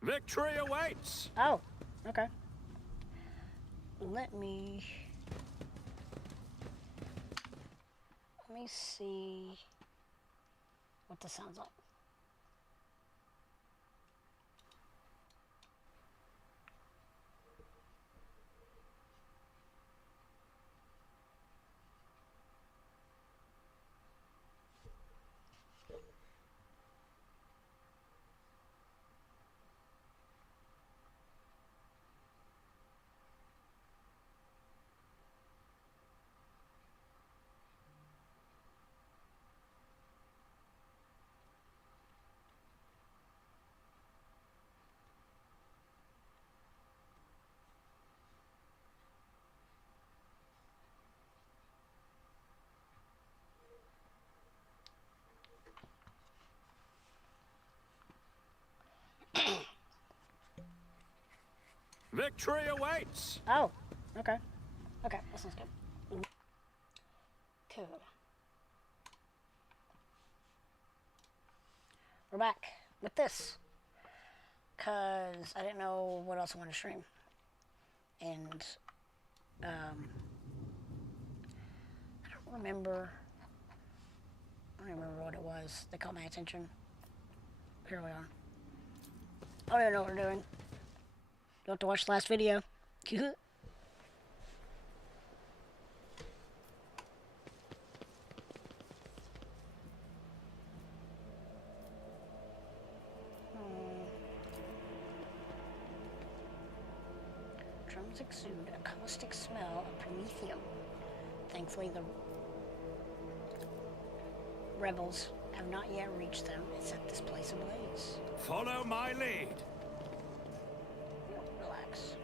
Victory awaits! Oh, okay. Let me see what this sounds like. Victory awaits! Oh, okay. Okay, that sounds good. Cool. We're back with this. Because I didn't know what else I wanted to stream. And, I don't remember what it was that caught my attention. Here we are. I don't even know what we're doing. You'll have to watch the last video. Drums exude a caustic smell of promethium. Thankfully, the rebels have not yet reached them and set this place ablaze. Follow my lead! Relax.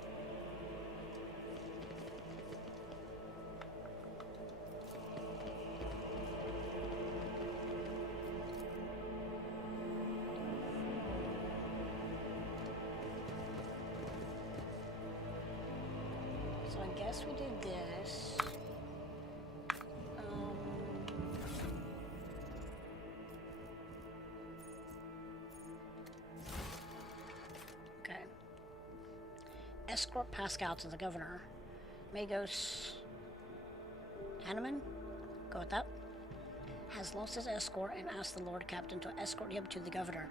So I guess we did this. Okay. Escort Pascal to the governor. Magos Hanneman, go with that, has lost his escort and asked the Lord Captain to escort him to the governor.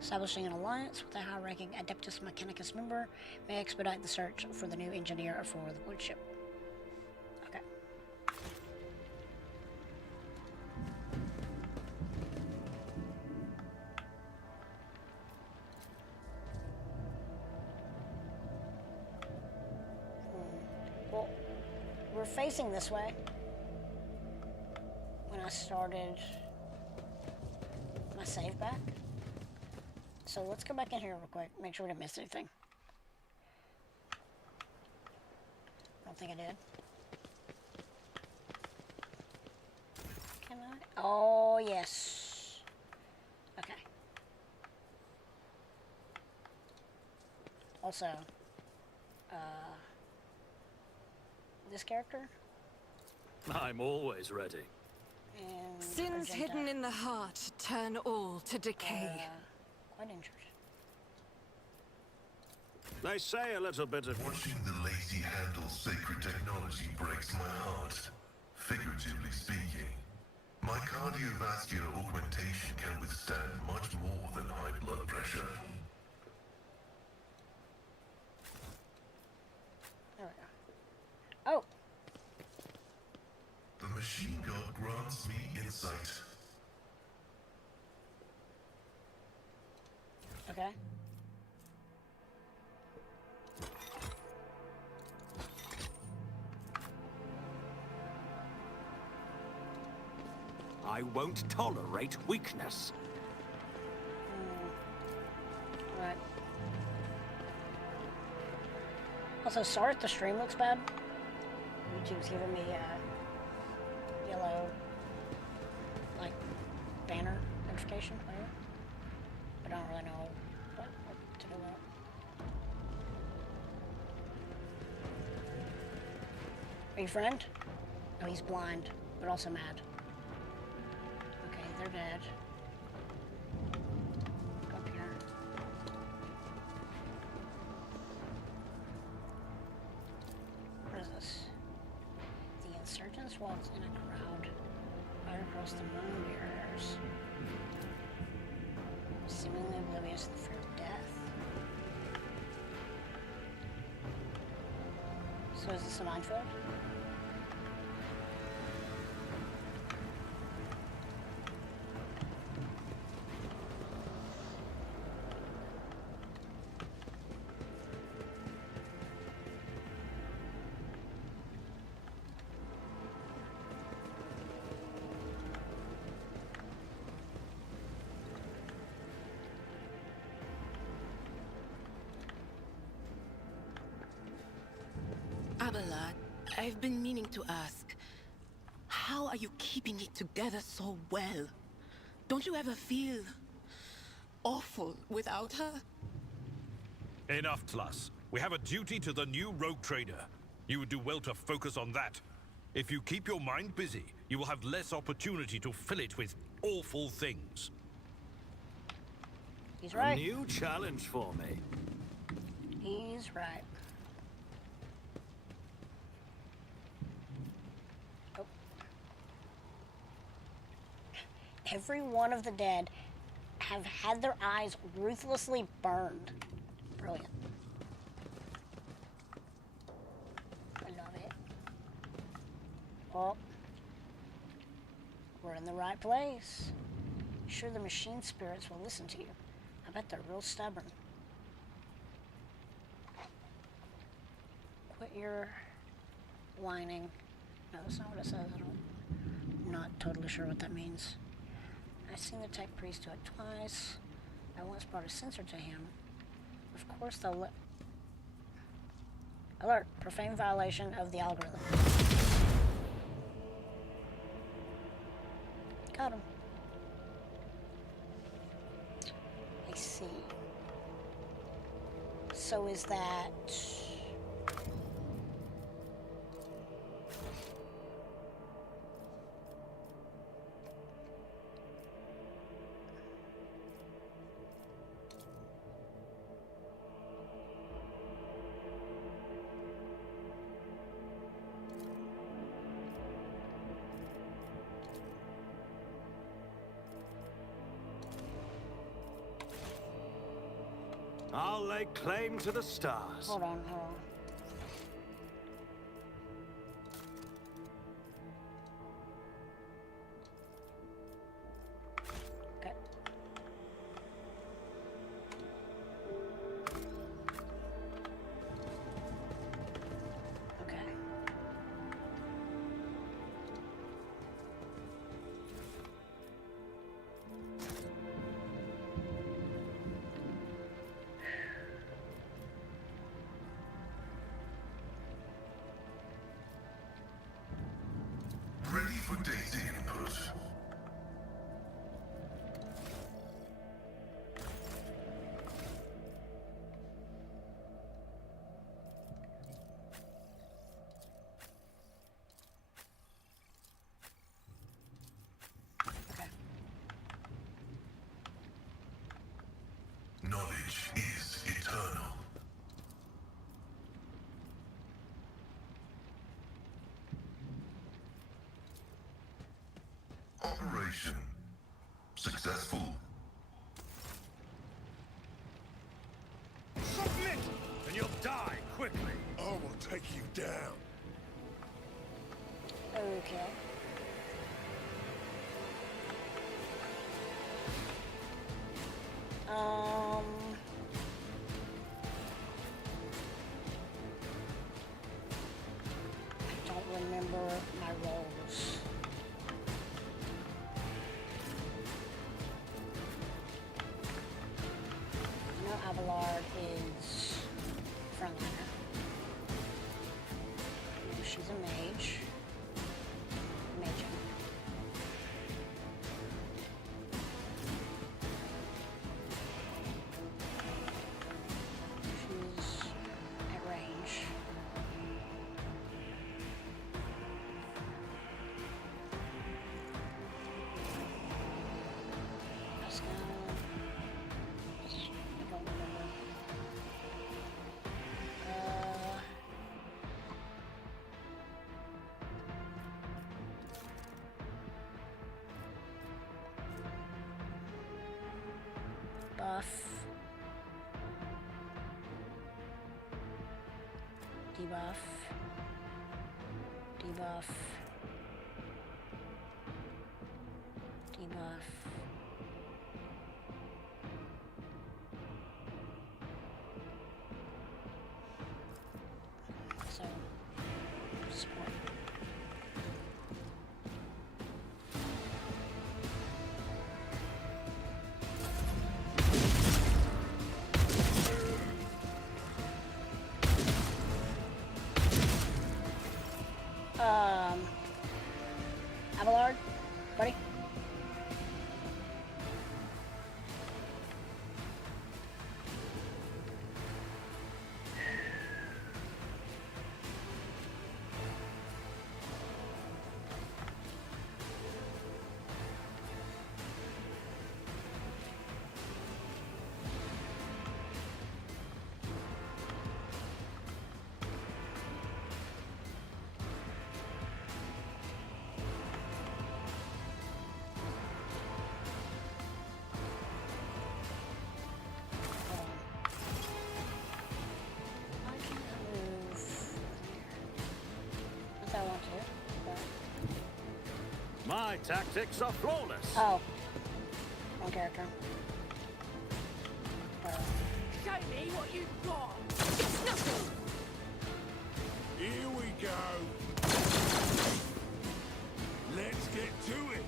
Establishing an alliance with a high-ranking Adeptus Mechanicus member may expedite the search for the new engineer for the wood ship. Okay. Well, we're facing this way. When I started my save back. So let's go back in here real quick, make sure we didn't miss anything. I don't think I did. Can I? Oh, yes. Okay. Also, this character? I'm always ready. And Sins Argenta, hidden in the heart turn all to decay. quite injured. They say a little bit of... Watching the lady handle sacred technology breaks my heart. Figuratively speaking, my cardiovascular augmentation can withstand much more than high blood pressure. There we go. Oh! The machine god grants me insight. Okay. I won't tolerate weakness. Right. Also, sorry if the stream looks bad. YouTube's giving me a yellow, like, banner notification, whatever. But I don't really know what to do with it. Are you friend? Oh, he's blind, but also mad. Okay, they're dead. Go up here. Minoris walks in a crowd right across the moon barriers, seemingly oblivious to the fear of death. So is this a minefield? Abelard, I've been meaning to ask, how are you keeping it together so well? Don't you ever feel awful without her? Enough, Tlas. We have a duty to the new rogue trader. You would do well to focus on that. If you keep your mind busy, you will have less opportunity to fill it with awful things. He's A right. new challenge for me. He's right. Oh. Every one of the dead have had their eyes ruthlessly burned. Brilliant. I love it. Well, we're in the right place. Sure, the machine spirits will listen to you. I bet they're real stubborn. Quit your whining. No, that's not what it says. I'm not totally sure what that means. I've seen the tech priest do it twice. I once brought a sensor to him. Of course they'll let... Alert! Profane violation of the algorithm. Got him. I see. So is that... I'll lay claim to the stars. Hold on, hold on. Okay. Okay. Ready for data input. Okay. Knowledge is eternal. Operation successful. Submit, and you'll die quickly. I will take you down. Okay. I don't remember my roles. I know Abelard is frontliner. I know she's a mage. Mage. She's at range. Let's go. I don't remember. Debuff. Debuff. Debuff. So, support. Abelard, buddy. I want to. My tactics are flawless. Oh. Wrong character. Show me what you've got. It's nothing. Here we go. Let's get to it.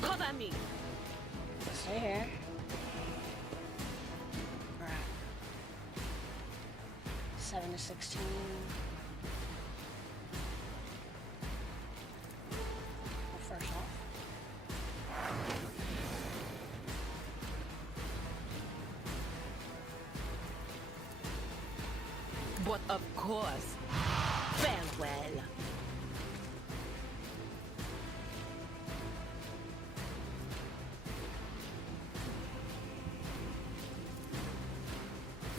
Cover me. Stay here. Alright. 7 to 16. Well, first off. But of course, farewell.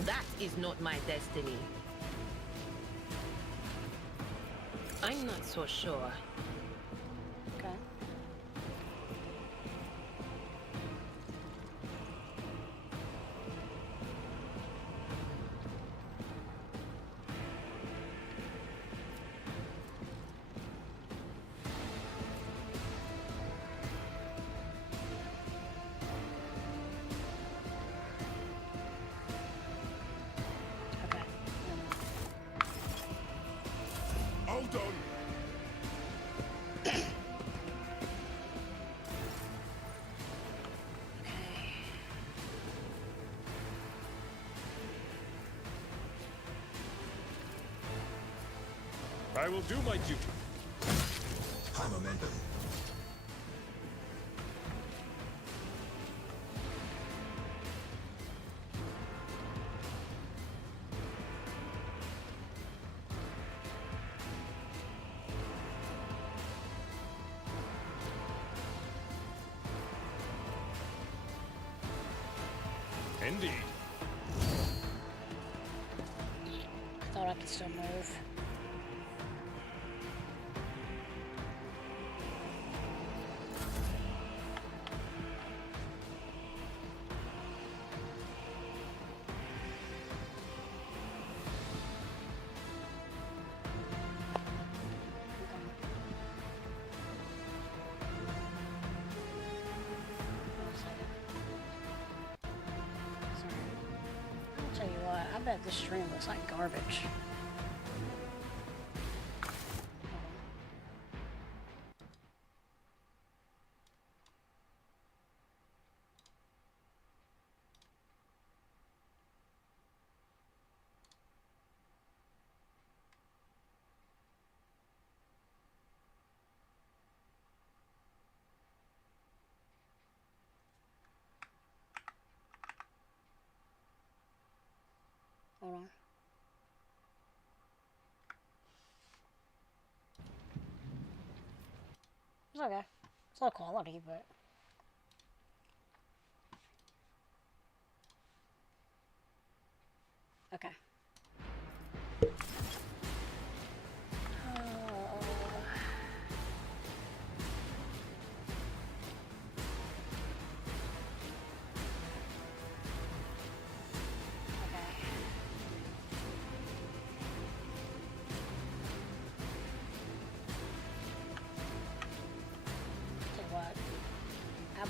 That is not my destiny. I'm not so sure. Okay. Okay. Hold on. I will do my duty. High momentum. Indeed. I thought I could still move. I'll tell you what, I bet this stream looks like garbage. Hold on. It's okay. It's low quality, but... Okay.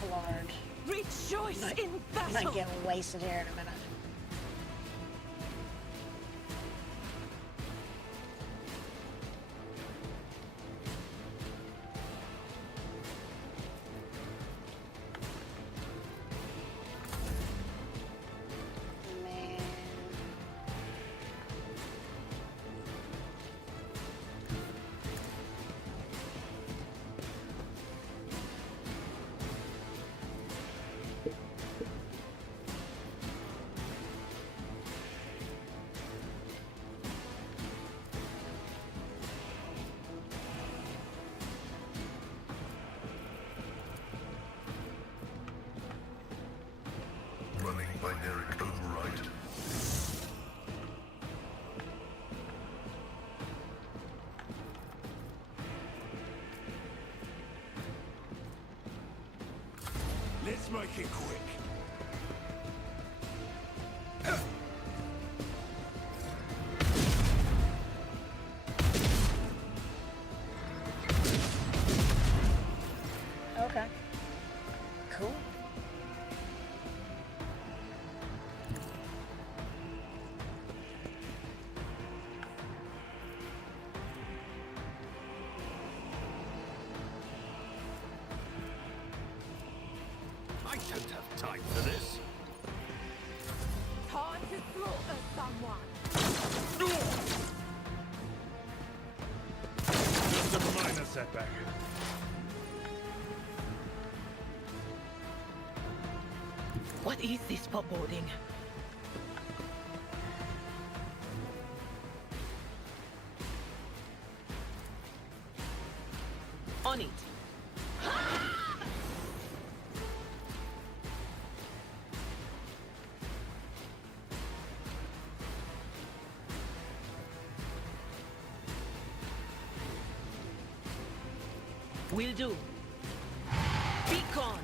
Lord. Rejoice Might- in Might battle. get wasted here in a minute. Man. Running binaric override. Let's make it quick. Okay. Cool. I don't have time for this. Time to slaughter someone. Just a minor setback. What is this foreboding? On it. Will do. Beacon!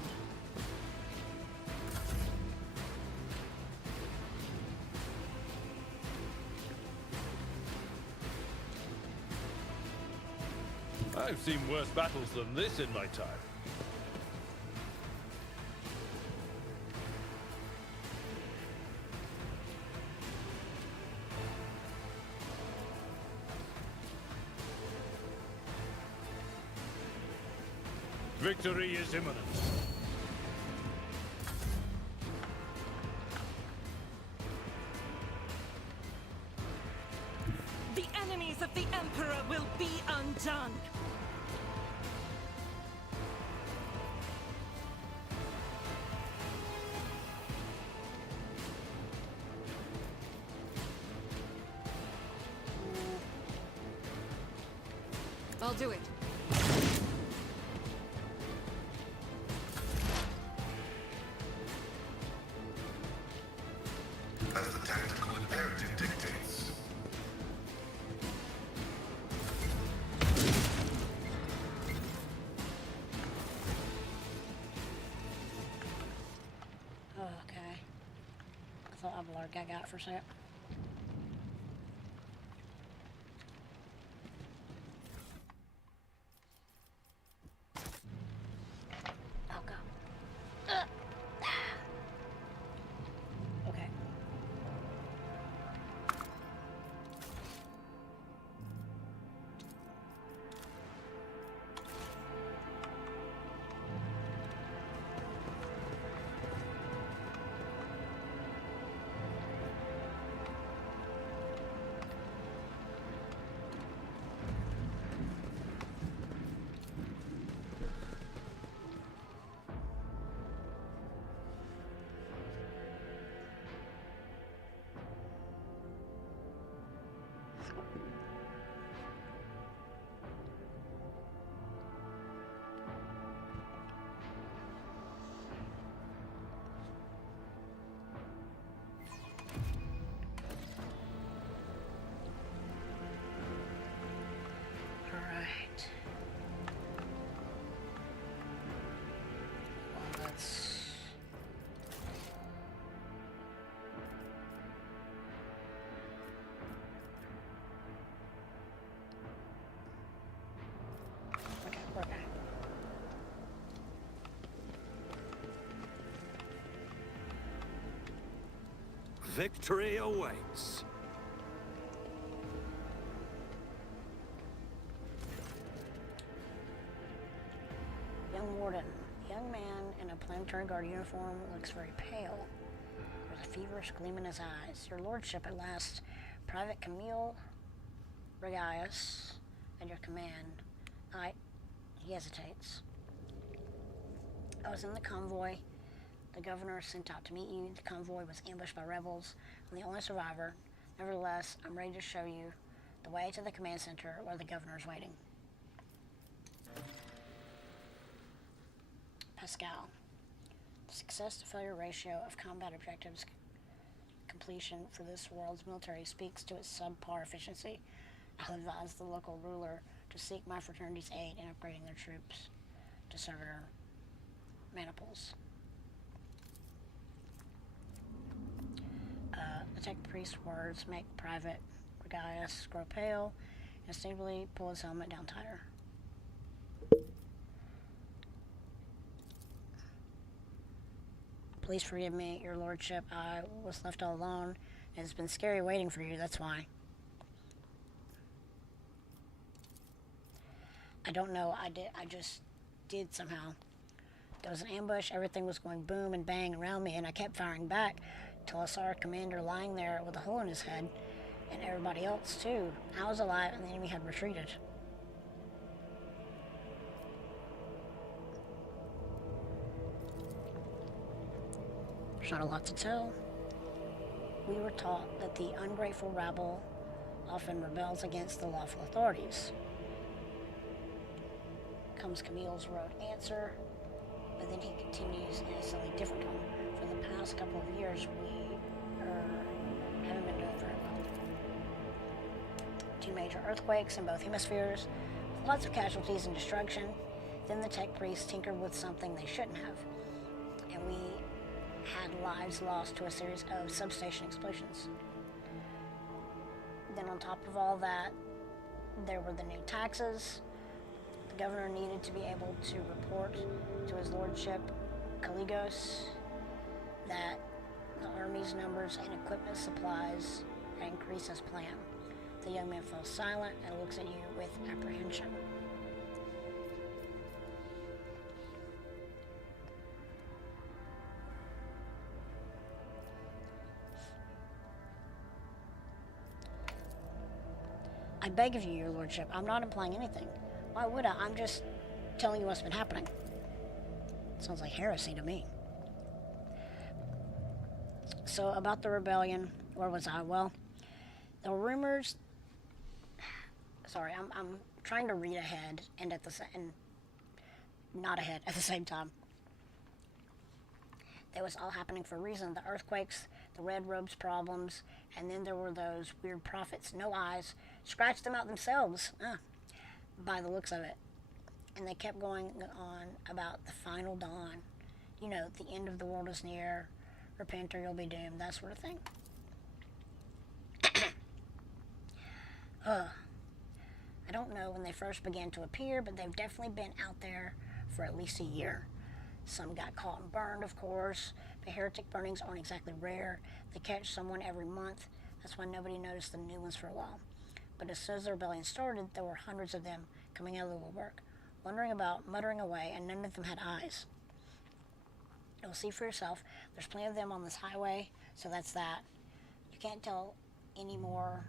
I've seen worse battles than this in my time. Victory is imminent. The enemies of the Emperor will be undone. I'll do it. As the tactical imperative dictates. Okay. I thought Abelard got for a second. I'll go. Okay. Alright. Well, let's... Victory awaits. Young Warden. Young man in a planetary guard uniform looks very pale. There's a feverish gleam in his eyes. Your lordship at last. Private Camille Rygad at your command. He hesitates. I was in the convoy. The governor sent out to meet you. The convoy was ambushed by rebels. I'm the only survivor. Nevertheless, I'm ready to show you the way to the command center where the governor is waiting. Pascal. The success to failure ratio of combat objectives completion for this world's military speaks to its subpar efficiency. I'll advise the local ruler to seek my fraternity's aid in upgrading their troops to servitor maniples. The tech priest's words make Private Rygad grow pale and stably pull his helmet down tighter. Please forgive me, your lordship. I was left all alone. It's been scary waiting for you, that's why. I don't know, I just did somehow. There was an ambush, everything was going boom and bang around me, and I kept firing back till I saw our commander lying there with a hole in his head, and everybody else too. I was alive and the enemy had retreated. There's not a lot to tell. We were taught that the ungrateful rabble often rebels against the lawful authorities. Comes Camille's rote answer, but then he continues in a slightly different tone. For the past couple of years, we haven't been doing very well. 2 major earthquakes in both hemispheres, with lots of casualties and destruction. Then the tech priests tinkered with something they shouldn't have, and we had lives lost to a series of substation explosions. Then on top of all that, there were the new taxes. The governor needed to be able to report to his lordship, Caligos, that the army's numbers and equipment supplies had increased as planned. The young man falls silent and looks at you with apprehension. I beg of you, your lordship, I'm not implying anything. Why would I? I'm just telling you what's been happening. Sounds like heresy to me. So, about the rebellion, where was I? Well, the rumors... Sorry, I'm trying to read ahead and not ahead at the same time. It was all happening for a reason. The earthquakes, the red robes problems, and then there were those weird prophets, no eyes, scratched them out themselves, by the looks of it. And they kept going on about the final dawn. You know, the end of the world is near, repent or you'll be doomed, that sort of thing. I don't know when they first began to appear, but they've definitely been out there for at least a year. Some got caught and burned, of course, but heretic burnings aren't exactly rare. They catch someone every month. That's why nobody noticed the new ones for a while. But as soon as the rebellion started, there were hundreds of them coming out of the woodwork, wandering about, muttering away, and none of them had eyes. You'll see for yourself. There's plenty of them on this highway, so that's that. You can't tell anymore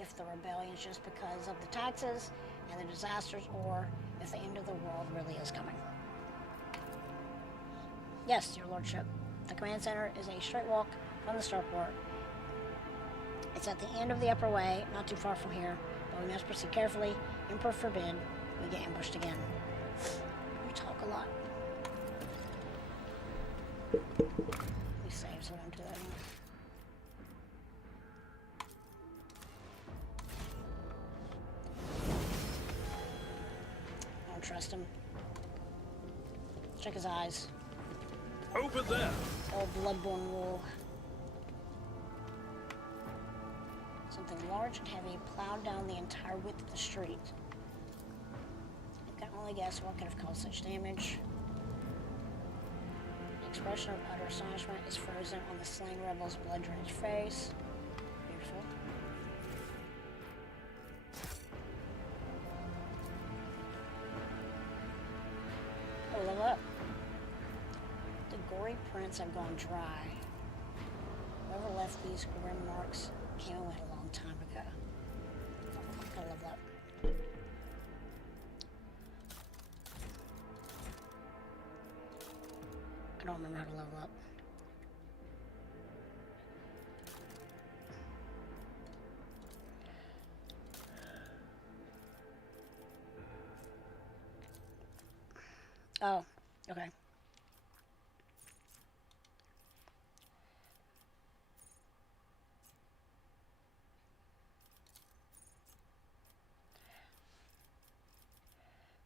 if the rebellion is just because of the taxes and the disasters, or if the end of the world really is coming. Yes, your lordship. The command center is a straight walk from the starport. It's at the end of the upper way, not too far from here, but we must proceed carefully. Emperor forbid we get ambushed again. We talk a lot. We save, so we don't do that anymore. I don't trust him. Check his eyes. Over there! Old bloodborne wool. Something large and heavy plowed down the entire width of the street. You can only guess what could have caused such damage. expression of utter astonishment is frozen on the slain rebel's blood-drenched face. Beautiful. Oh, level up. The gory prints have gone dry. Whoever left these grim marks came and went a long time ago. I love that. I don't remember how to level up. Oh, okay.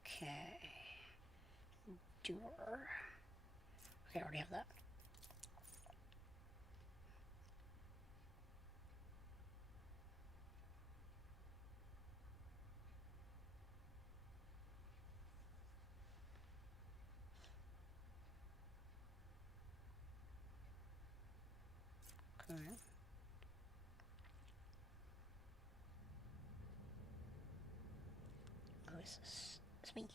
Okay. Door. Okay, I already have that. Okay. Oh, is this? It's me.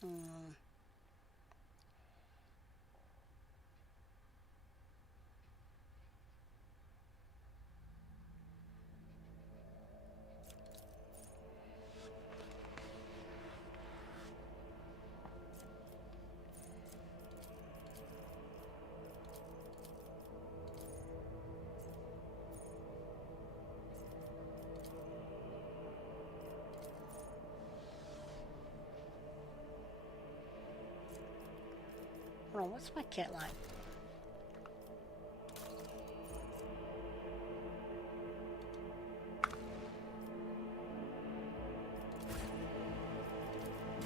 Hmm. Hold on, what's my kit like?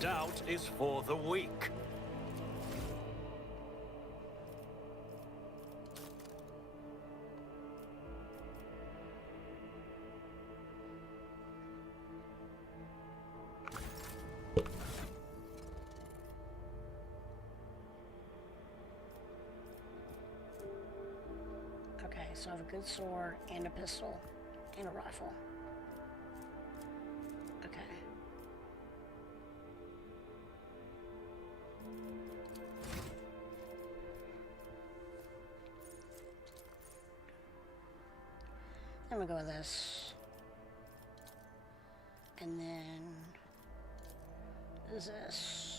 Doubt is for the weak. Okay, so I have a good sword and a pistol and a rifle. Okay. Then we go with this. And then is this.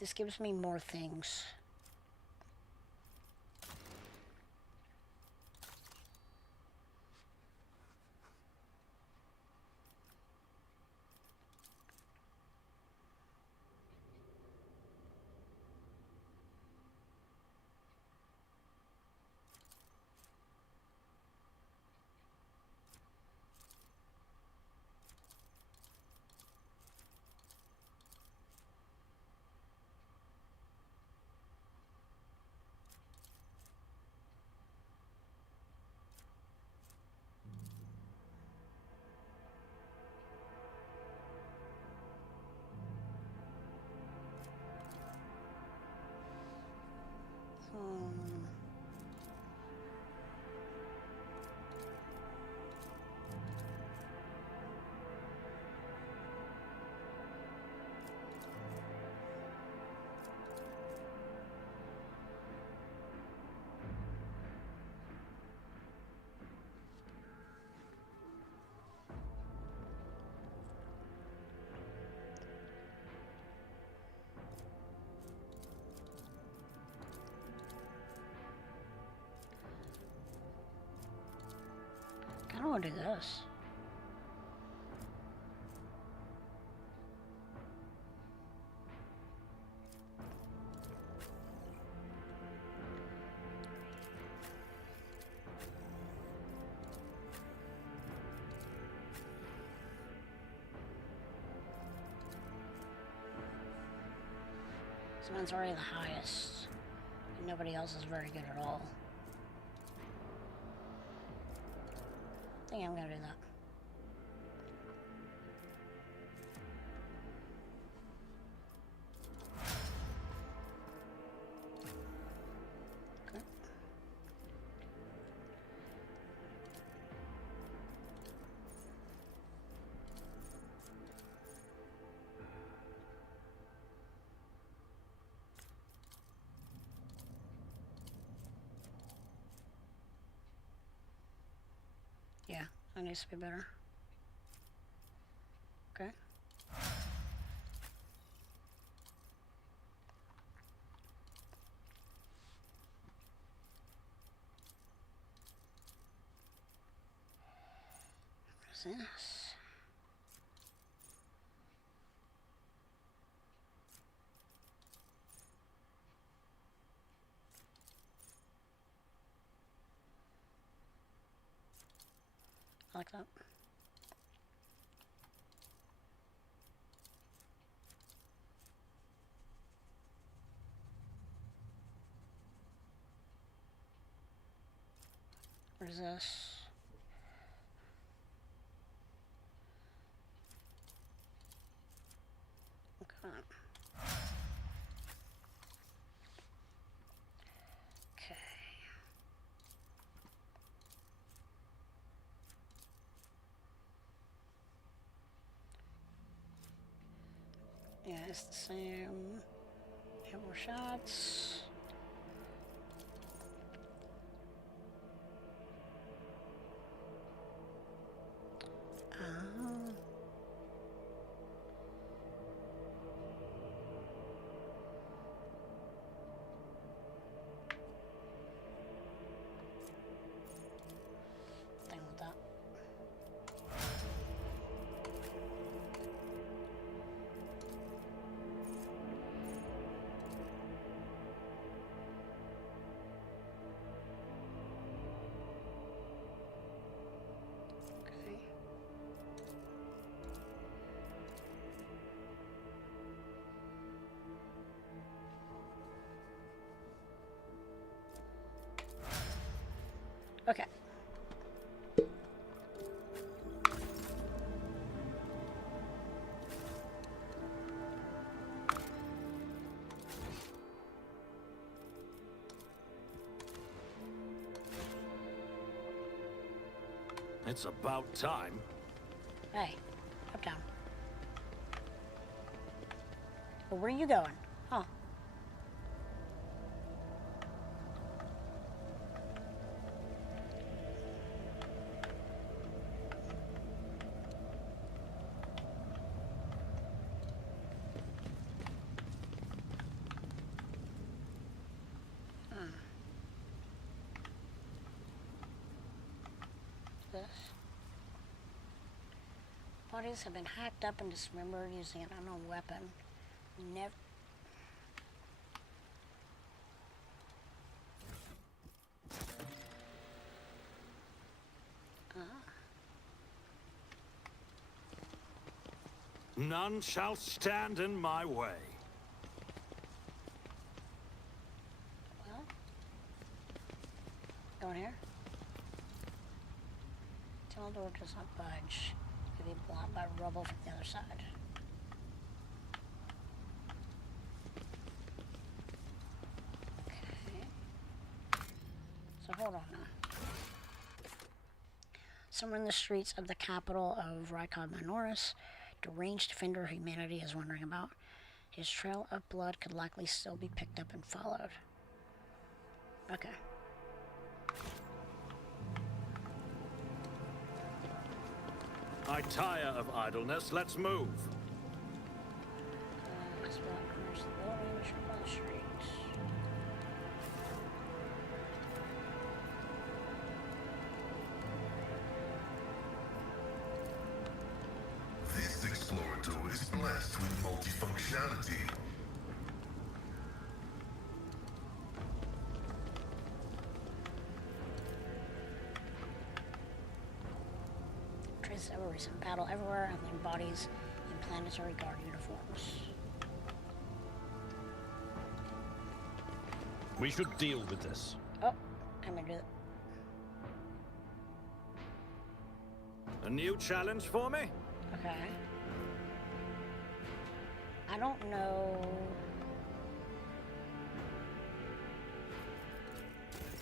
This gives me more things. gonna do this. This one's already the highest. And nobody else is very good at all. I think I'm gonna do that. Okay. Yeah, that needs to be better. Okay. What is this? I like that. What is this? Okay. Okay. Yeah, it's the same. Have more shots. Thing with that. Okay. Okay. It's about time. Hey, up down. Well, where are you going? Oh. This. Bodies have been hacked up and dismembered using an unknown weapon. Never. None shall stand in my way. Well, going here. Tunnel door does not budge. Could be blocked by rubble from the other side. Okay. So hold on now. Somewhere in the streets of the capital of Rykad, Minoris, deranged defender of humanity is wandering about. His trail of blood could likely still be picked up and followed. Okay. I tire of idleness. Let's move. It's about commerce the building, short by the streets. Explorator is blessed with multifunctionality. Traces of a recent battle everywhere, and their bodies in planetary guard uniforms. We should deal with this. Oh, I'm gonna do it. A new challenge for me? Okay. I don't know.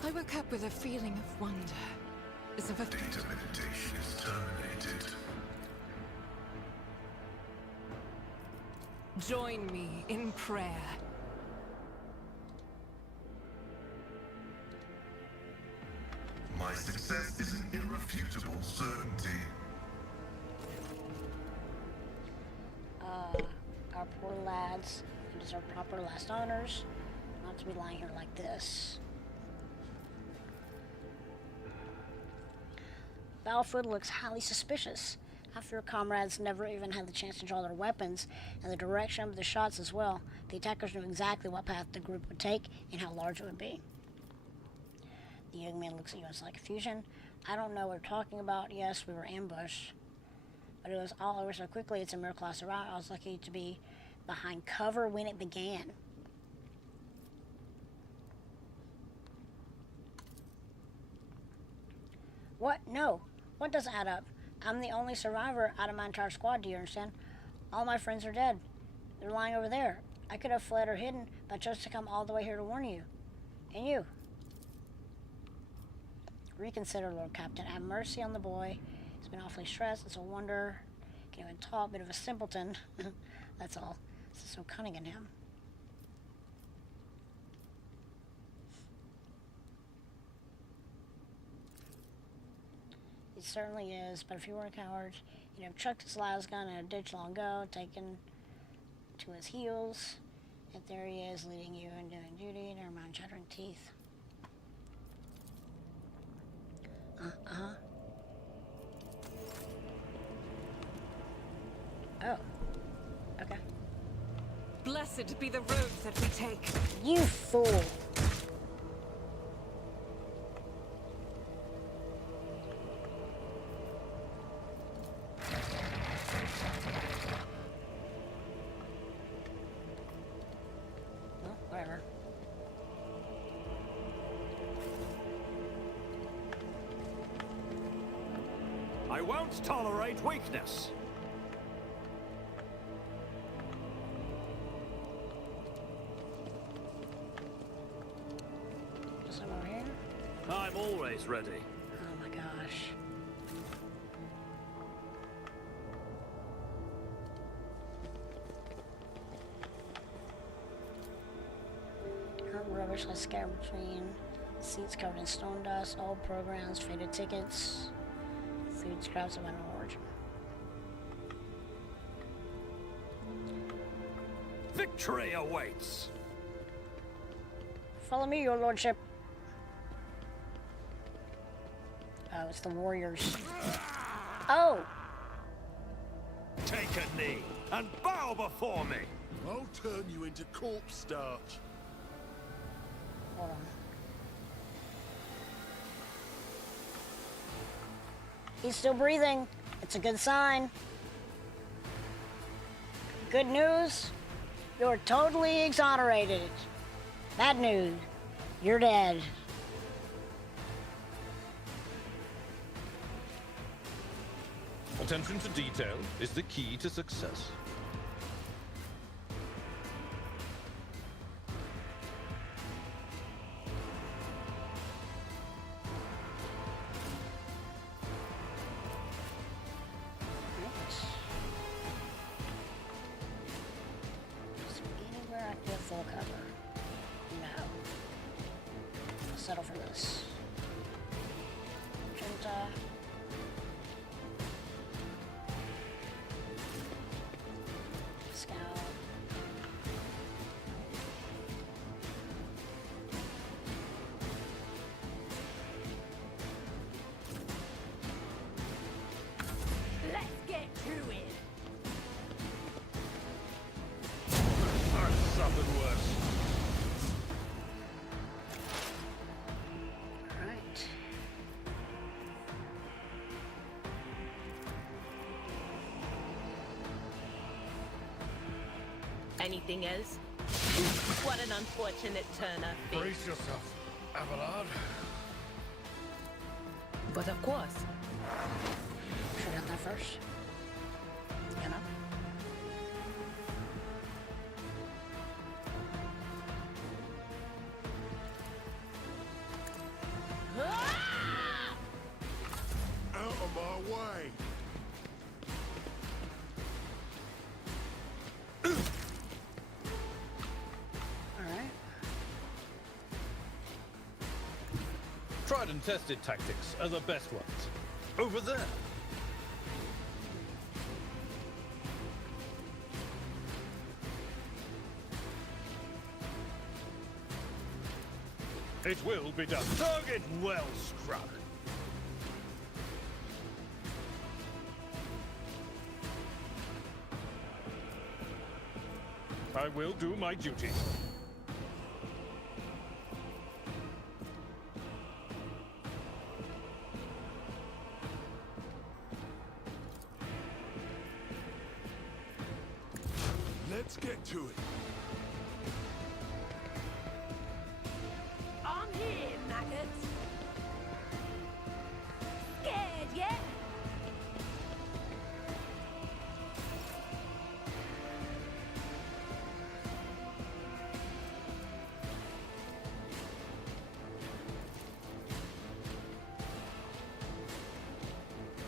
I woke up with a feeling of wonder. As if a Data meditation is terminated. join me in prayer. My success is an irrefutable certainty. Our poor lads who deserve proper last honors, not to be lying here like this. Battlefield looks highly suspicious. After your comrades never even had the chance to draw their weapons, and the direction of the shots as well, the attackers knew exactly what path the group would take and how large it would be. The young man looks at you in slight confusion. I don't know what you're talking about. Yes, we were ambushed. But it was all over so quickly, it's a miracle I survived. I was lucky to be behind cover when it began. What? No. What doesn't add up? I'm the only survivor out of my entire squad, do you understand? All my friends are dead. They're lying over there. I could have fled or hidden, but I chose to come all the way here to warn you. And you. Reconsider, Lord Captain. Have mercy on the boy. He's been awfully stressed. It's a wonder. Can't even talk. Bit of a simpleton. That's all. This is so cunning in him. He certainly is, but if he were a coward, he'd have chucked his last gun in a ditch long ago, taken to his heels. And there he is, leading you and doing duty. Never mind, chattering teeth. Oh. Okay. Blessed be the roads that we take. You fool! Well, whatever. I won't tolerate weakness. Somewhere here? I'm always ready. Oh my gosh. Current rubbish has scattered between seats covered in stone dust, old programs, faded tickets, food scraps of unknown origin. Victory awaits. Follow me, your lordship. Oh, it's the warriors. Oh! Take a knee and bow before me. I'll turn you into corpse starch. Hold on. He's still breathing. It's a good sign. Good news, you're totally exonerated. Bad news, you're dead. Attention to detail is the key to success. Is there anywhere I can get full cover? No. I'll settle for this. Junta. Scout. Let's get to it. Anything else? What an unfortunate turn of fate. Brace yourself, Abelard. But of course, Should have done that first. You know? Out of my way! Alright. Tried and tested tactics are the best ones. Over there. It will be done. Target well struck. I will do my duty. Let's get to it. I'm here, maggots. Scared yet?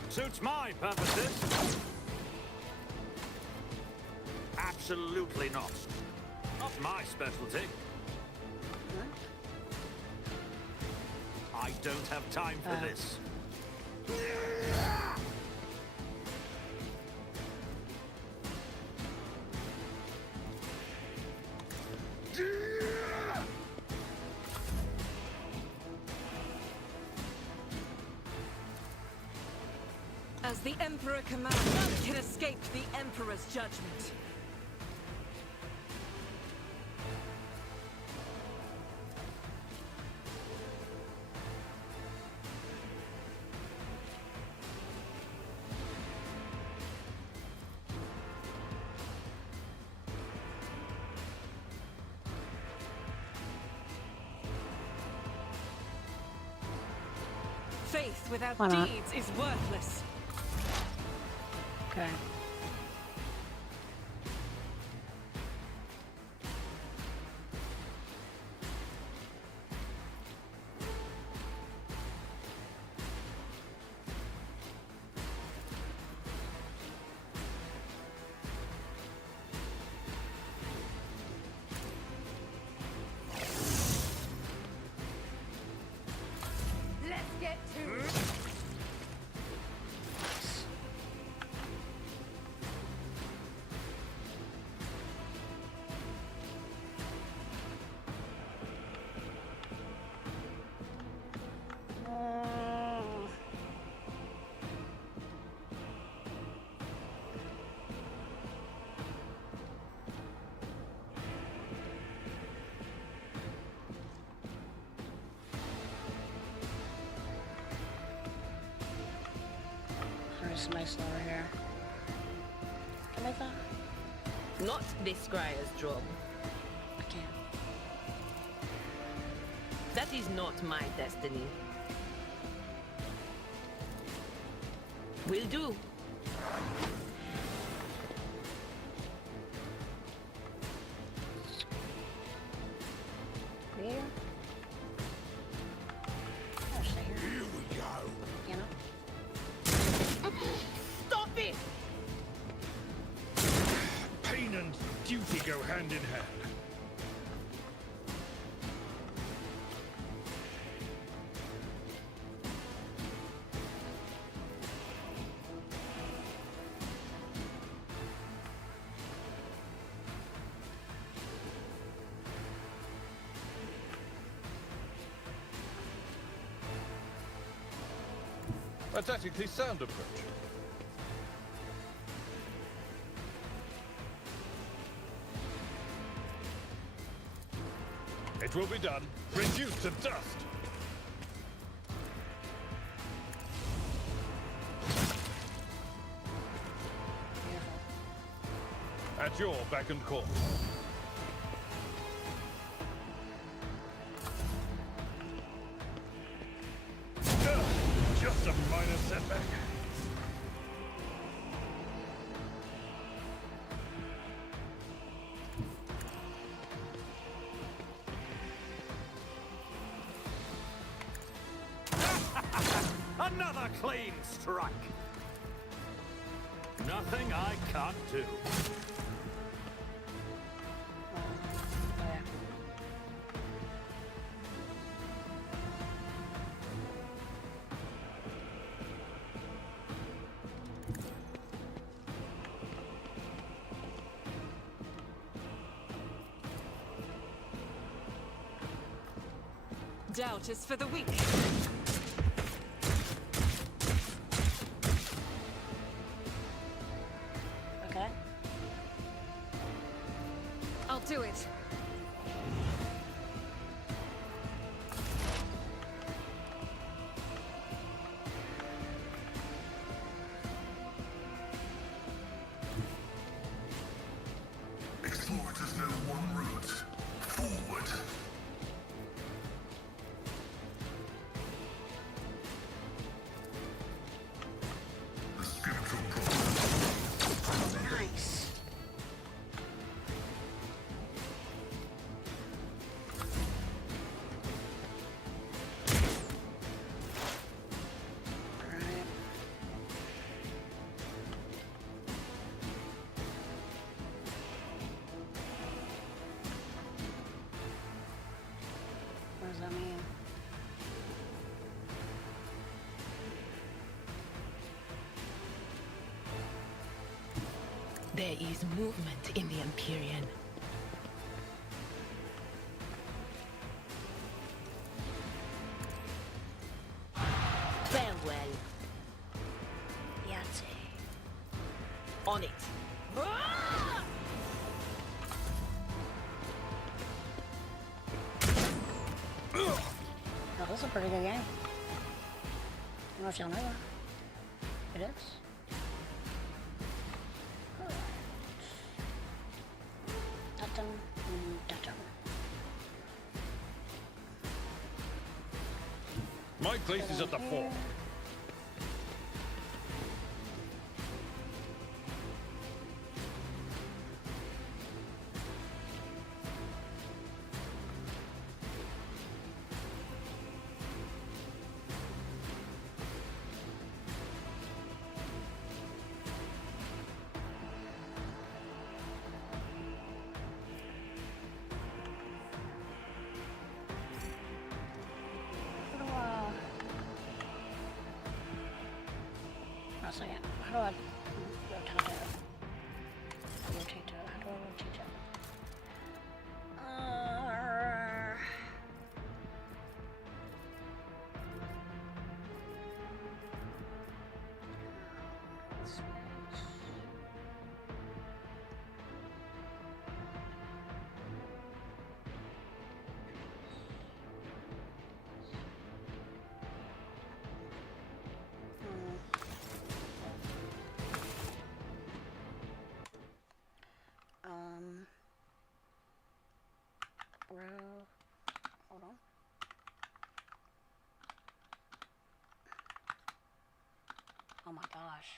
Suits my purposes. Absolutely not. Not my specialty. I don't have time for this. As the Emperor commands, none can escape the Emperor's judgment. Faith without Why not? deeds is worthless. Okay. Let's get to it. There's nice over here. Can I make that? not this Scryer's job. I can't. That is not my destiny. Will do. Here. Oh, stay here. Here we go. You know? Stop it! Pain and duty go hand in hand. A tactically sound approach. It will be done. Reduced to dust. At At your beck and call. Just a minor setback. Another clean strike. Nothing I can't do. Doubt is for the weak. Okay. I'll do it. Explorers know one route. Forward. The scriptural prophet. Nice. Alright. What does that mean? There is movement in the Empyrean. Farewell. Yahtzee. On it. Oh, this is a pretty good game. I don't know if y'all know that. It is. Alright. Dun-dun, dun-dun. My place is at the fort. How do how do I rotate it? Rotate it. How do I rotate it? Hold on. Oh my gosh.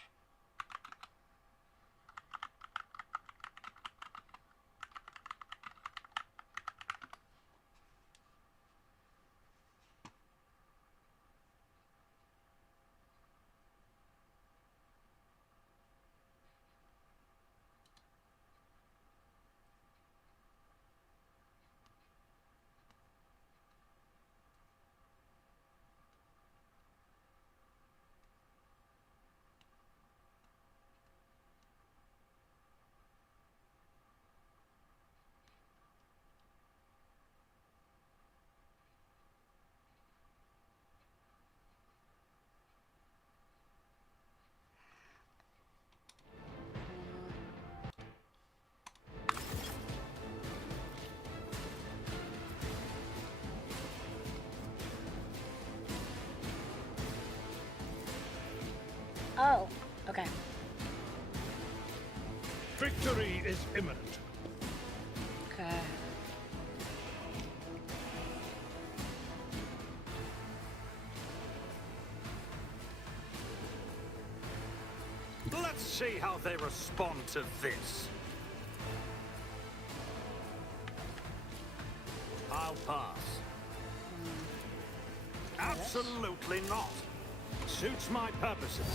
Oh, okay. Victory is imminent. Okay. Let's see how they respond to this. I'll pass. Absolutely not. Suits my purposes.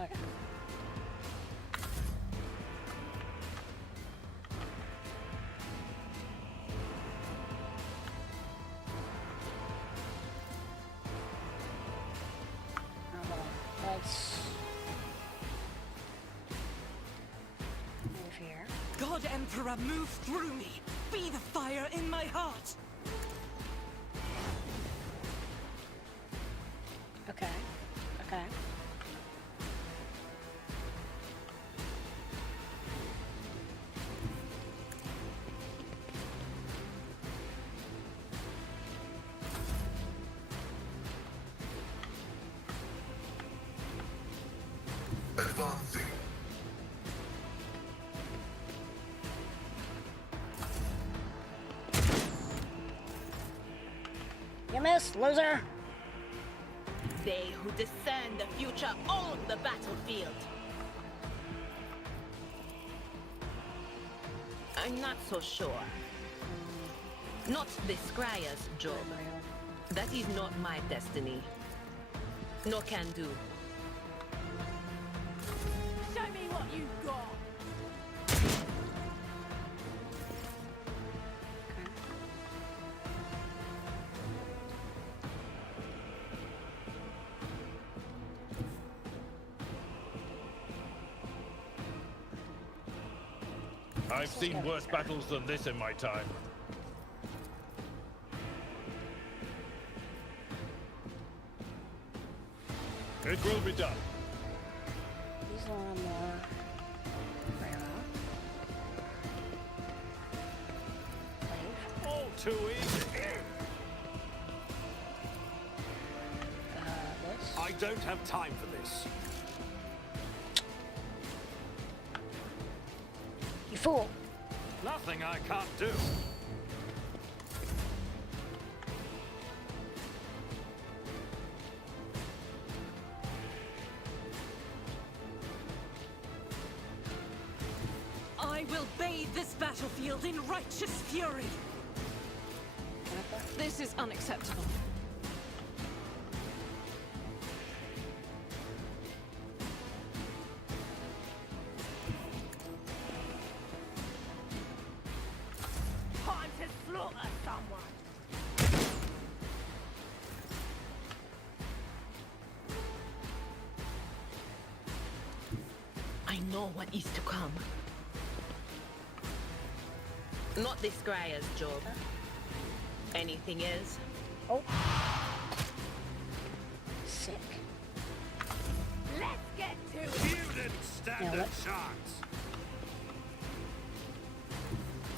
Okay. Let's move here. God Emperor, move through me. Be the fire in my heart. Okay. Okay. Advancing. You missed, loser. They who discern the future own the battlefield. I'm not so sure. Not the Scryer's job. That is not my destiny. Nor can do. Show me what you've got. I've seen worse battles than this in my time. It will be done. These are a little more rare. Wave. All too easy. This. I don't have time for this. You fool. Nothing I can't do. I will bathe this battlefield in righteous fury. This is unacceptable. Time to slaughter someone. I know what is to come. Not this Scryer's job. Anything is. Oh. Sick. Let's get to it. You didn't stand Yeah, a what? chance.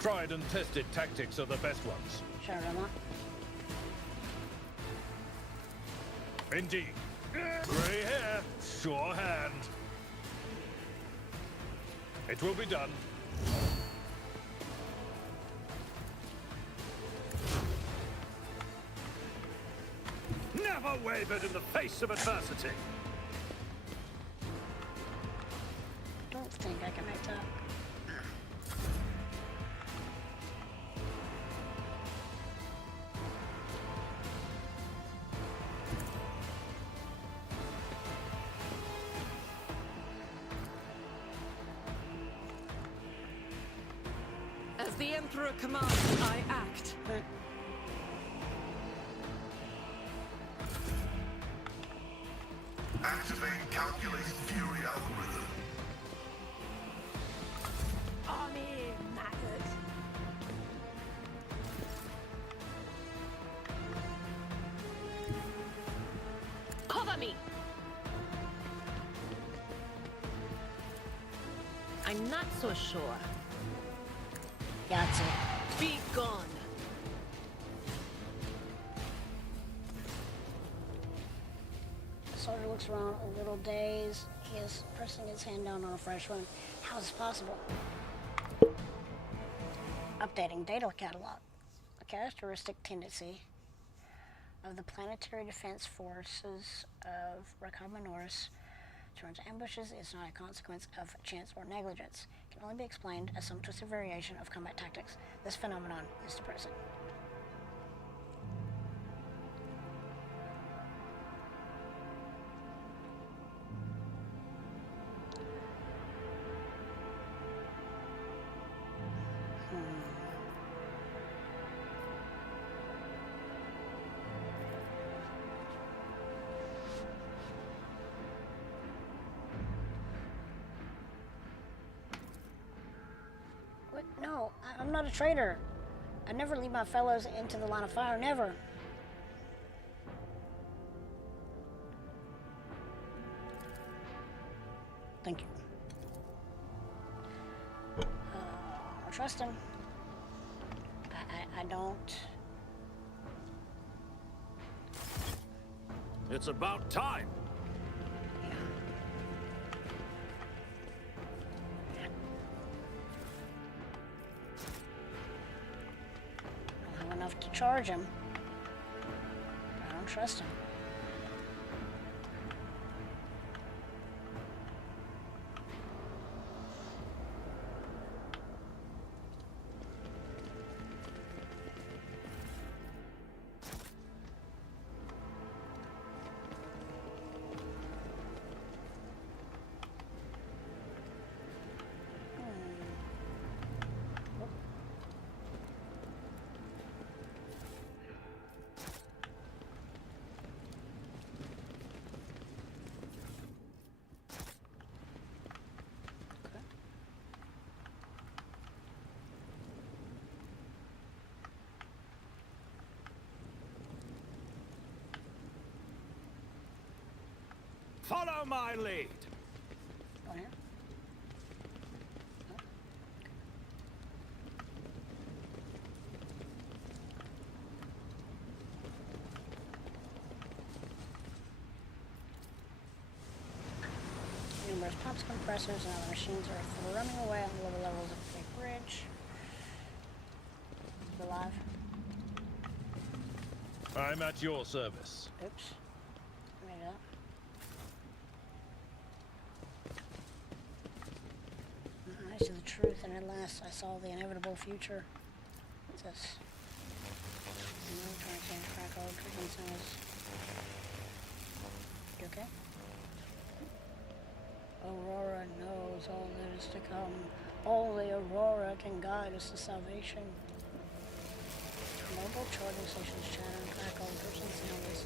Tried and tested tactics are the best ones. Sure, Rama. Indeed. Grey hair, sure hand. It will be done. Never wavered in the face of adversity. Don't think I can make that. As the Emperor commands, I act. Activate calculated fury algorithm. On in, maggot. Cover me. I'm not so sure. Yahtzee. Be gone. Sort of looks looks around a little dazed. He is pressing his hand down on a fresh wound. How is this possible? Updating data catalog. A characteristic tendency of the planetary defense forces of Rykad Minoris to run ambushes is not a consequence of chance or negligence. It can only be explained as some twisted variation of combat tactics. This phenomenon is depressing. No, I'm not a traitor. I never lead my fellows into the line of fire, never. Thank you. I trust him. I don't. It's about time. Enough to charge him. I don't trust him. Follow my lead. Go here. Numerous pumps, compressors, and other machines are running away on the lower levels of the big bridge. Is it alive? I'm at your service. Oops. Made it up. I see the truth, and at last I saw the inevitable future. What's this? Trying to change Rykad treatment centers. You okay? Aurora knows all that is to come. Only Aurora can guide us to salvation. Mobile charging stations chatter and crackle. Person sound is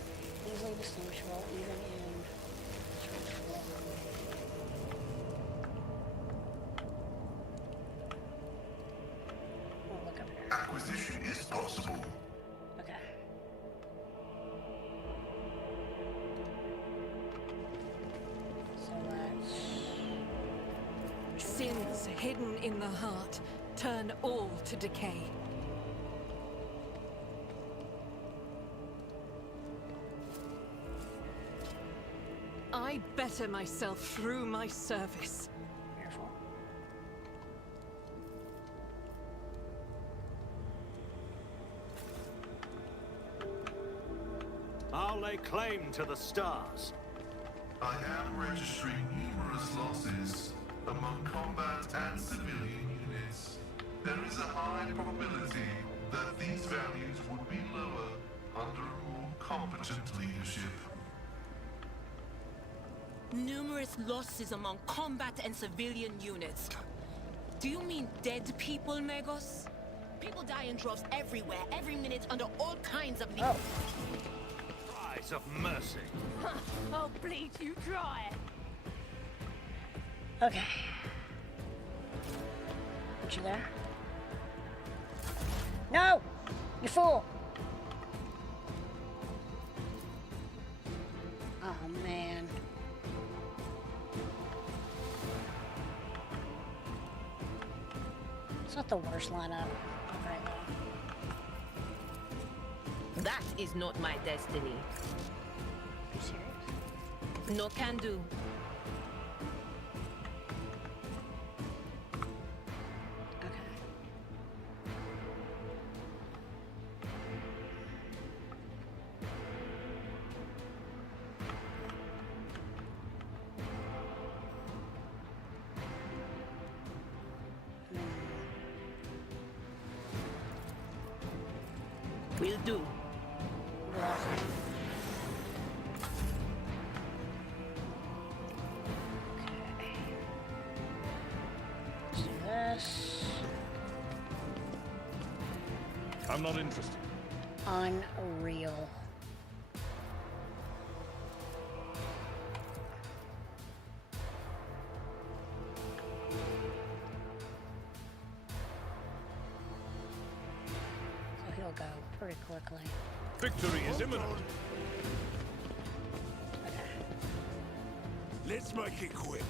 easily distinguishable even in church walk. Oh, look up here. Acquisition is possible. Okay. So that's... Sins hidden in the heart turn all to decay. I better myself through my service. Careful. I'll lay claim to the stars. I am registering numerous losses among combat and civilian units. There is a high probability that these values would be lower under a more competent leadership. Numerous losses among combat and civilian units. Do you mean dead people, Megos? People die in droves everywhere, every minute, under all kinds of... Oh. Cries of mercy. I'll bleed you dry. Okay. Aren't you there? No! You fool! Oh, man. It's not the worst lineup. Right now. That is not my destiny. Are you serious? No can do. Okay. Will do. Let's do this. I'm not interested. Unreal. So he'll go pretty quickly. Victory is imminent. Let's make it quick.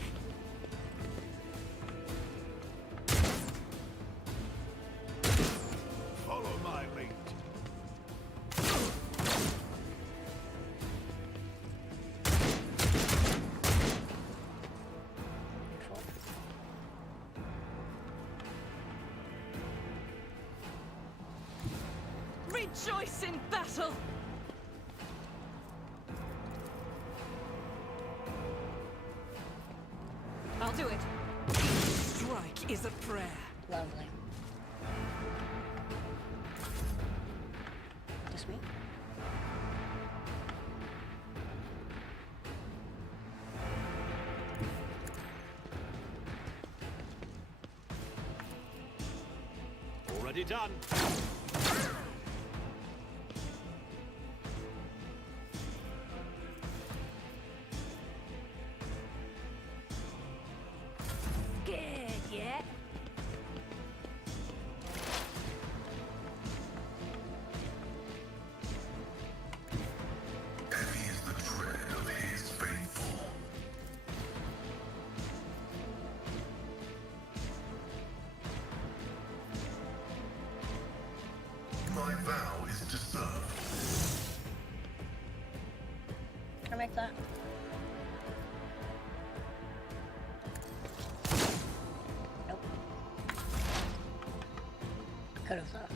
Follow my lead. Beautiful. Rejoice in battle! I'll do it. Each strike is a prayer. Lovely. Just me? Already done. Scared yet? Heavy is the tread of his faithful. My vow is to serve. Can I make that? Nope. Could have though.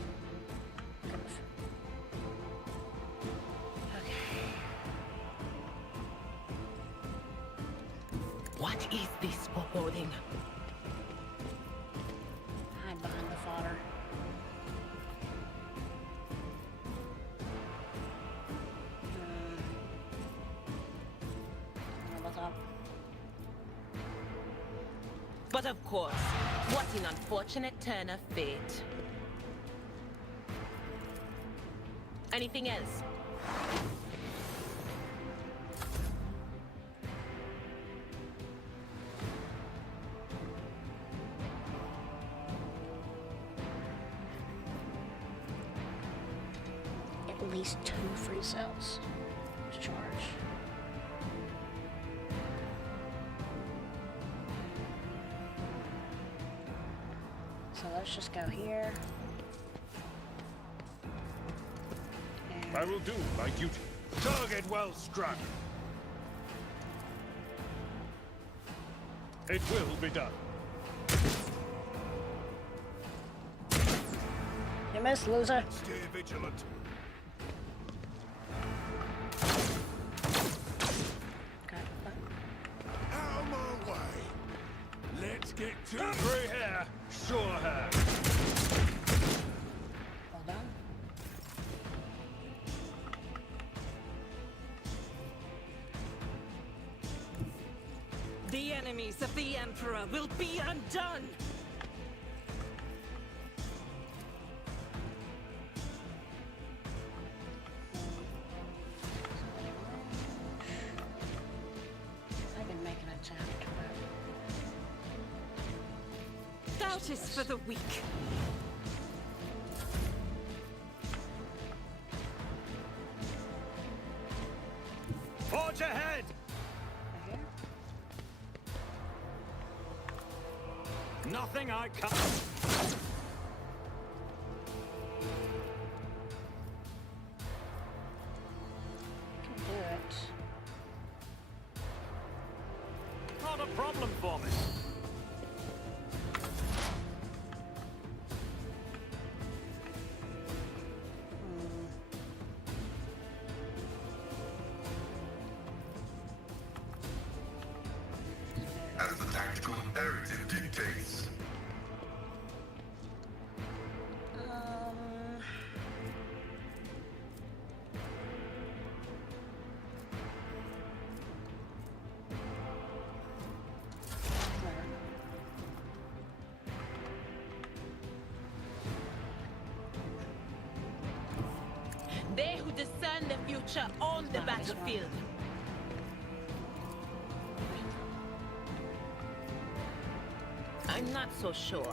Could have. Okay. What is this foreboding? Hide behind the fodder. How about that? But of course, what an unfortunate turn of fate. Anything else? At least 2 free cells to charge. So let's just go here. And I will do my duty. Target well struck. It will be done. you missed, loser. Stay vigilant. Okay. Out of my way. Let's get to it. Free hair, sure hair. Well done. The enemies of the Emperor will be undone! I can make an attempt, but Doubt is for the weak. Forge ahead! right here. Nothing I can't. Can do it. Not a problem for me. As the tactical imperative dictates. They who discern the future on the battlefield. I'm not so sure.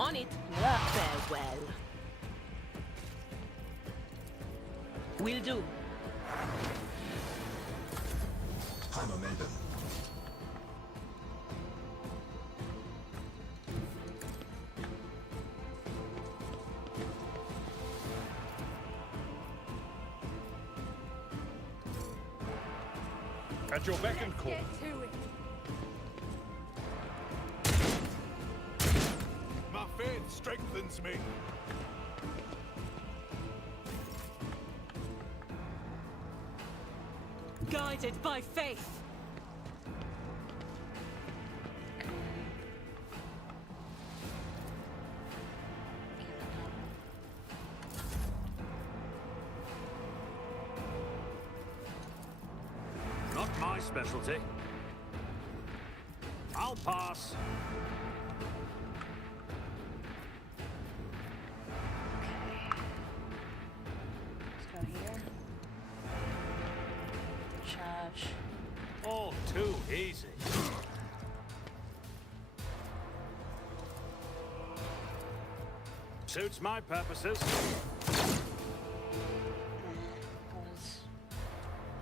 On it, farewell. Will do. High momentum. At your beck and call. My faith strengthens me. Guided by faith. Not my specialty. I'll pass. Let's go here. Charge. All too easy. Suits my purposes. Was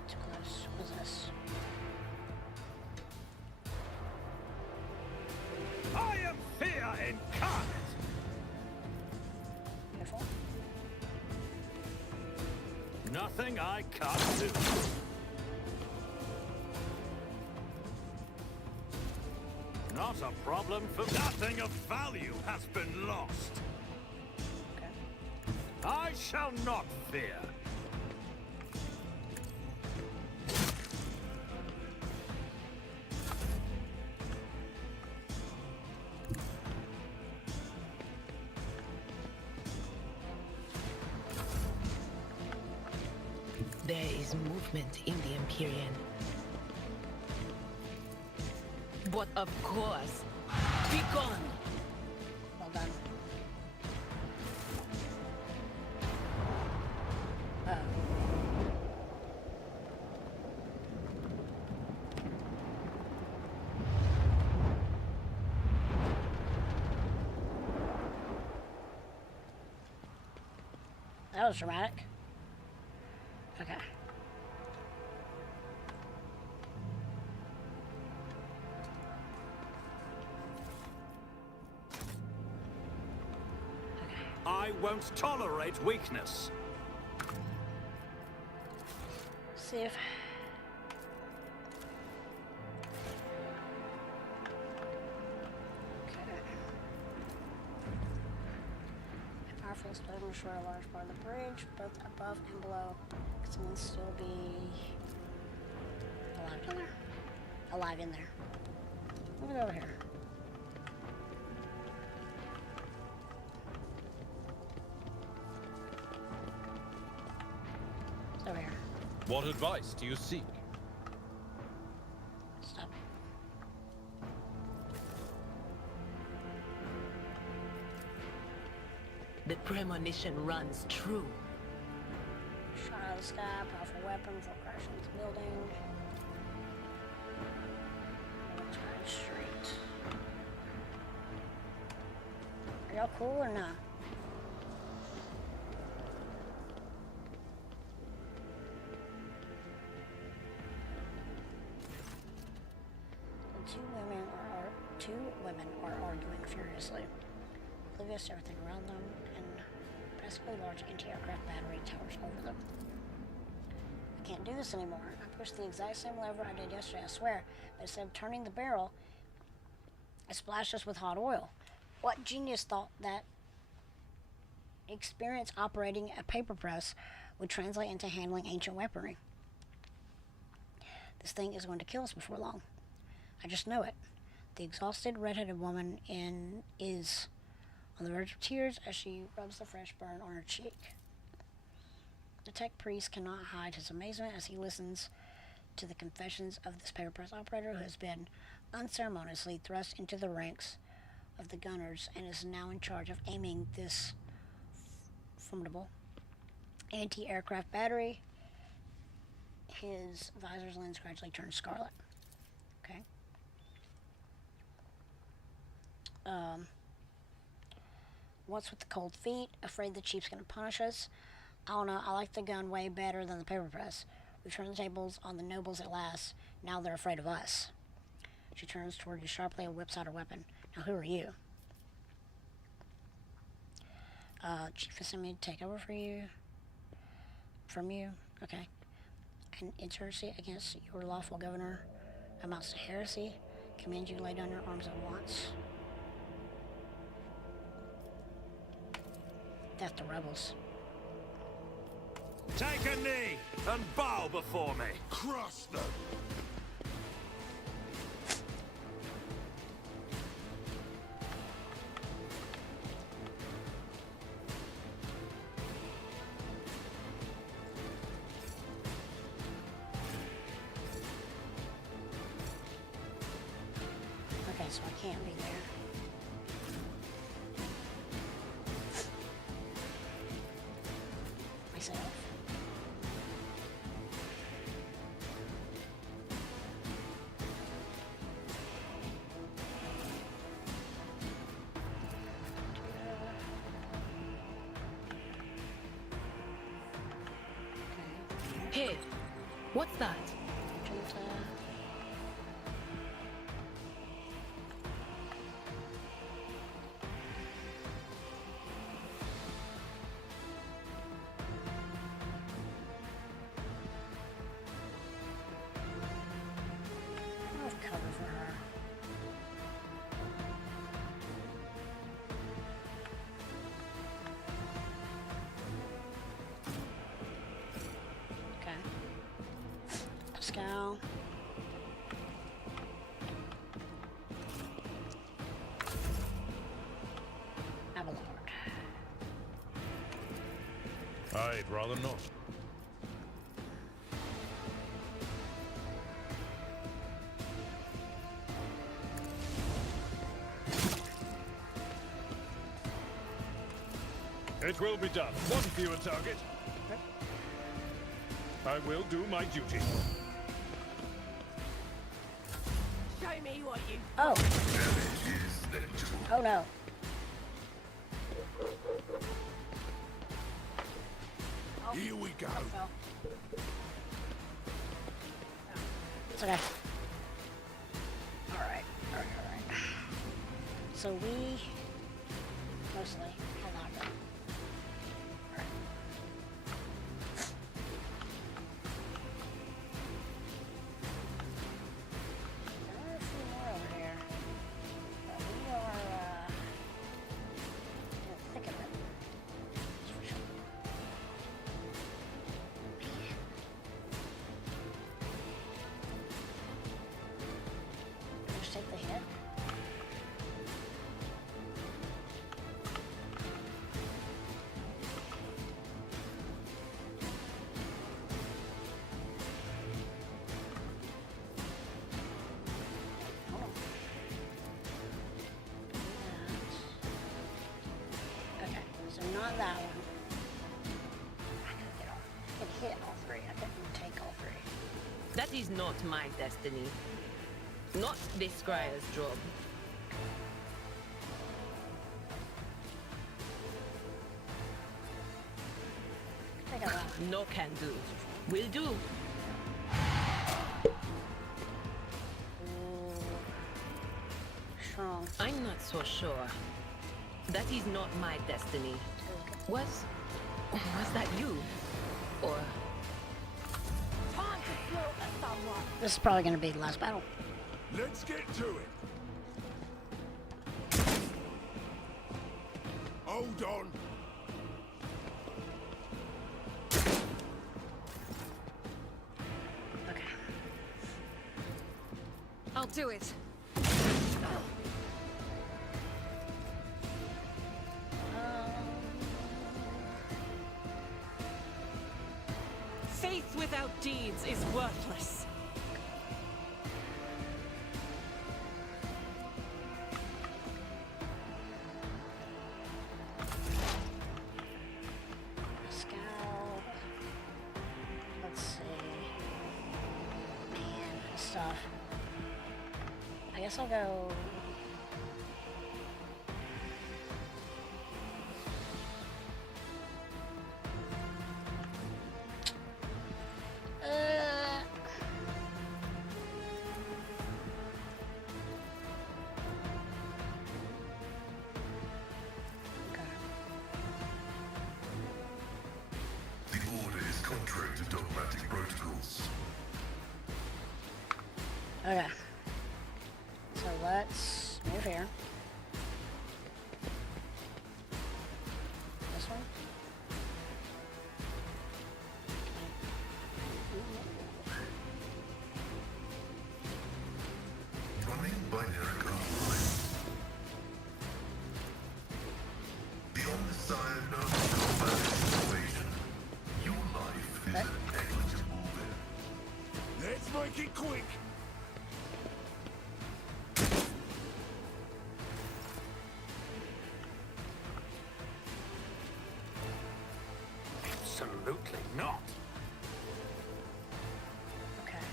too close. What was this? I am fear incarnate. Beautiful. Nothing I can't do. Not a problem for nothing of value has been lost. Okay. I shall not fear. There is movement in the Empyrean. But of course, be gone! Well done. Oh. That was dramatic. Okay. I won't tolerate weakness. See if a powerful explosion will destroy a large part of the bridge, both above and below. Could someone still be alive in there? Alive in there. Move it over here. It's over here. What advice do you seek? Stop. The premonition runs true. Shot out of the sky, powerful weapon before crashing into the building. Turn straight. Are y'all cool or not? Two women are arguing furiously, oblivious to everything around them, and basically large anti-aircraft battery towers over them. can't do this anymore. I pushed the exact same lever I did yesterday, I swear. But instead of turning the barrel, it splashed us with hot oil. What genius thought that experience operating a paper press would translate into handling ancient weaponry? This thing is going to kill us before long. I just know it. The exhausted red-headed woman is on the verge of tears as she rubs the fresh burn on her cheek. The tech priest cannot hide his amazement as he listens to the confessions of this paper press operator who has been unceremoniously thrust into the ranks of the gunners and is now in charge of aiming this formidable anti-aircraft battery. His visor's lens gradually turns scarlet. Okay. What's with the cold feet? Afraid the chief's gonna punish us? I don't know. I like the gun way better than the paper press. We've turned the tables on the nobles at last. Now they're afraid of us. She turns toward you sharply and whips out her weapon. Now who are you? Chief has sent me to take over for you. From you? Okay. An insurgency against your lawful governor amounts to heresy. Command you lay down your arms at once. Death to rebels. Take a knee and bow before me. Cross them! Okay, so I can't be there. Myself. Hey, what's that? I'll have cover for her. Okay. Pascal. Abelard. I'd rather not. It will be done. One fewer target. I will do my duty. Show me what you... Oh. Damage is negligible. Oh no. Here we go. Well. It's okay. Alright. So we mostly have locked up. Alright. There are a few more over here. But we are in the thick of it. That's for sure. Just take the hit. Hold on. Okay, so not that one. I could hit all three. I couldn't take all three. That is not my destiny. Not this squire's job. I think I got one. No can do. Will do. Ooh. Strong. I'm not so sure. That is not my destiny. Was that you? Or This is probably going to be the last battle. Let's get to it. Hold on. Okay. I'll do it. Faith without deeds is worthless. Scout. Let's see. Man, this stuff. I guess I'll go. The order is contrary to dogmatic protocols. Okay. So let's move here. This one? Running binary online. Beyond the side of combat situation, your life is a negligible bit. Let's make it quick. Absolutely not. Okay.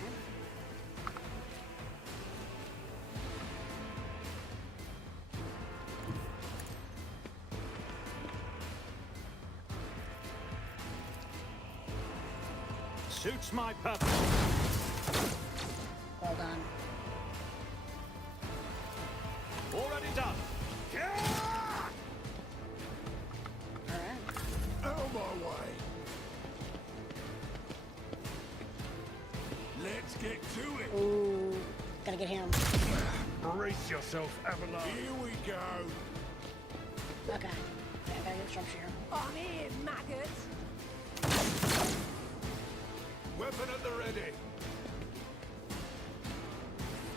Suits my purpose. Well done. Already done. Alright. Out of my way. Let's get to it. Ooh. Gotta get him. Brace yourself, Abelard. Here we go. Okay. Yeah, I gotta get sharpshooter. I'm here, maggot. Weapon at the ready.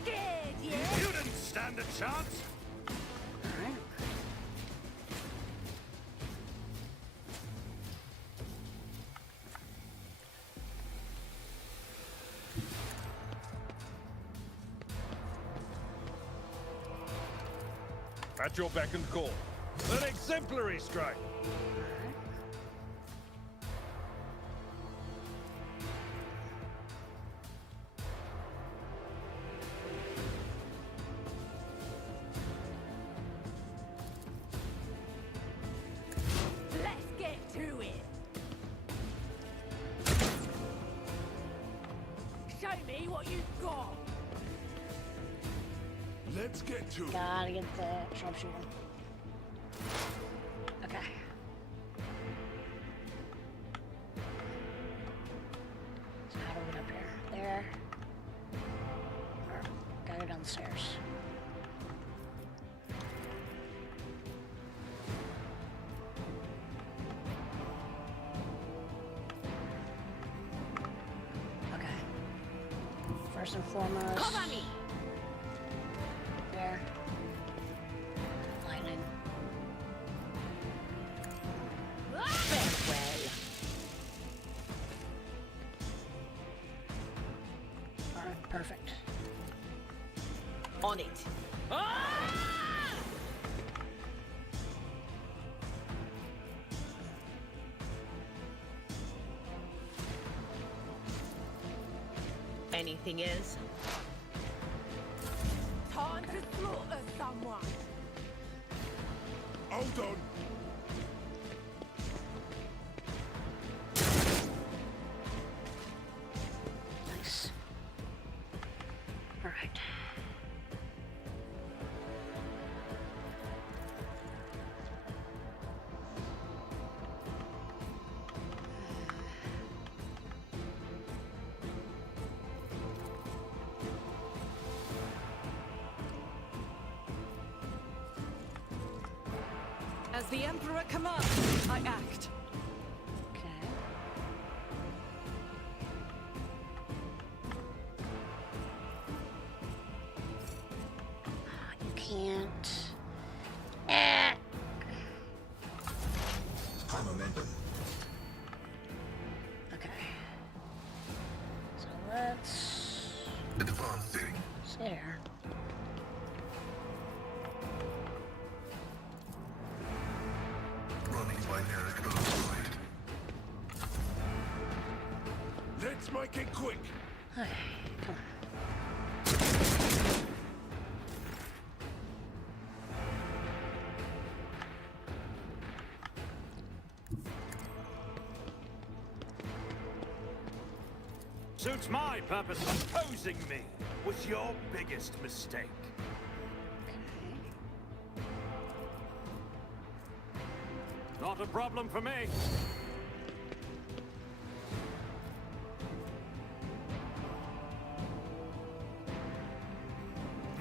Scared, yeah? You didn't stand a chance. Alright. At your beck and call. An exemplary strike. Let's get to it. Show me what you've got. Let's get to it. Gotta get the sharpshooter. Okay. So how do we get up here? There. Or, gotta go down the stairs. Okay. First and foremost. Cover me. There. Lightning. Farewell. Alright, perfect. On it. Anything else? Time to slaughter someone. Hold on. Nice. Alright. As the Emperor commands, I act. Okay. You can't. High momentum. Okay. So let's Advancing. sit here. Running binary override. Let's make it quick. Okay, come on. Suits my purpose. Opposing me was your biggest mistake. Not a problem for me.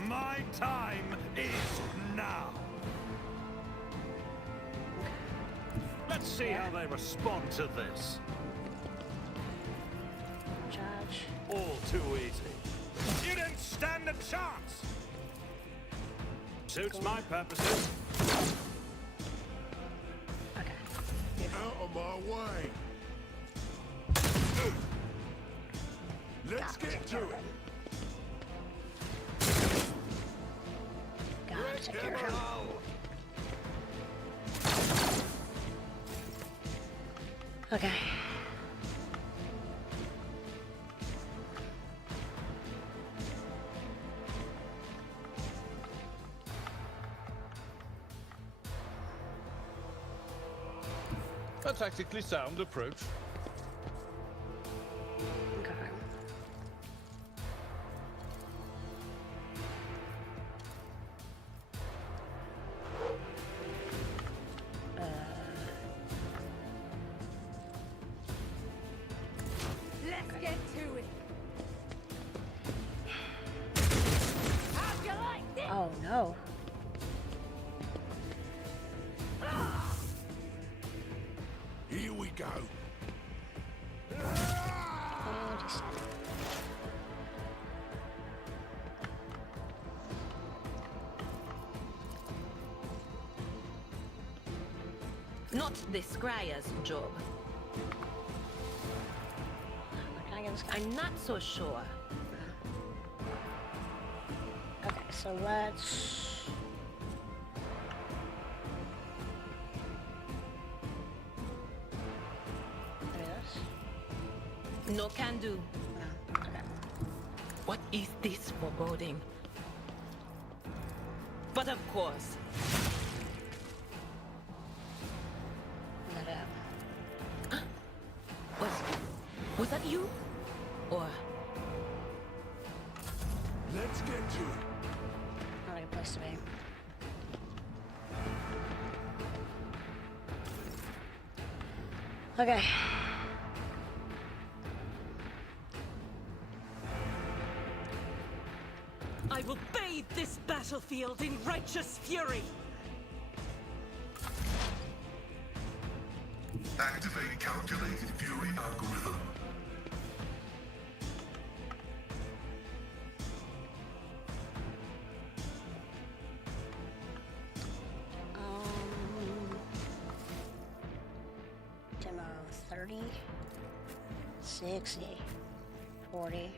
My time is now. Let's see how they respond to this. Charge. All too easy. You didn't stand a chance. Suits my purposes. Okay. Out of my way. Let's get to it. Gotta take care of him. Okay. A tactically sound approach. Okay. Let's get to it. How'd you like this? Oh no. Here we go. And just- Not the Scryer's job. Can I get this guy? I'm not so sure. Okay, so let's. Do this. No can do. No. Okay. What is this foreboding? But of course, Let it out. Was that you? or Let's get to it. Not a good place to be. Okay. I will bathe this battlefield in righteous fury. Activate calculated fury algorithm. Demo 30, 60, 40,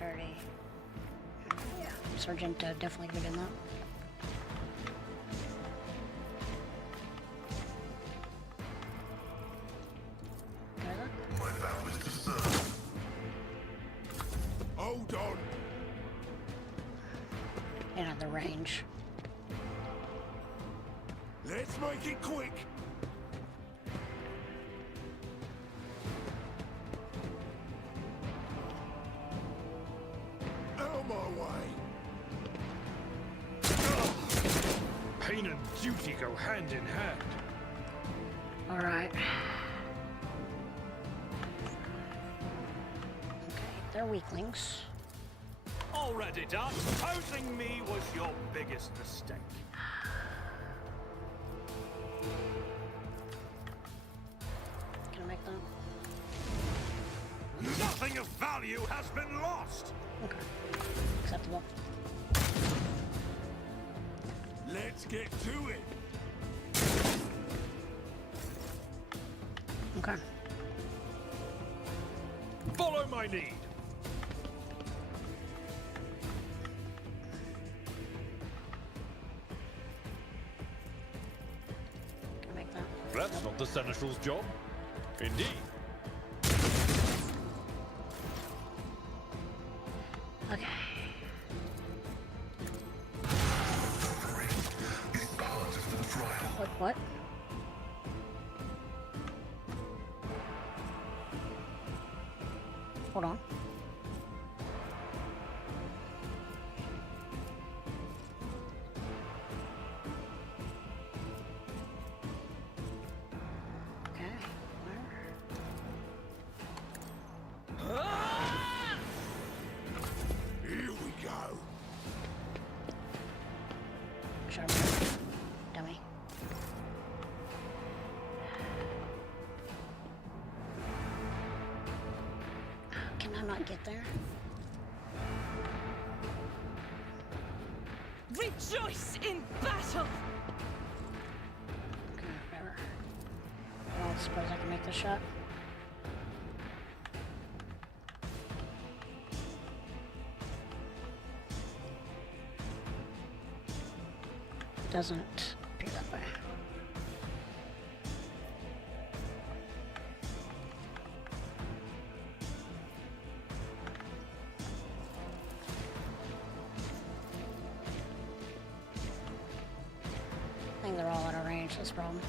30. Yeah, Sergeant definitely could be doing that. Can I look? My vow is to serve. Hold on. And at the range. Let's make it quick. Out of my way. Pain and duty go hand in hand. All right. Okay, they're weaklings. Already done. Opposing me was your biggest mistake. Nothing of value has been lost. Okay. Acceptable. Let's get to it. Okay. Follow my lead. Can I make that? That's not the Seneschal's job. Indeed. Okay. What? Hold on. Okay. Here we go. Sure. Dummy. Can I not get there? Rejoice in battle! Okay, whatever. I don't suppose I can make this shot. Doesn't appear that way. I think they're all out of range, that's the problem.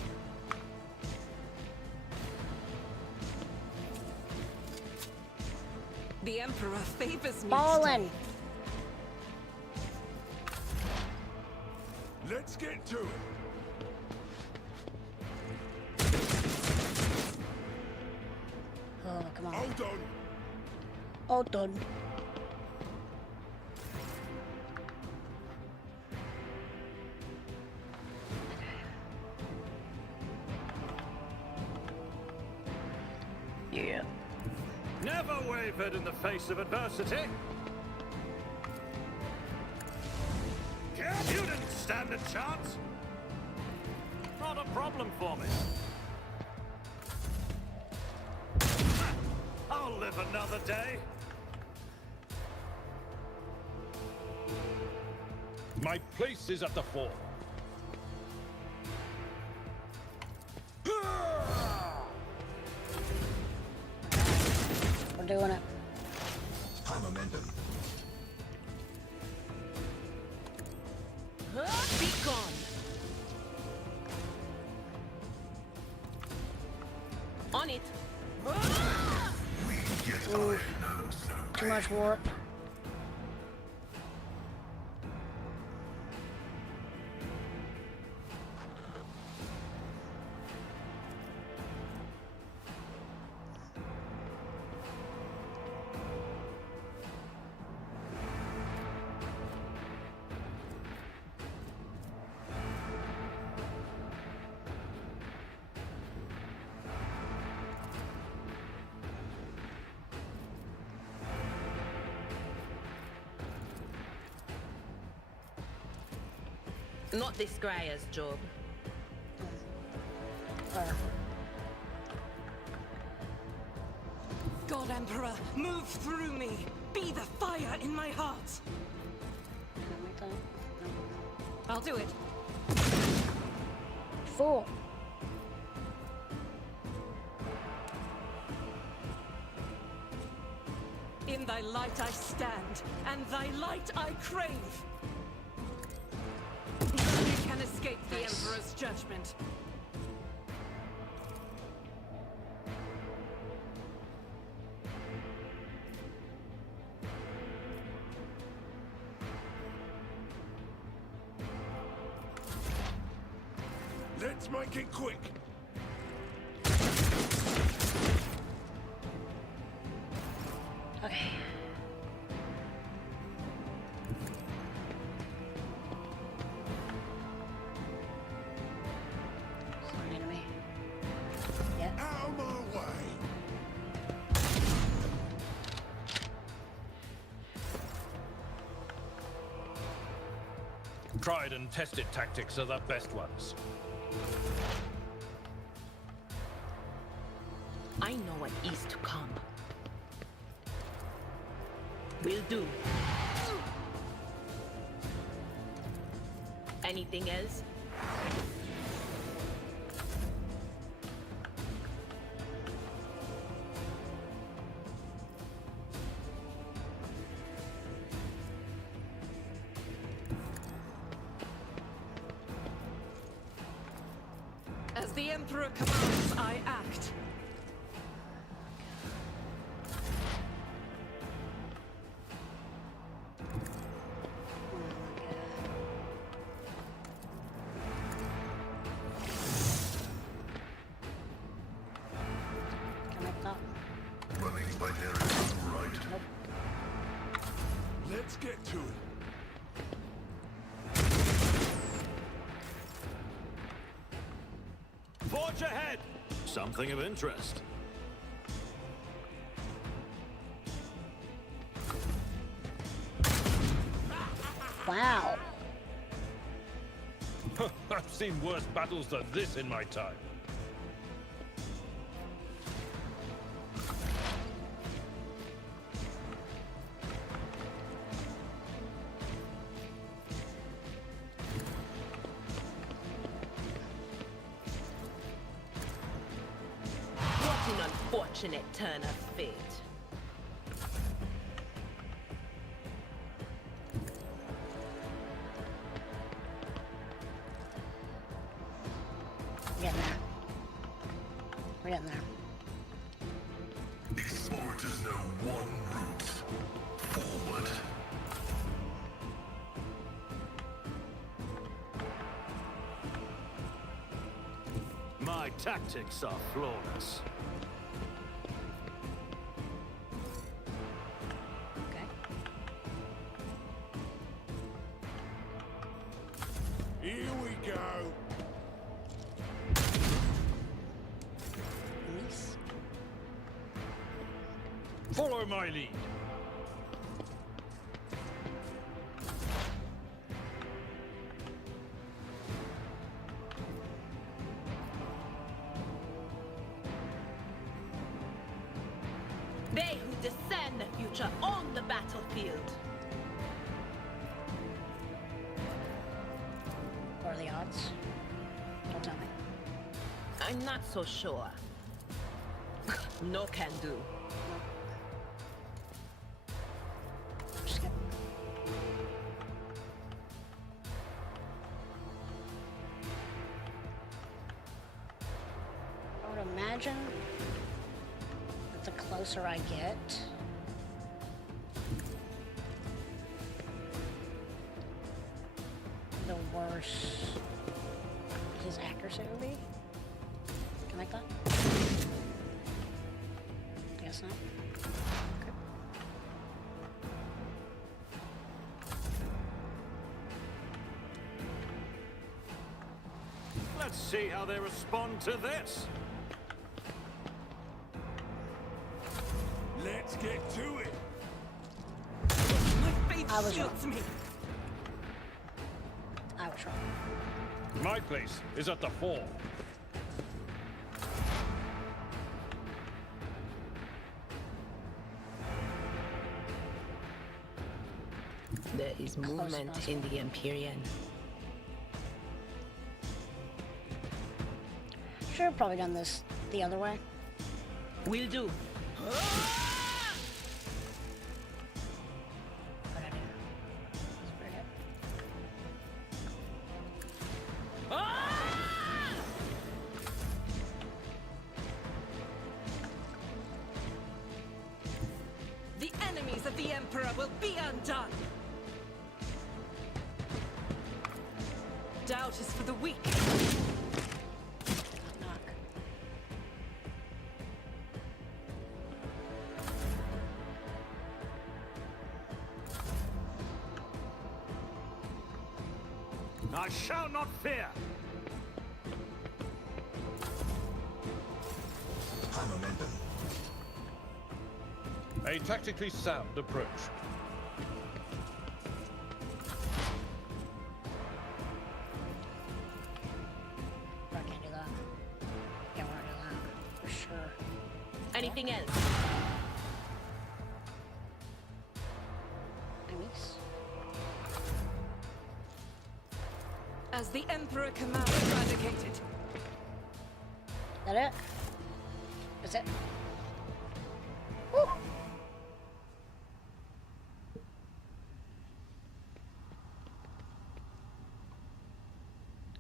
The Emperor favors me. Fallen! Let's get to it. Oh, come on. Hold on. Oh, done. Yeah. Never wavered in the face of adversity. You didn't stand a chance. Not a problem for me. I'll live another day. My place is at the fore. We're doing it. High momentum. Be gone! On it. Ooh, too much warp. Not this Scryer's job. God Emperor, move through me! Be the fire in my heart! Can I make that? I'll do it. Fool. In thy light I stand, and thy light I crave! None can escape the Emperor's judgment. Let's make it quick. Okay. An enemy. Yeah. Out of my way. Tried and tested tactics are the best ones. I know what is to come. Will do. Anything else? As the Emperor commands, I act. Can I make that? Running binary right. Let's get to it. Forge ahead! Something of interest. Wow. I've seen worse battles than this in my time. What an unfortunate turn of fate. We're getting there. We're getting there. Explorers know one route. Forward. My tactics are flawless. Okay. Here we go. Release. Follow my lead. They who discern the future on the battlefield. What are the odds? Don't tell me. I'm not so sure. No can do. Just kidding. I would imagine that the closer I get, the worse his accuracy would be. Can I make that? I guess not. Okay. Let's see how they respond to this. Let's get to it. My faith I was shields me. I was wrong. My place is at the fore. There is movement in the Empyrean. Should have probably done this the other way. Will do. Good idea. That's pretty good. The enemies of the Emperor will be undone. Doubt is for the weak. Knock. I shall not fear. High momentum. A tactically sound approach. Anything else? Enemies. As the Emperor commands, eradicated. That it? That's it. Woo!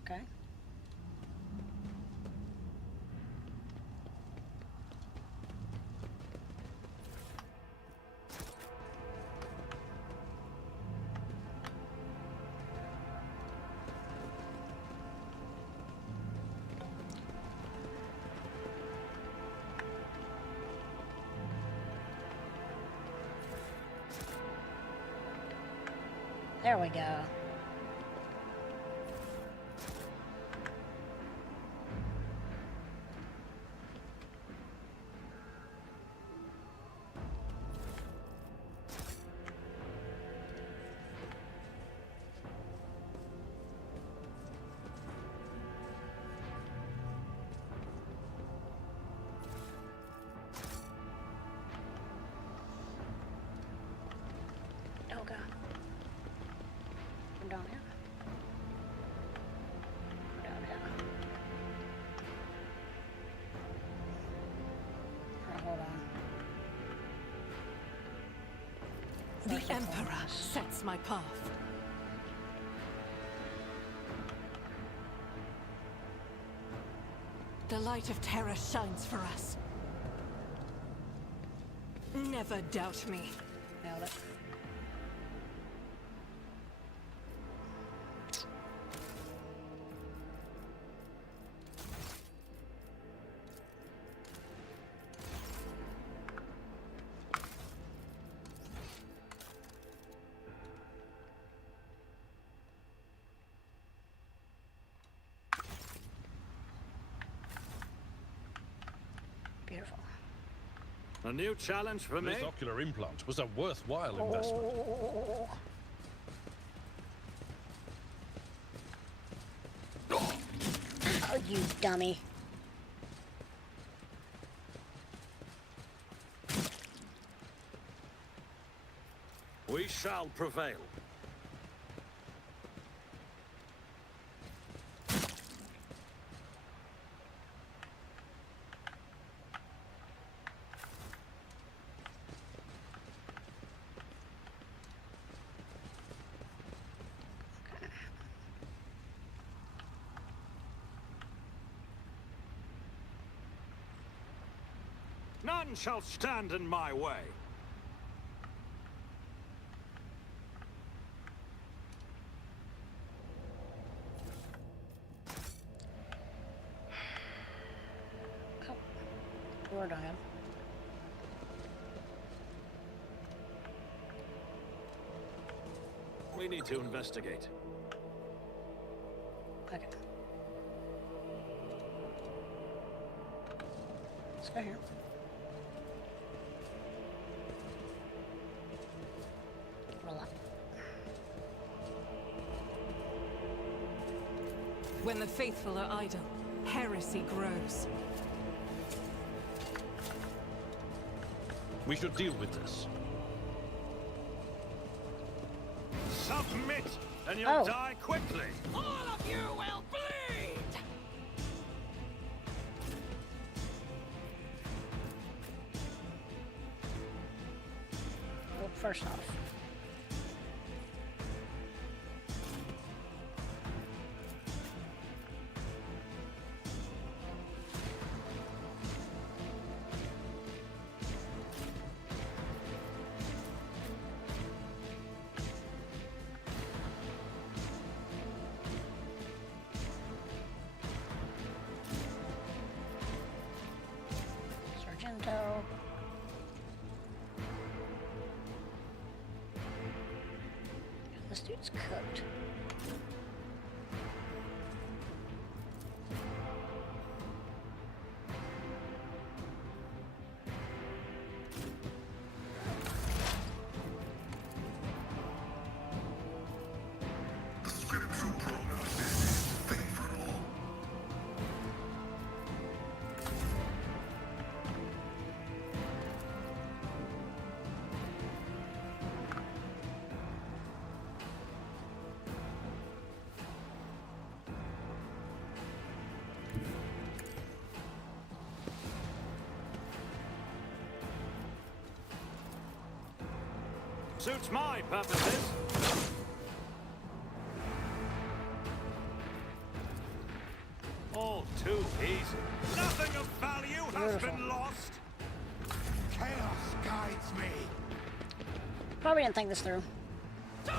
Okay. There we go. Oh god. We're down here. We're down here. Alright, hold on. The Emperor sets my path. The light of terror shines for us. Never doubt me. Nailed it. Beautiful. A new challenge for me? This ocular implant was a worthwhile investment. Oh, you dummy. We shall prevail. None shall stand in my way. Oh, we're dying. We need to investigate. Okay. Let's go here. Roll up. When the faithful are idle, heresy grows. We should deal with this. Submit, and you'll Oh. die quickly. All of you will bleed! Well, first off. Sargento. This dude's cooked. The scriptural prognosis is favorable. Suits my purposes. All too easy. Nothing of value has been lost. Chaos guides me. Probably didn't think this through. I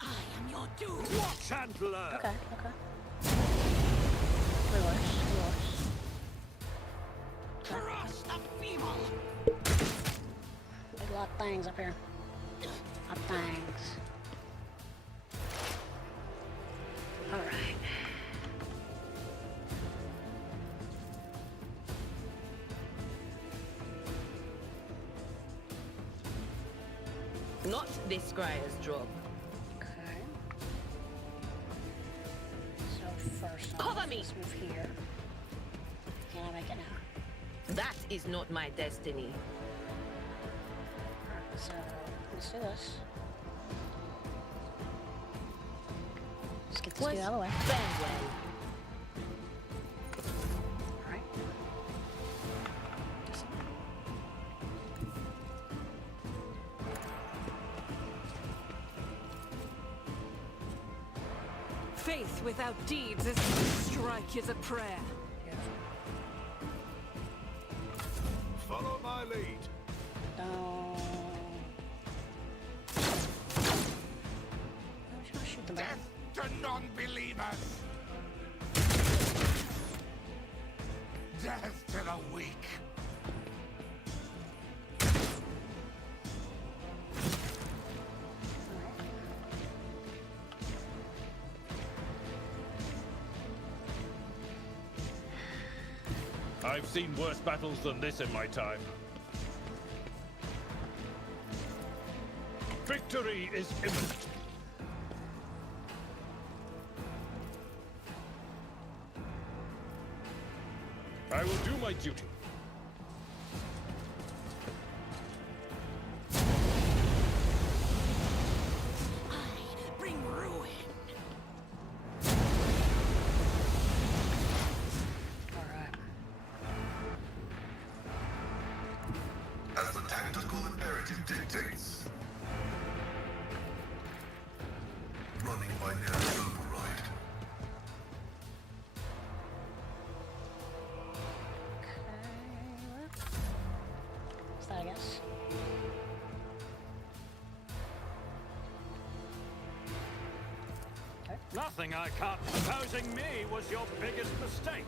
am your doom. Watch and learn. Okay, okay. Way worse, way worse. Crush the feeble. There's a lot of things up here. A lot of things. Alright. Not this Scryer's job. Okay. So first Cover off, me. let's move here. Can I make it now? That is not my destiny. Alright, so let's do this. Let's get this dude out of the way. Farewell. Alright. Faith without deeds is strike is a prayer. Follow my lead. Don't. I'm just gonna shoot the man. Death to non-believers. Death to the weak. I've seen worse battles than this in my time. Victory is imminent. I will do my duty. I bring ruin. Alright. As the tactical imperative dictates. Running binary override. What's that, I guess? Okay. Nothing I can't. Opposing me was your biggest mistake.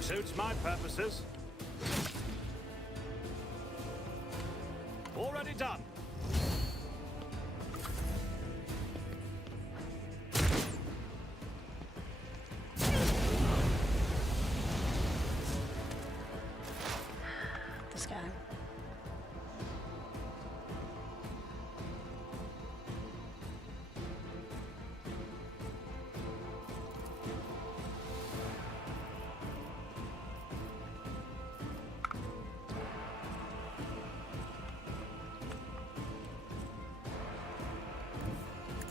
Suits my purposes. Already done. This guy.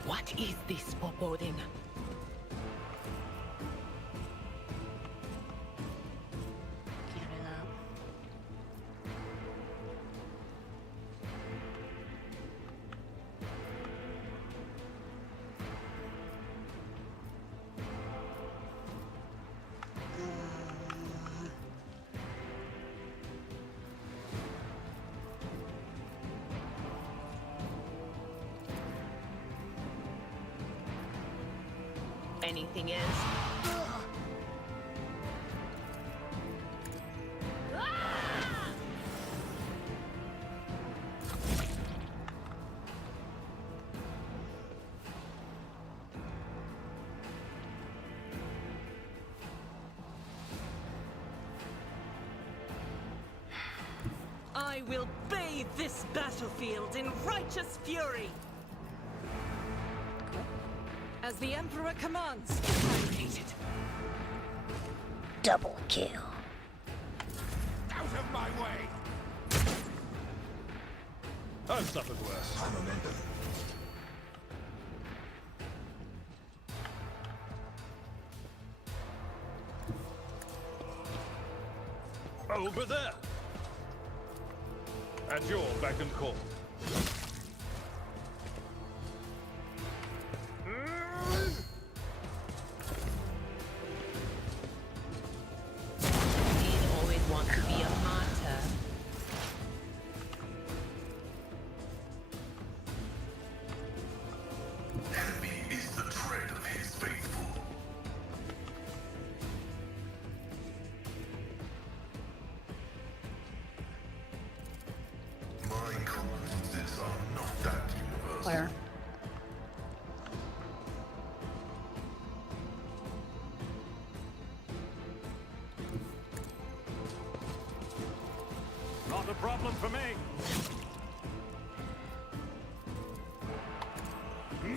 What is this foreboding? Can't do that. Anything else? I will bathe this battlefield in righteous fury. As the Emperor commands, I repeat it. Double kill. Out of my way. I've suffered worse. High momentum. Over there. At your beck and call. You'd always want to be a martyr. Enemy is the tread of his faithful. My competences are not that universal. Where? Not a problem for me.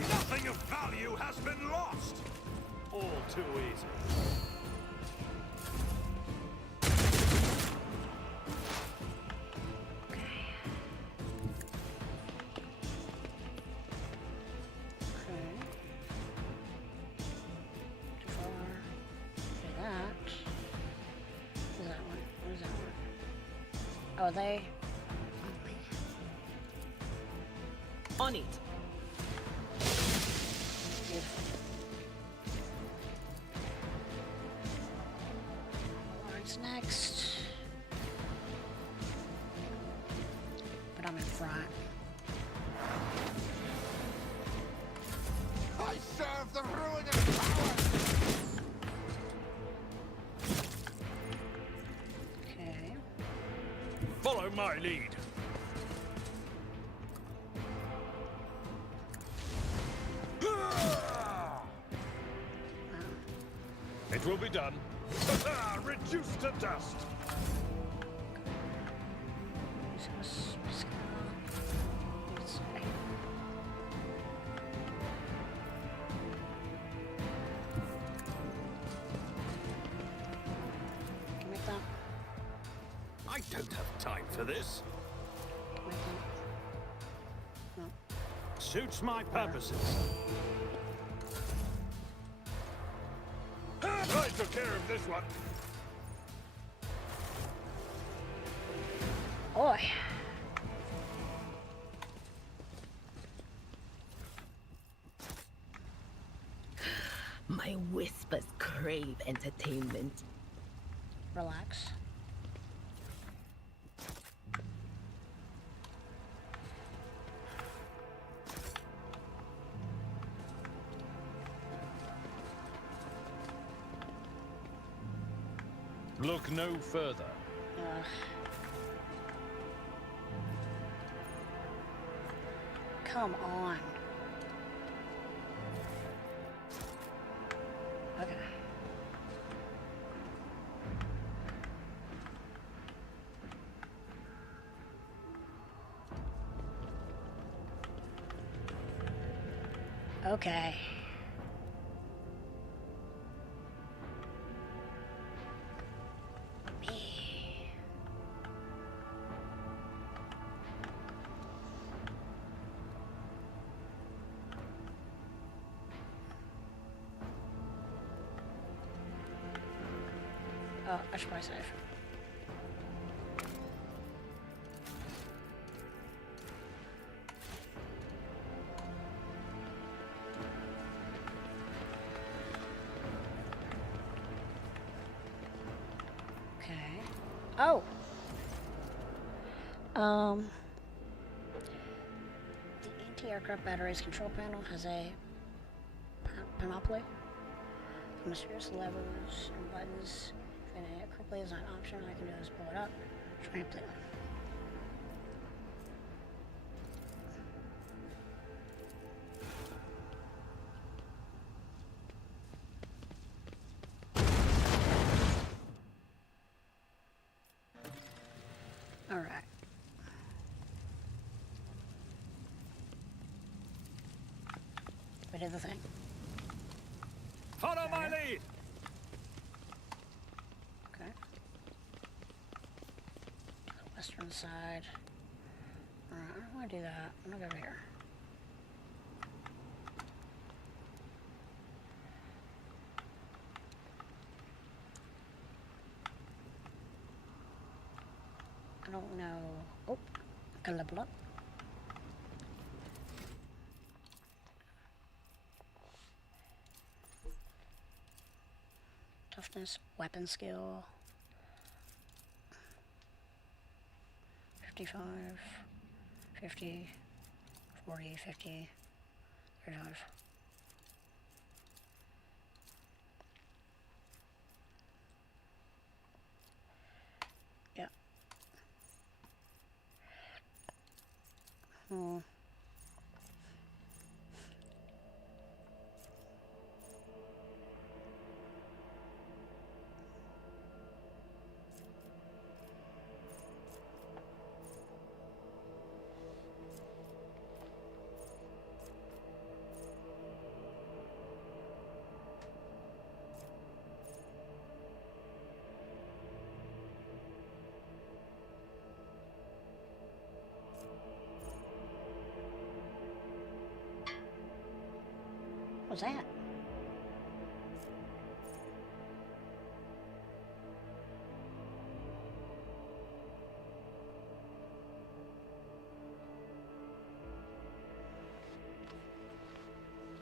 Nothing of value has been lost. All too easy. Okay. Too far. Do that. What is that one? What is that one? Oh, they. On it. Beautiful. What's next? But I'm in front. I serve the ruinous power! Okay. Follow my lead. It will be done. Reduced to dust. Make that. I don't have time for this. Make that. No. Suits my purposes. I took care of this one. Oi. My whispers crave entertainment. Relax. Look no further. Ugh. Come on. Okay. Okay. Oh, I should probably save. Okay. Oh. The anti-aircraft batteries control panel has a panoply. Mysterious levers and buttons. If it quickly is not an option, all I can do is pull it up. Try and play it. All right. We did the thing. Follow my lead. Okay. Western side. Alright, I don't want to do that. I'm gonna go over here. I don't know. Oh, can level up. Toughness, weapon skill. 55, 50, 40, 50, 35. Yeah. What's that?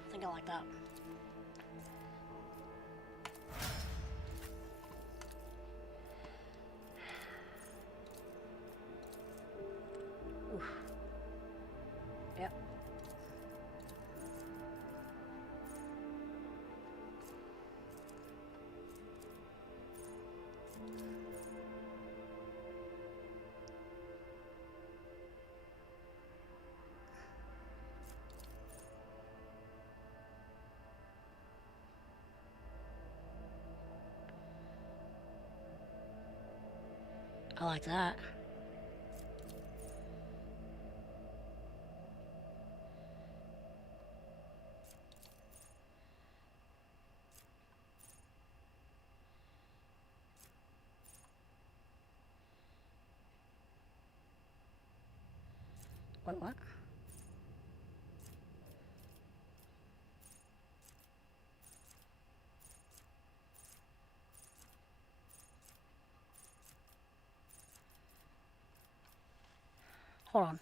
I think I like that. Oof. Yep. I like that. Wait, what? Hold on.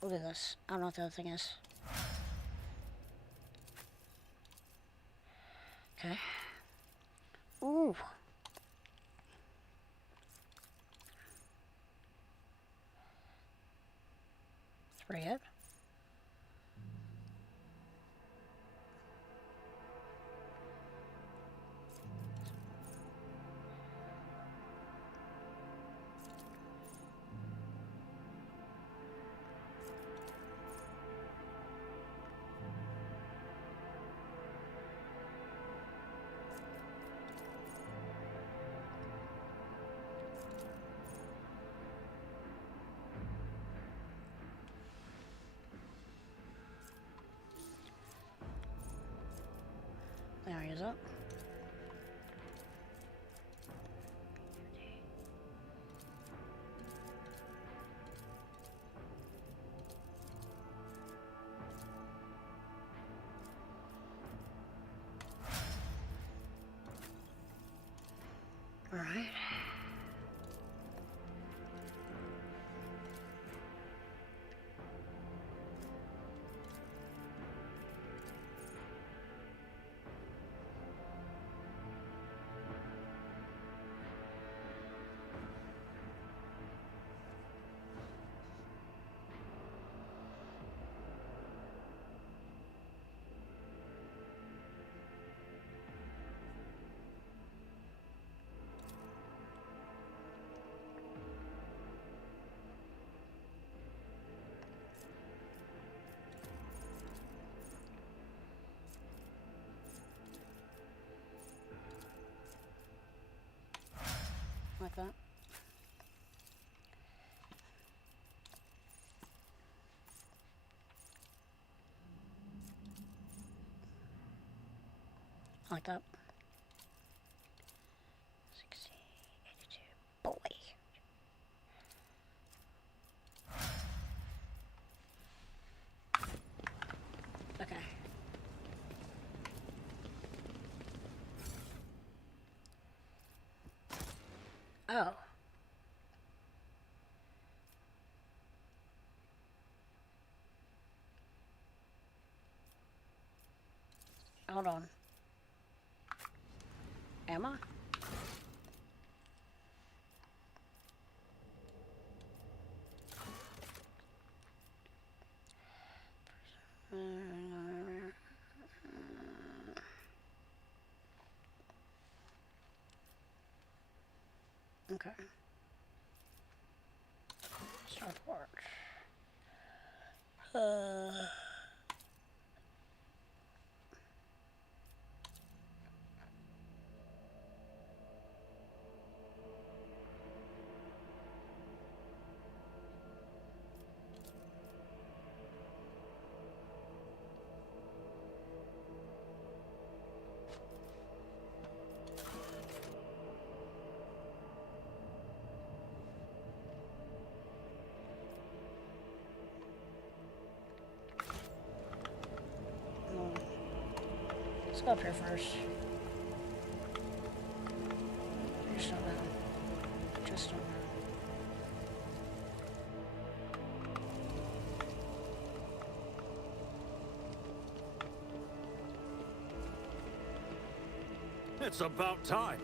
Look at this. I don't know what the other thing is. Okay. Ooh. It's pretty good. There he is up. All right. Like that. Like that. Oh. Hold on. Am I? Okay. Start work. Let's go up here first. Just don't know. Just don't know. It's about time.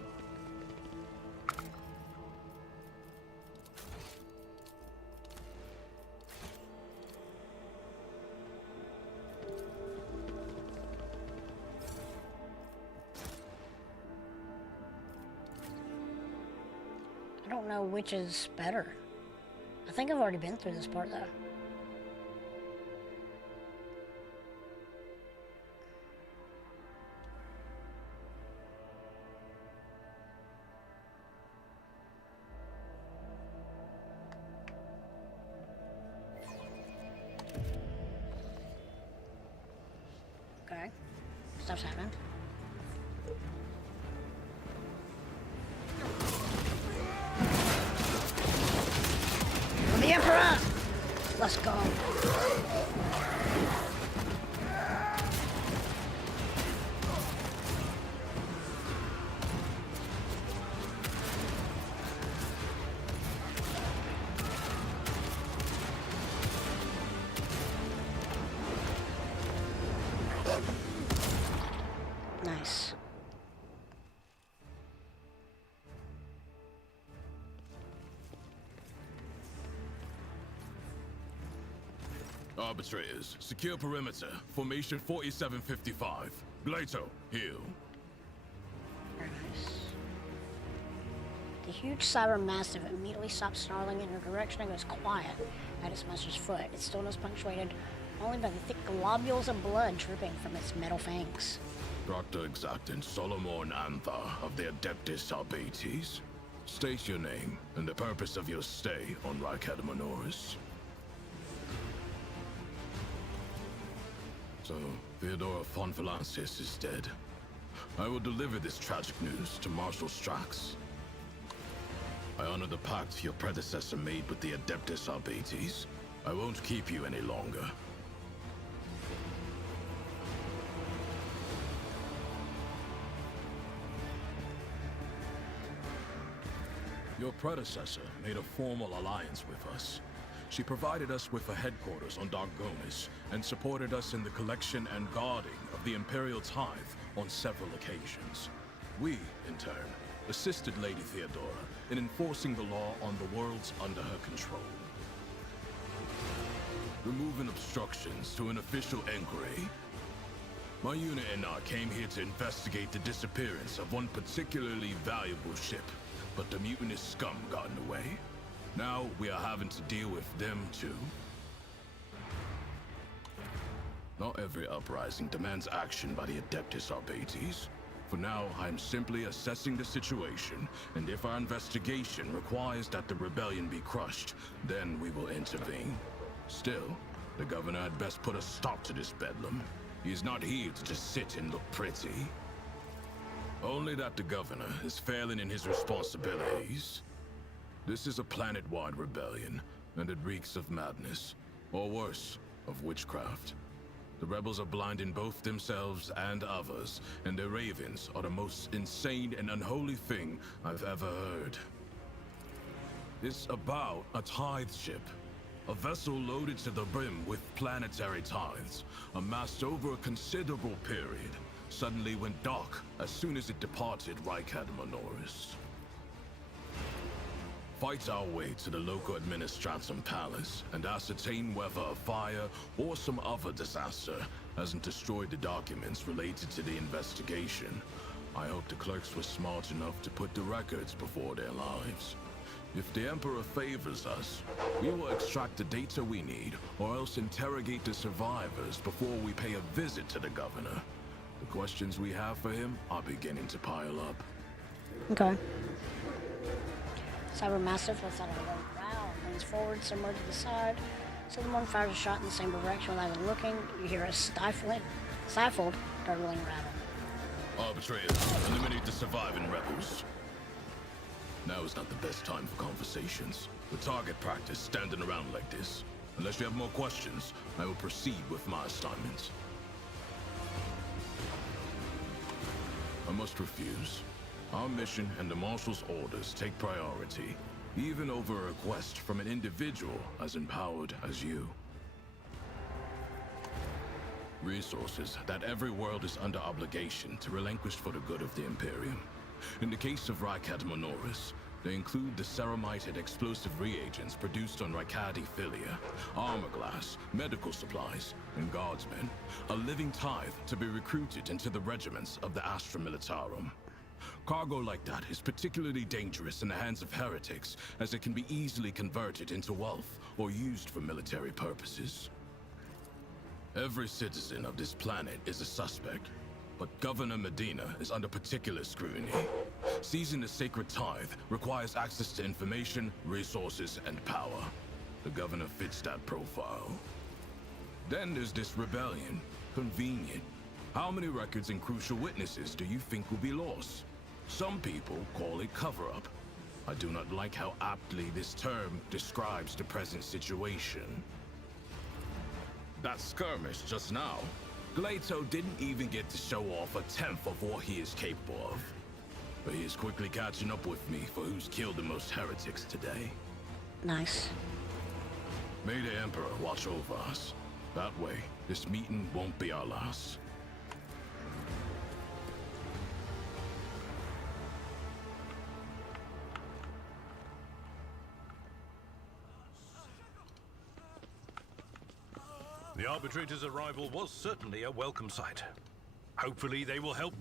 I don't know which is better. I think I've already been through this part though. Okay. Stuff's happening. For the Emperor! Let's go. Nice. Arbitrators, secure perimeter. Formation 4755. Glato, heal. Very nice. The huge cyber mastiff immediately stops snarling in her direction and goes quiet at its master's foot. Its stillness punctuated only by the thick globules of blood dripping from its metal fangs. Dr. Exactant Solomon Antha of the Adeptus Arbates. State your name and the purpose of your stay on Rykad Minoris. So, Theodora von Valancius is dead. I will deliver this tragic news to Marshal Strax. I honor the pact your predecessor made with the Adeptus Arbates. I won't keep you any longer. Your predecessor made a formal alliance with us. She provided us with a headquarters on Dargonis and supported us in the collection and guarding of the Imperial tithe on several occasions. We, in turn, assisted Lady Theodora in enforcing the law on the worlds under her control. Removing obstructions to an official inquiry. My unit and I came here to investigate the disappearance of one particularly valuable ship, but the mutinous scum got in the way. Now we are having to deal with them too. Not every uprising demands action by the Adeptus Arbates. For now, I'm simply assessing the situation, and if our investigation requires that the rebellion be crushed, then we will intervene. Still, the governor had best put a stop to this bedlam. He is not here to just sit and look pretty. Only that the governor is failing in his responsibilities. This is a planet-wide rebellion, and it reeks of madness, or worse, of witchcraft. The rebels are blinding both themselves and others, and their ravens are the most insane and unholy thing I've ever heard. It's about a tithe ship. A vessel loaded to the brim with planetary tithes, amassed over a considerable period, suddenly went dark as soon as it departed Rykad Minoris. Fight our way to the local administratum palace and ascertain whether a fire or some other disaster hasn't destroyed the documents related to the investigation. I hope the clerks were smart enough to put the records before their lives. If the Emperor favors us, we will extract the data we need, or else interrogate the survivors before we pay a visit to the governor. The questions we have for him are beginning to pile up. Okay. Cybermassive lets out a low growl, leans forward, similar to the side. So the one fires a shot in the same direction without even looking. You hear a stifled, gurgling rattle. Arbitrators, eliminate the surviving rebels. Now is not the best time for conversations. With target practice standing around like this. Unless you have more questions, I will proceed with my assignments. I must refuse. Our mission and the Marshal's orders take priority, even over a request from an individual as empowered as you. Resources that every world is under obligation to relinquish for the good of the Imperium. In the case of Rykad Minoris, they include the ceramited explosive reagents produced on Rykadi Philia, armor glass, medical supplies, and guardsmen, a living tithe to be recruited into the regiments of the Astra Militarum. Cargo like that is particularly dangerous in the hands of heretics, as it can be easily converted into wealth or used for military purposes. Every citizen of this planet is a suspect, but Governor Medina is under particular scrutiny. Seizing the sacred tithe requires access to information, resources, and power. The governor fits that profile. Then there's this rebellion. Convenient. How many records and crucial witnesses do you think will be lost? Some people call it cover-up. I do not like how aptly this term describes the present situation. That skirmish just now, Glato didn't even get to show off a tenth of what he is capable of. But he is quickly catching up with me for who's killed the most heretics today. Nice. May the Emperor watch over us. That way, this meeting won't be our last. The Arbitrator's arrival was certainly a welcome sight. Hopefully they will help.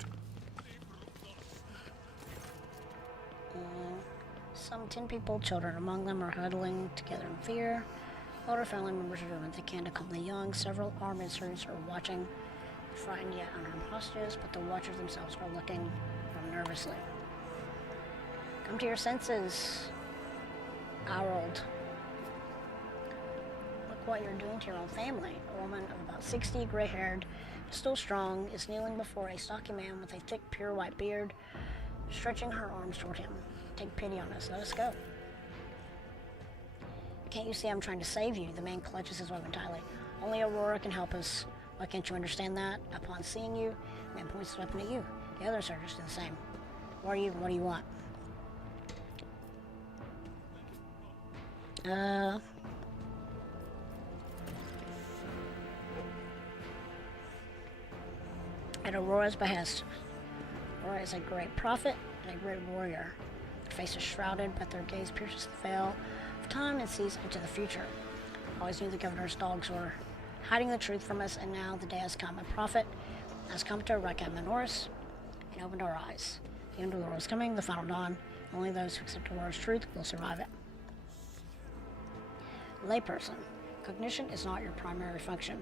Some 10 people, children among them, are huddling together in fear. Older family members are doing what they can to calm the young. Several armed insurgents are watching, frightened yet unarmed hostages, but the watchers themselves are looking nervously. Come to your senses, Harold. Look what you're doing to your own family. A woman of about 60, gray-haired, still strong, is kneeling before a stocky man with a thick, pure white beard, stretching her arms toward him. Take pity on us. Let us go. Can't you see I'm trying to save you? The man clutches his weapon tightly. Only Aurora can help us. Why can't you understand that? Upon seeing you, the man points his weapon at you. The other soldiers do the same. What are you? What do you want? At Aurora's behest. Aurora is a great prophet and a great warrior. Their face is shrouded, but their gaze pierces the veil of time and sees into the future. Always knew the governor's dogs were hiding the truth from us, and now the day has come. A prophet has come to Rykad Minoris and opened our eyes. The end of the world is coming, the final dawn. Only those who accept Aurora's truth will survive it. Layperson. Cognition is not your primary function.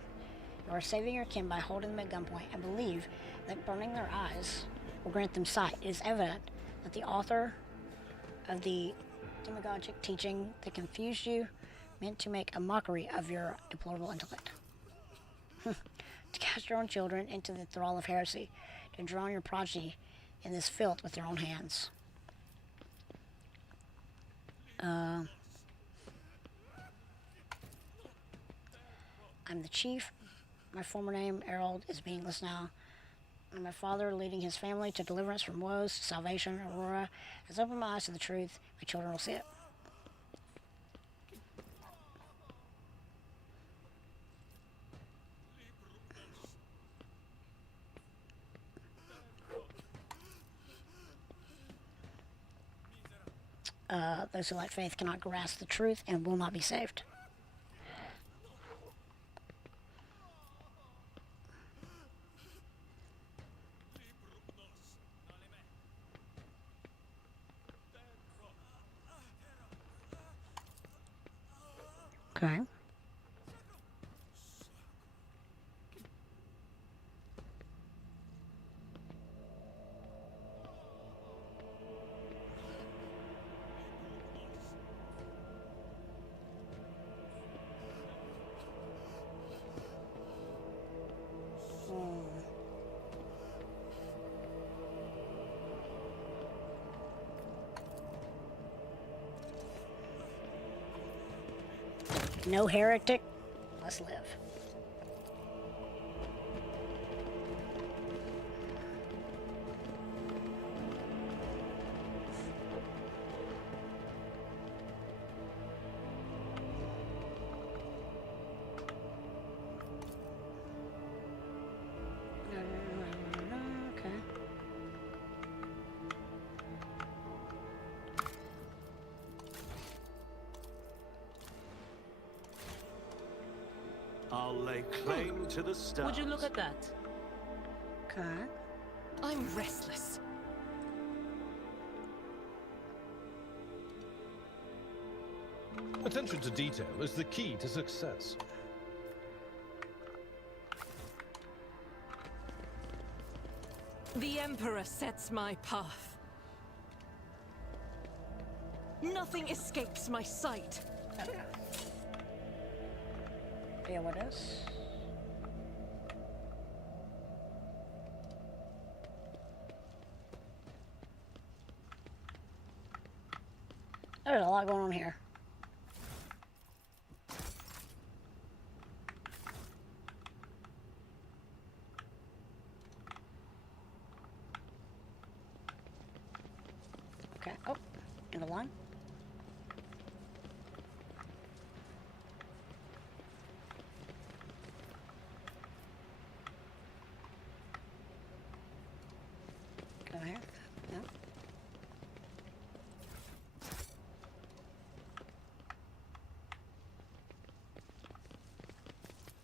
You are saving your kin by holding them at gunpoint and believe that burning their eyes will grant them sight. It is evident that the author of the demagogic teaching that confused you meant to make a mockery of your deplorable intellect. To cast your own children into the thrall of heresy, to drown your progeny in this filth with your own hands. I'm the chief. My former name, Harold, is meaningless now. And my father, leading his family to deliverance from woes to salvation, Aurora, has opened my eyes to the truth. My children will see it. those who lack faith cannot grasp the truth and will not be saved. Okay. No heretic. Let's live. Okay. I'll lay claim to the stars. Would you look at that? Okay. I'm restless. Attention to detail is the key to success. The Emperor sets my path. Nothing escapes my sight. Yeah, what is? There's a lot going on here. Okay. Oh, in the line. Go here. No.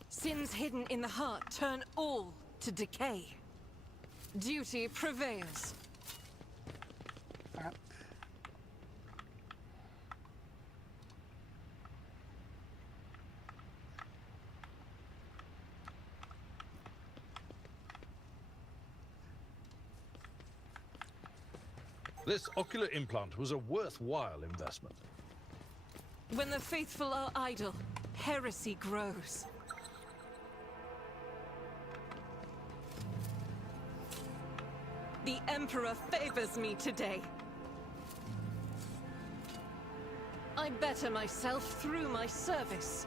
Sins hidden in the heart turn all to decay. Duty prevails. All right. This ocular implant was a worthwhile investment. When the faithful are idle, heresy grows. The Emperor favors me today. I better myself through my service.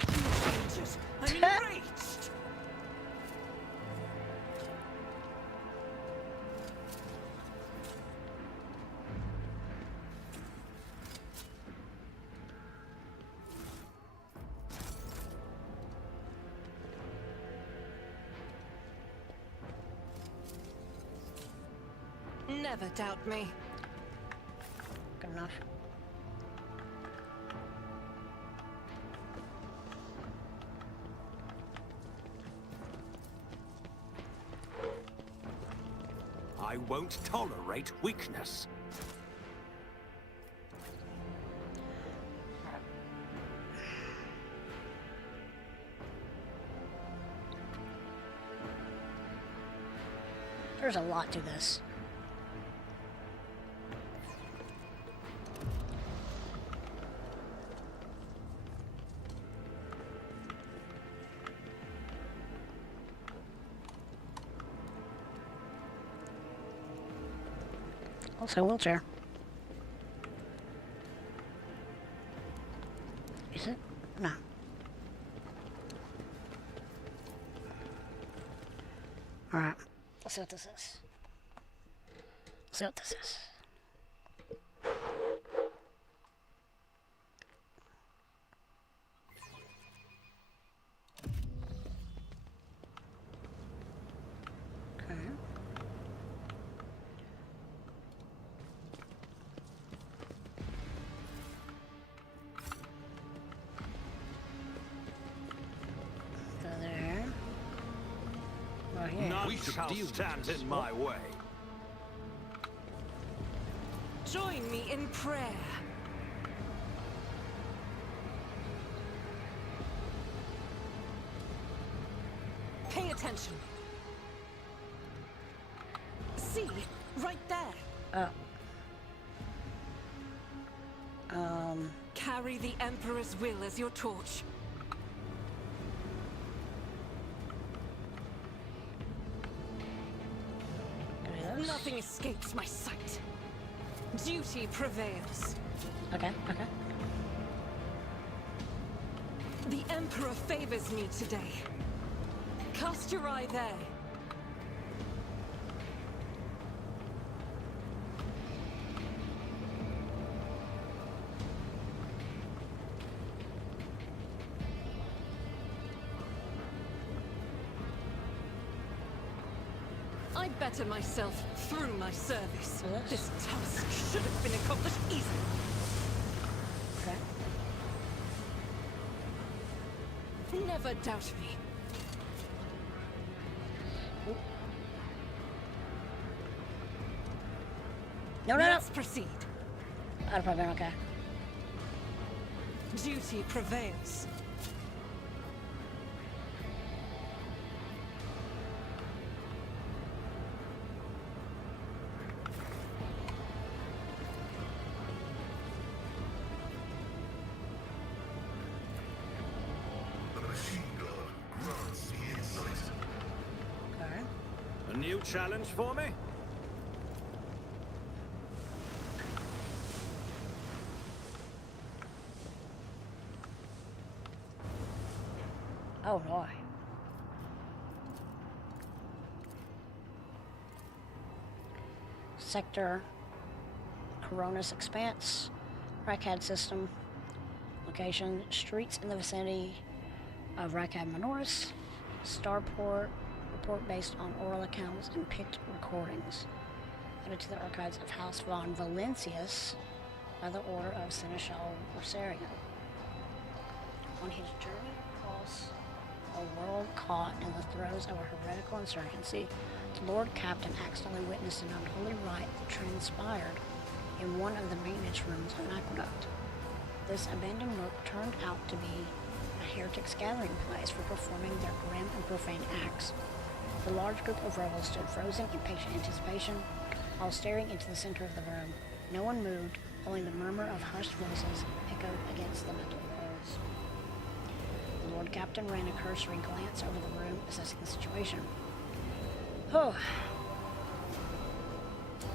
Changes. I'm enraged. Never doubt me. Good enough. I won't tolerate weakness. There's a lot to this. Also, wheelchair. Is it? No. Alright. Let's see what this is. Let's see what this is. Okay. We None should shall deal with stand this. in my way. Join me in prayer. Pay attention. See, right there. Carry the Emperor's will as your torch. Yes. Nothing escapes my sight. Duty prevails. Okay, okay. The Emperor favors me today. Cast your eye there. I better myself through my service. Yes. This task should have been accomplished easily. Okay. Never doubt me. No, no, no. Let's proceed. I'd have probably been okay. Duty prevails. The machine guard grants me insight. Okay. A new challenge for me? Oh boy. Sector Coronis Expanse, Rykad system. Location, streets in the vicinity of Rykad Minoris. Starport, report based on oral accounts and picked recordings. Added to the archives of House von Valencius by the order of Seneschal Rosario. On his journey across a world caught in the throes of a heretical insurgency, the Lord Captain accidentally witnessed an unholy rite that transpired in one of the maintenance rooms of an aqueduct. This abandoned nook turned out to be a heretics' gathering place for performing their grim and profane acts. The large group of rebels stood frozen in patient anticipation while staring into the center of the room. No one moved, only the murmur of hushed voices echoed against the metal walls. The Lord Captain ran a cursory glance over the room, assessing the situation. Oh,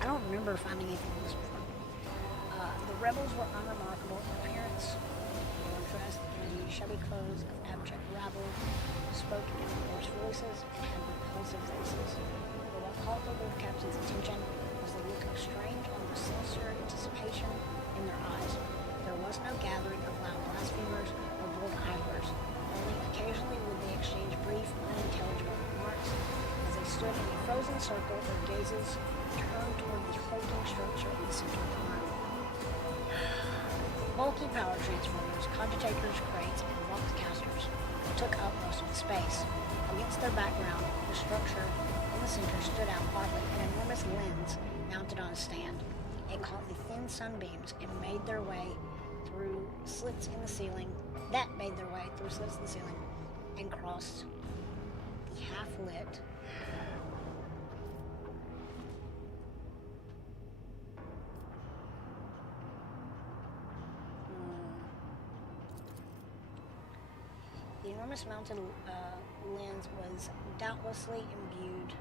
I don't remember finding anything like this before. The rebels were unremarkable in appearance. They were dressed in the shabby clothes of abject rabble, spoke in hoarse voices, and had repulsive faces. But what caught the Lord Captain's attention was the look of strange, almost sinister anticipation in their eyes. There was no gathering of loud blasphemers or bold idlers. Only occasionally would they exchange brief, unintelligible remarks. As they stood in a frozen circle, their gazes turned toward the hulking structure in the center of the room. Bulky power transformers, cogitators, crates, and locked casters took up most of the space. Against their background, the structure in the center stood out oddly, an enormous lens mounted on a stand. It caught the thin sunbeams and made their way through slits in the ceiling. And crossed the half-lit The enormous mounted lens was doubtlessly imbued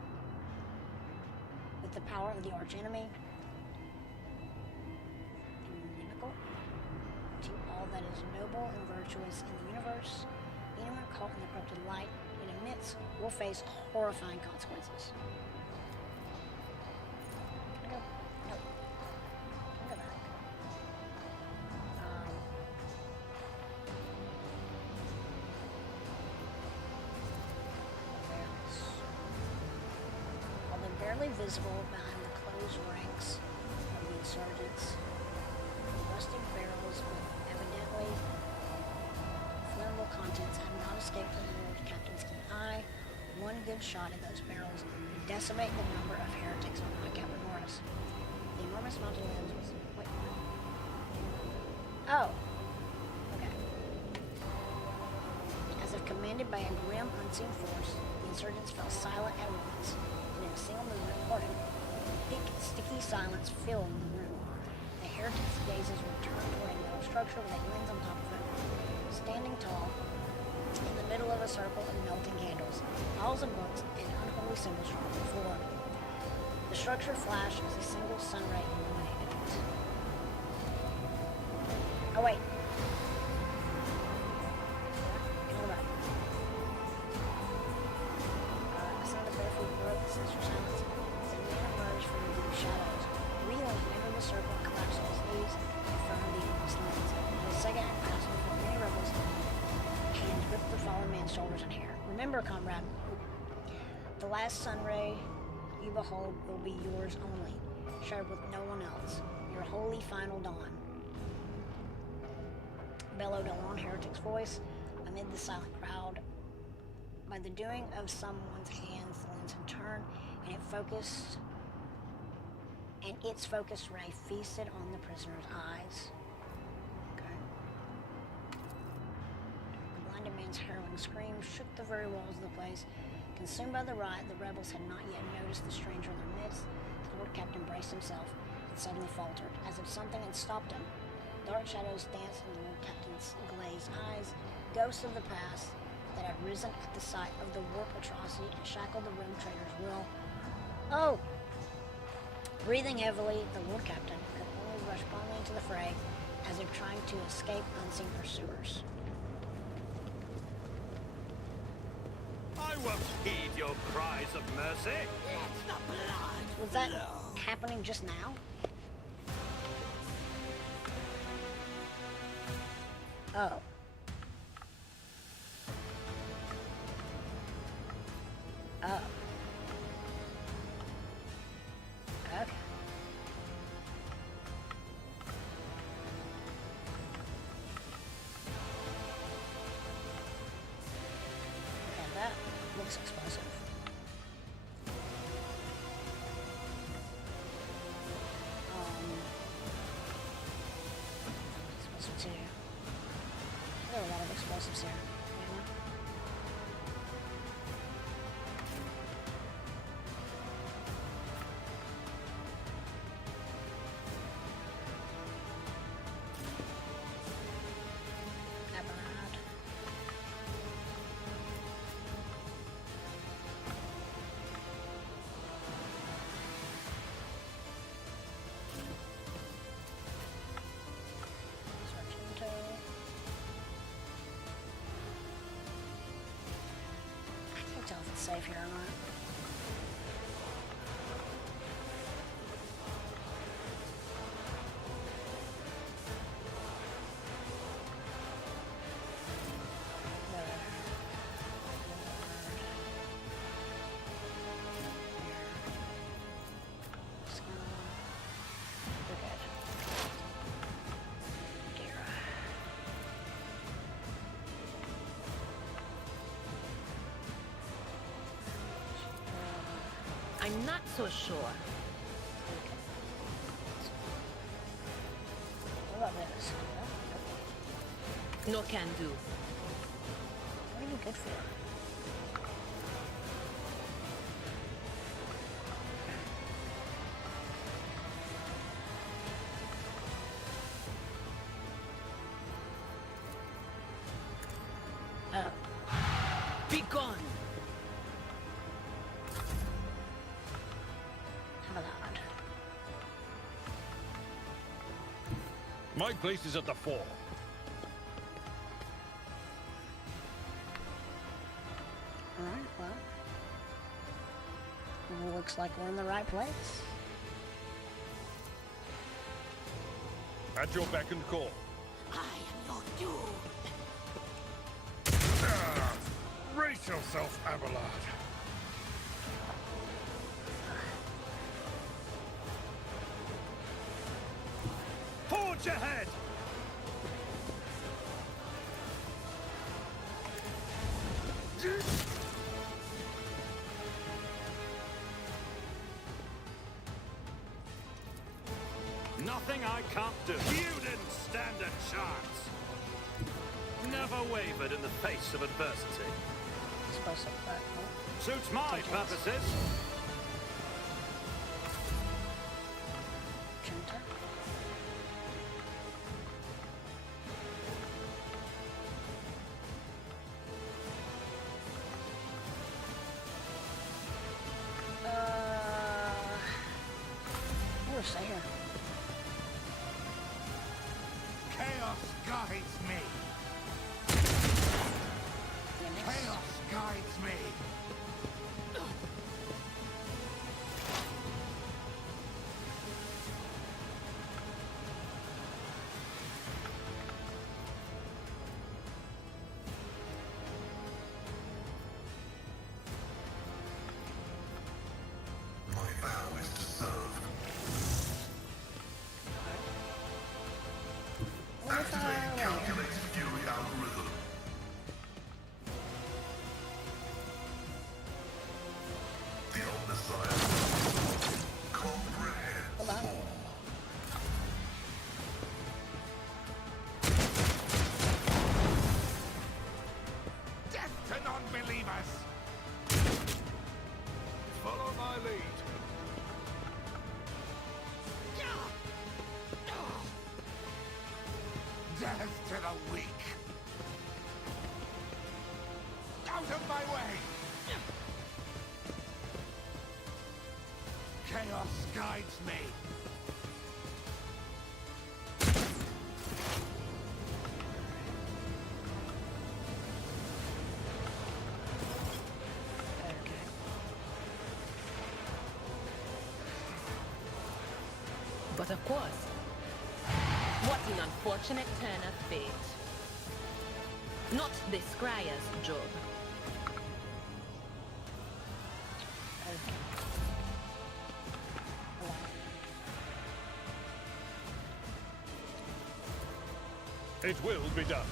with the power of the archenemy, inimical to all that is noble and virtuous in the universe. Anyone caught in the corrupted light it emits will face horrifying consequences. Go. No. Don't go back. Although barely visible behind the closed ranks of the insurgents, rusting barrels with evidently flammable contents had not escaped the Lord Captain's keen eye. one good shot at those barrels would decimate the number of heretics and knock out Minoris. The enormous mountain lens was... Wait. Oh. Okay. As if commanded by a grim, unseen force, the insurgents fell silent at once, and in a single movement, thick, sticky silence filled the room. The heretics' gazes were turned toward a metal structure with a lens on top of it, standing tall in the middle of a circle of melting candles. Piles of books and unholy symbols from the floor. The structure flashed as a single sun ray illuminated it. Oh wait. Hold on. A sound of bare feet broke the sinister silence as a man emerged from the deep shadows. Reeling, he entered the circle and collapsed on his knees in front of the enormous lens. In a second had passed before many rebels and gripped the fallen man's shoulders and hair. Remember, comrade, the last sun ray you behold will be yours only, shared with no one else. Your holy final dawn. Bellowed a lone heretic's voice amid the silent crowd. By the doing of someone's hands, the lens had turned, and its focused ray feasted on the prisoner's eyes. Okay. The blinded man's harrowing scream shook the very walls of the place. Consumed by the riot, the rebels had not yet noticed the stranger in their midst. The Lord Captain braced himself and suddenly faltered, as if something had stopped him. Dark shadows danced in the Lord Captain's glazed eyes, ghosts of the past that had risen at the sight of the warp atrocity and shackled the room trader's will. Oh! Breathing heavily, the Lord Captain could only rush blindly into the fray, as if trying to escape unseen pursuers. I won't heed your cries of mercy. It's the blood. Was that happening just now? Oh. Oh. Okay. That looks explosive. Explosives here. There are a lot of explosives here. Tell if it's safe here or not. I'm not so sure. What about this? No can do. What are you good for? Oh. Be gone. My place is at the fore. Alright, well. Looks like we're in the right place. At your beck and call. I am your doom. Brace yourself, Abelard. Forge ahead! Nothing I can't do. You didn't stand a chance. Never wavered in the face of adversity. Explosive, but oh. Suits my purposes. Junta. Where's there? Chaos guides me. Chaos guides me. My vow is to serve. Activate calculated fury algorithm. The Omnissiah comprehends. Hold on. Death to non-believers. Follow my lead. Death to the weak. Out of my way. Chaos guides me. But of course, what an unfortunate turn of fate. Not this Scryer's job. It will be done.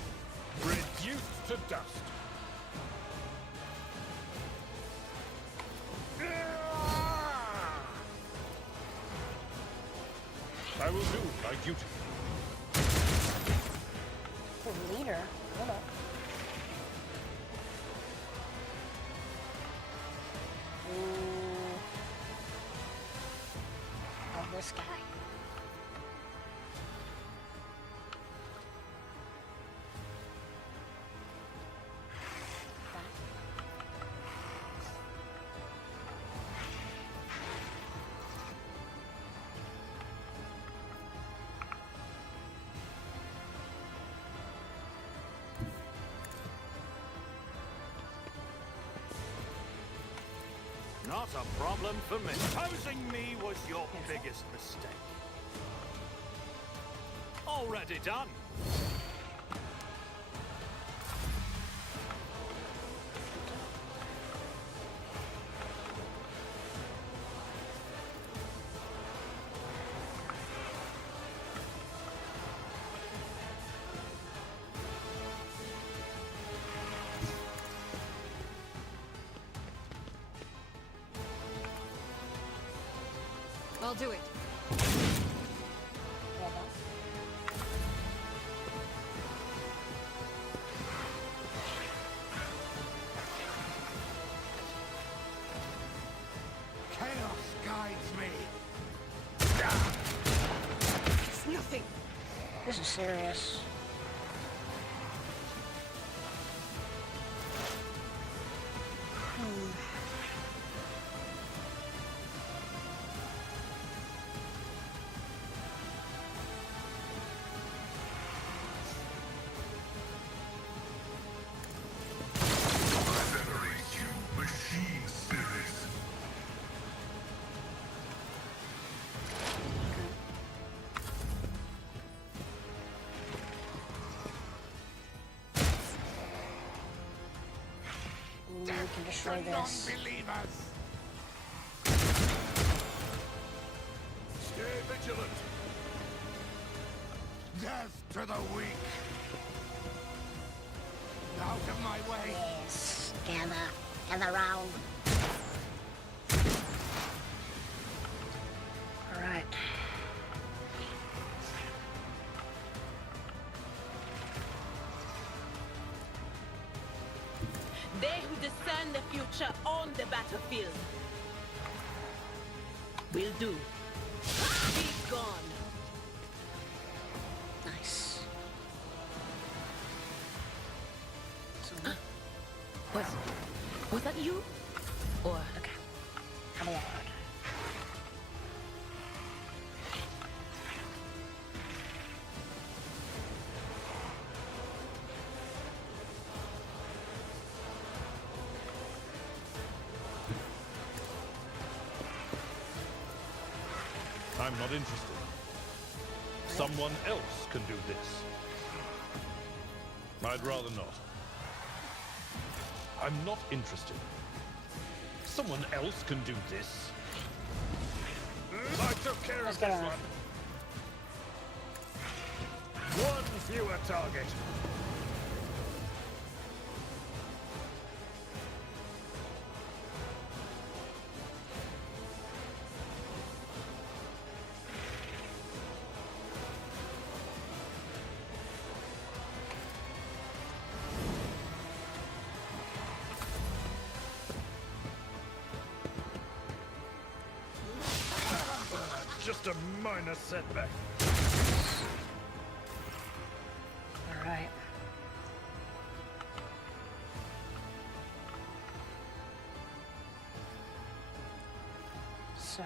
Reduced to dust. I will do my duty. The leader. Hold up. Ooh. Of this guy. Not a problem for me. Opposing me was your biggest mistake. Already done. I'll do it. Chaos guides me. It's nothing. This is serious. I venerate you, machine spirit. We can destroy this. Non-believers. Stay vigilant. Death to the weak. Out of my way. Yes. Gather round. Alright. discern the future on the battlefield. Will do. Be gone. Nice. So, Was that you? Or okay. Have a load. I'm not interested. Someone else can do this. I'd rather not. I'm not interested. Someone else can do this. I took care Let's of get this on. one. One fewer target. Just a minor setback. All right. So,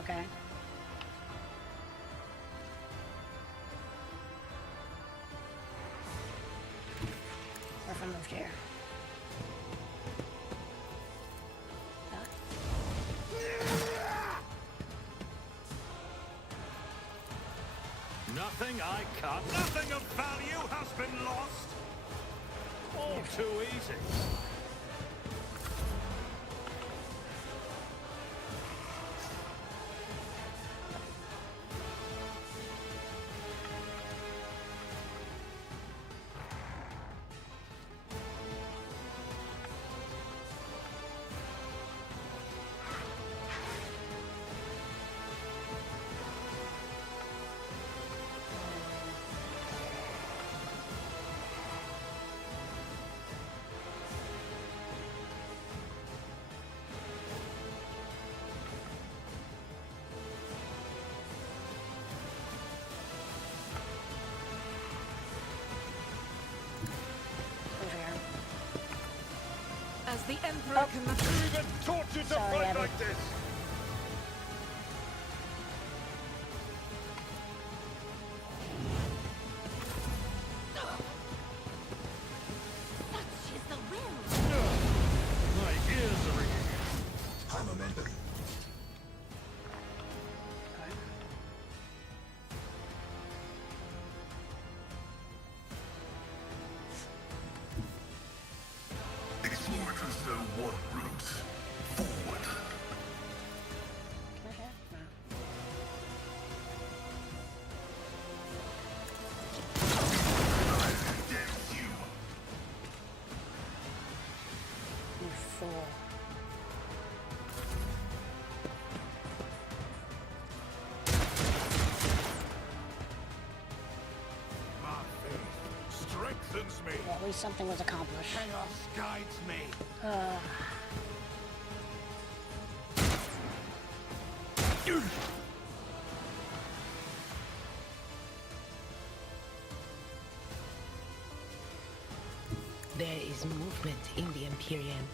okay. What if I moved here? That. Nothing I cut, nothing of value has been lost. All too easy. Over here. As the Emperor commands. Even taught you to Sorry, fight Abby. like this. such is the will. My ears are ringing. High momentum. Explorers know one route. Forward. Can I hit? No. I condemn you. You fool. My faith strengthens me. Well, at least something was accomplished. Chaos guides me. There is movement in the Empyrean.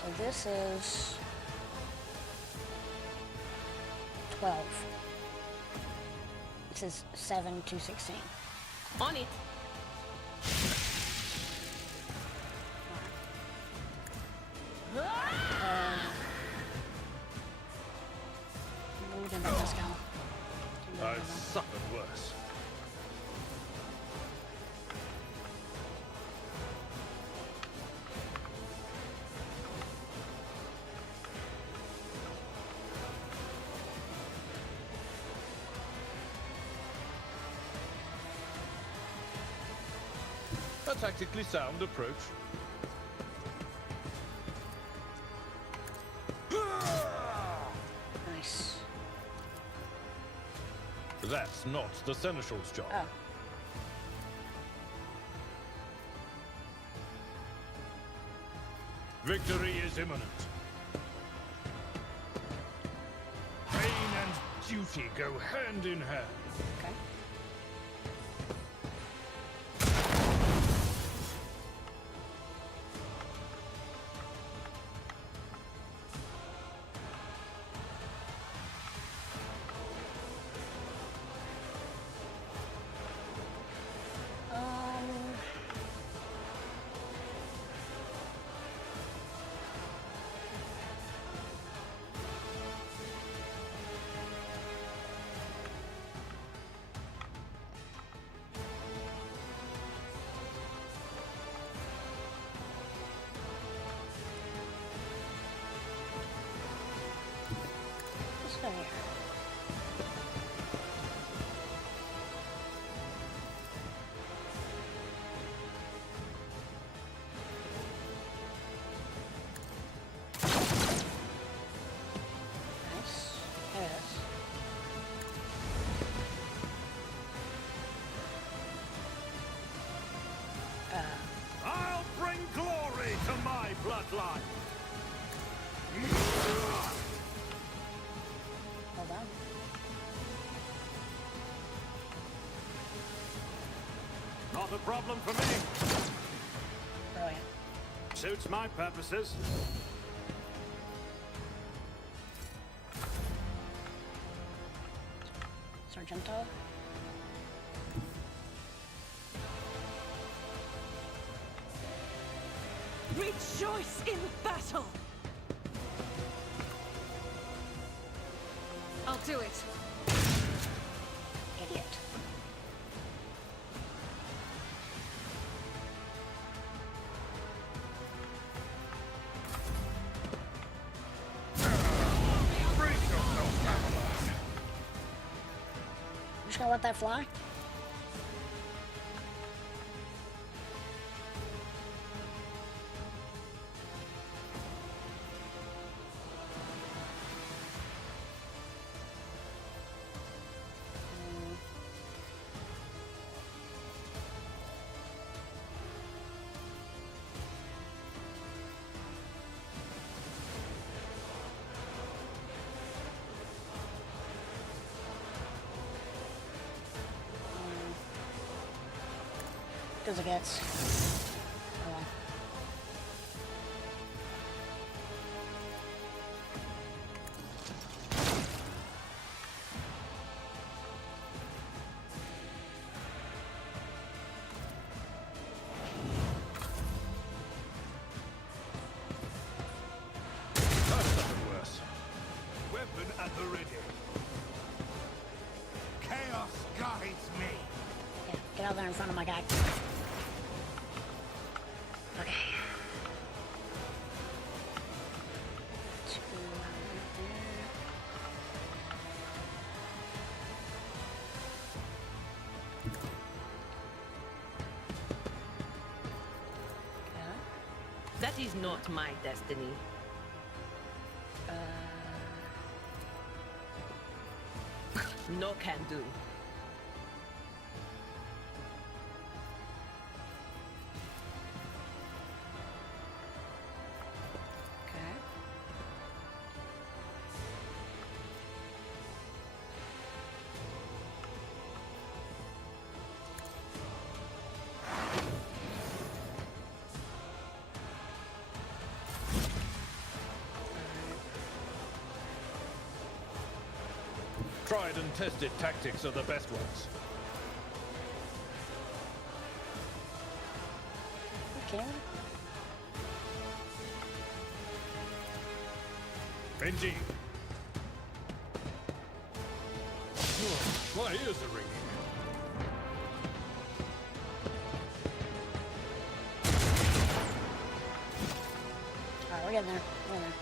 So this is 12. This is 7 to 16. On it. Moved in this guy. I've suffered worse. A tactically sound approach. That's not the Seneschal's job. Oh. Victory is imminent. Pain and duty go hand in hand. Okay. Let's go here. Nice. There it is. I'll bring glory to my bloodline. Hold on. Not a problem for me. Brilliant. Suits my purposes. Sargento. Rejoice in battle! I'll do it. Idiot. I'm just gonna let that fly. Because it gets. Oh well. That's something worse. Weapon at the ready. Chaos guides me. Yeah, get out there in front of my guy. Okay. Two right there. Okay. That is not my destiny. No can do. Okay. Tried and tested tactics are the best ones. Okay. Indeed. My ears are ringing. Alright, we're getting there. We're getting there.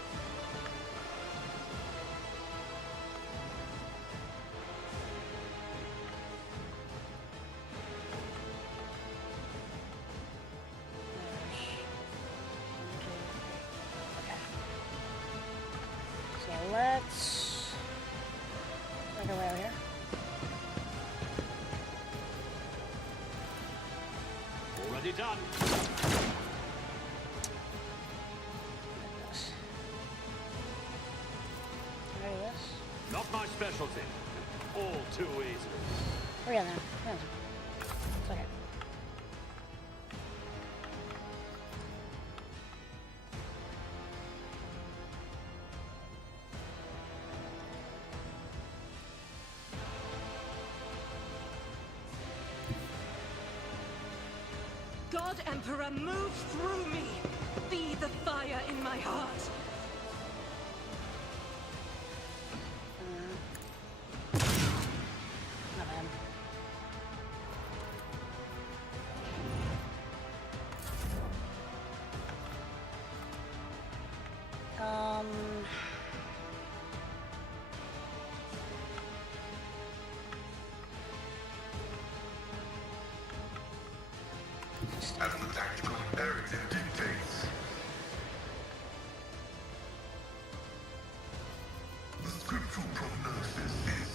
Okay. So let's make our way over here. done. This. Ready this? Not my specialty. All too easy. Oh yeah, then. Yeah. It's okay. God Emperor, move through me! Be the fire in my heart! Not bad. As the tactical imperative dictates. The scriptural prognosis is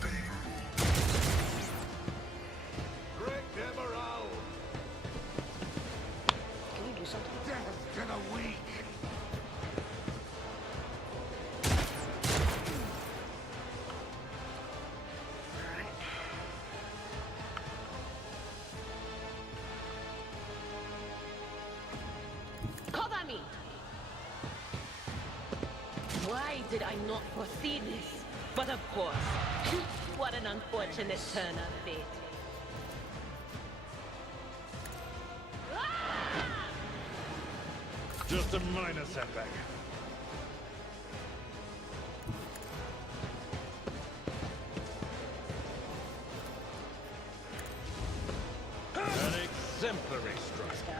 favorable. Great Emerald! Can you do something? Death to the weak! Alright. Cover me! Why did I not foresee this? But of course, what an unfortunate turn of fate. Just a minor setback. An exemplary strike. Let's go.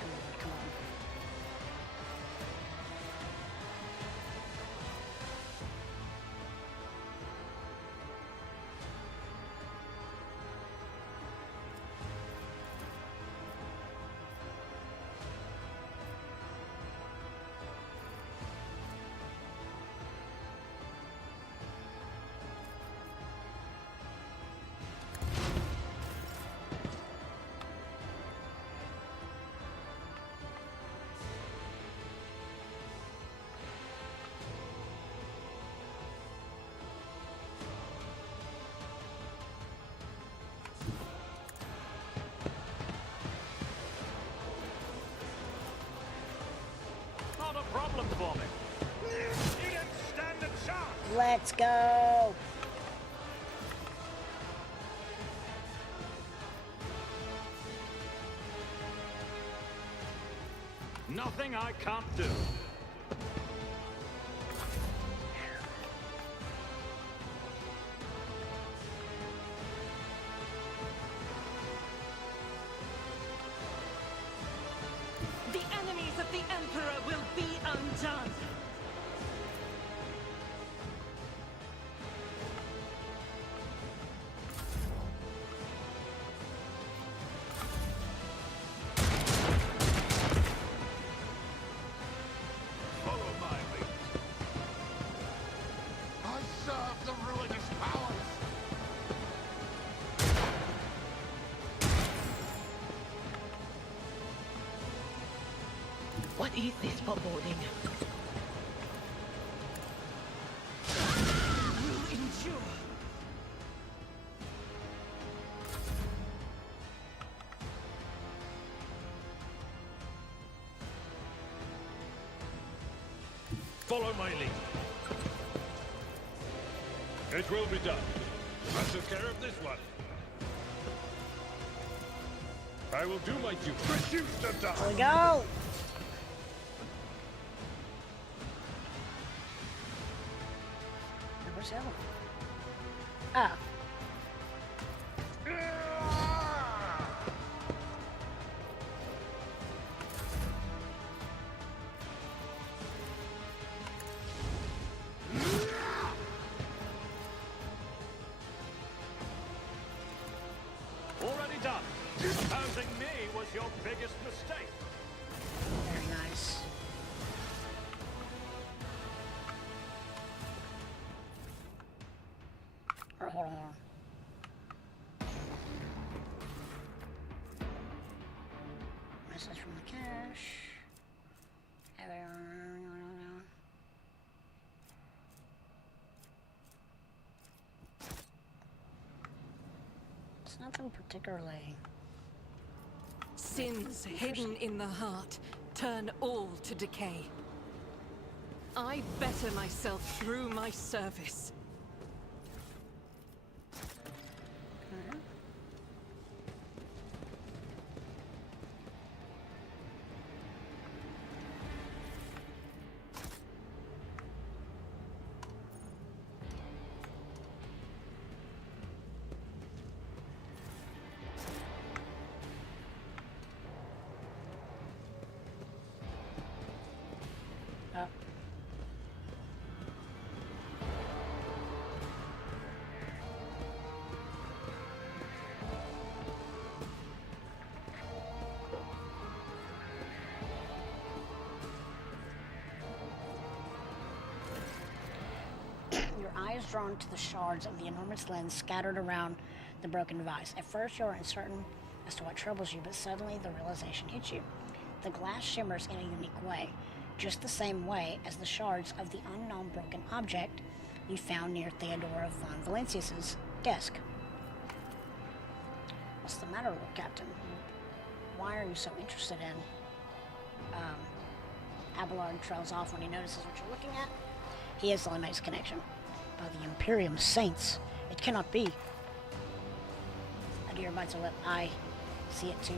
Come on, come on. Not a problem for me. You didn't stand a chance. Let's go. Nothing I can't do. The enemies of the Emperor will be undone! Follow my lead. I serve the ruinous powers. What is this foreboding? Will endure! Follow my lead. It will be done. I took care of this one. I will do my duty. Refuse to die. Here we go. Where's the other one? Ah. Already done. Disposing me was your biggest mistake. Very nice. Alright, hold on. Message from the cache. It's nothing particularly. Sins hidden in the heart turn all to decay. I better myself through my service. Your eye is drawn to the shards of the enormous lens scattered around the broken device. At first, you are uncertain as to what troubles you, but suddenly the realization hits you. The glass shimmers in a unique way, just the same way as the shards of the unknown broken object you found near Theodora von Valencius's desk. What's the matter, Lord Captain? Why are you so interested in? Abelard trails off when he notices what you're looking at. He instantly makes a connection. By the Imperium Saints, it cannot be. Adir bites her lip. I see it too.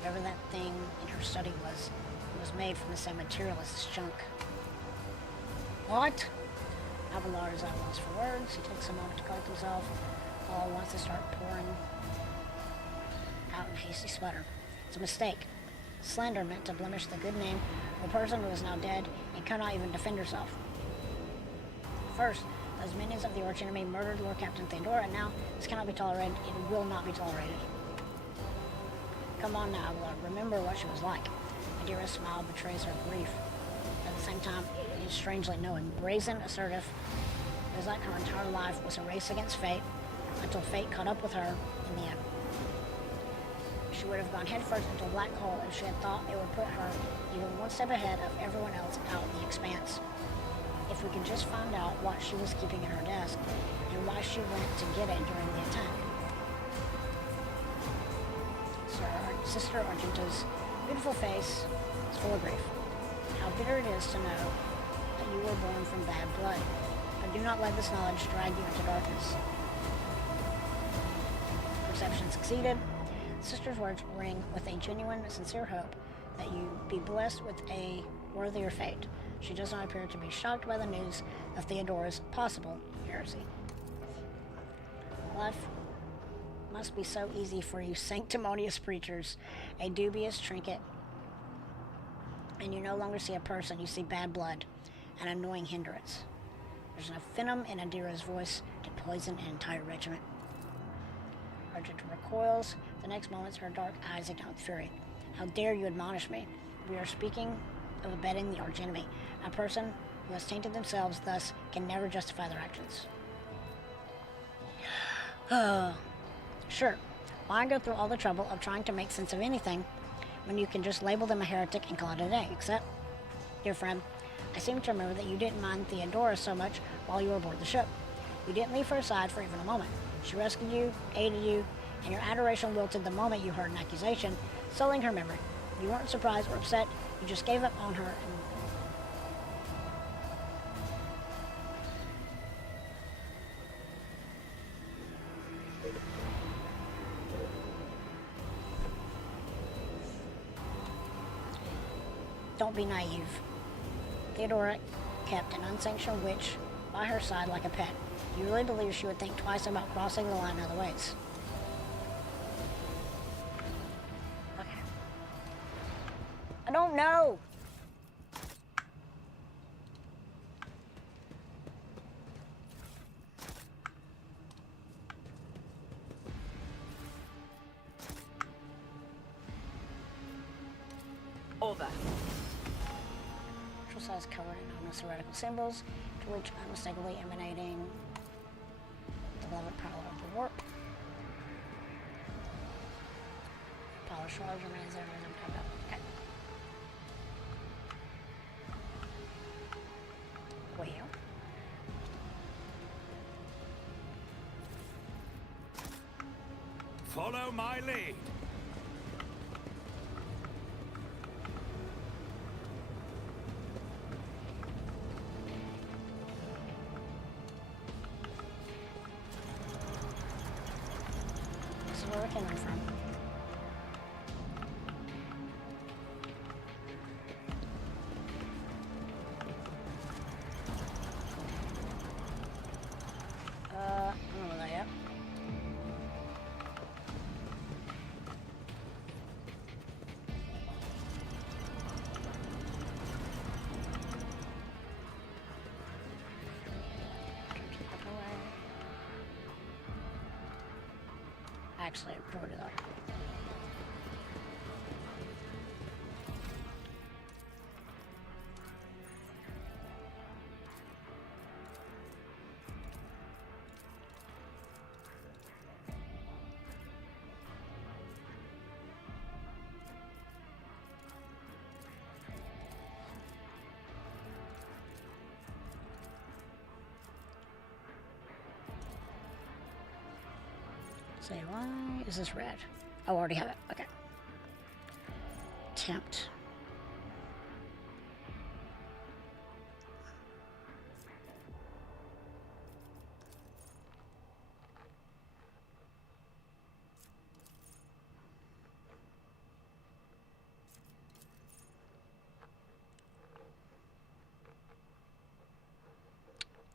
Whatever that thing in her study was, it was made from the same material as this junk. What? Abelard is at a loss for words. He takes a moment to collect himself. All at once they start pouring out in hasty sputter. It's a mistake. Slander meant to blemish the good name of a person who is now dead and cannot even defend herself. First, those minions of the archenemy murdered Lord Captain Theodora, and now this cannot be tolerated. It will not be tolerated. Come on now, Abelard. Remember what she was like. Adira's smile betrays her grief. At the same time, it is strangely knowing. Brazen, assertive. It was like her entire life was a race against fate, until fate caught up with her in the end. She would have gone headfirst into a black hole if she had thought it would put her even one step ahead of everyone else out in the expanse. If we could just find out what she was keeping in her desk, and why she went to get it during the attack. Sister Argenta's beautiful face is full of grief. How bitter it is to know that you were born from bad blood. But do not let this knowledge drag you into darkness. Perception succeeded. The sister's words ring with a genuine, sincere hope that you be blessed with a worthier fate. She does not appear to be shocked by the news of Theodora's possible heresy. Life must be so easy for you sanctimonious preachers. A dubious trinket, and you no longer see a person, you see bad blood, an annoying hindrance. There's enough venom in Adira's voice to poison an entire regiment. Argenta recoils. The next moment, her dark eyes ignite with fury. How dare you admonish me? We are speaking of abetting the archenemy. A person who has tainted themselves, thus, can never justify their actions. Sure. Why go through all the trouble of trying to make sense of anything when you can just label them a heretic and call it a day? Except, dear friend, I seem to remember that you didn't mind Theodora so much while you were aboard the ship. You didn't leave her aside for even a moment. She rescued you, aided you, and your adoration wilted the moment you heard an accusation, sullying her memory. You weren't surprised or upset. You just gave up on her and... Don't be naive. Theodora kept an unsanctioned witch by her side like a pet. You really believe she would think twice about crossing the line other ways? Okay. I don't know. Over. Size covered in ominous heretical symbols, to which unmistakably emanating the beloved power of the warp. Polished shards remains there as I'm coming up. Follow my lead. This is where we came from. I don't know that yet. Actually, I brought it up. Say, why is this red? Oh, I already have it. Okay. Tempt.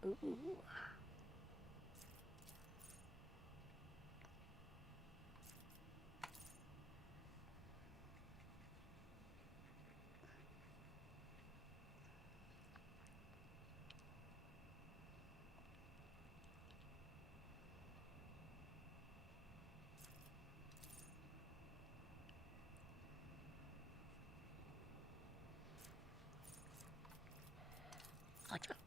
Ooh. Like that.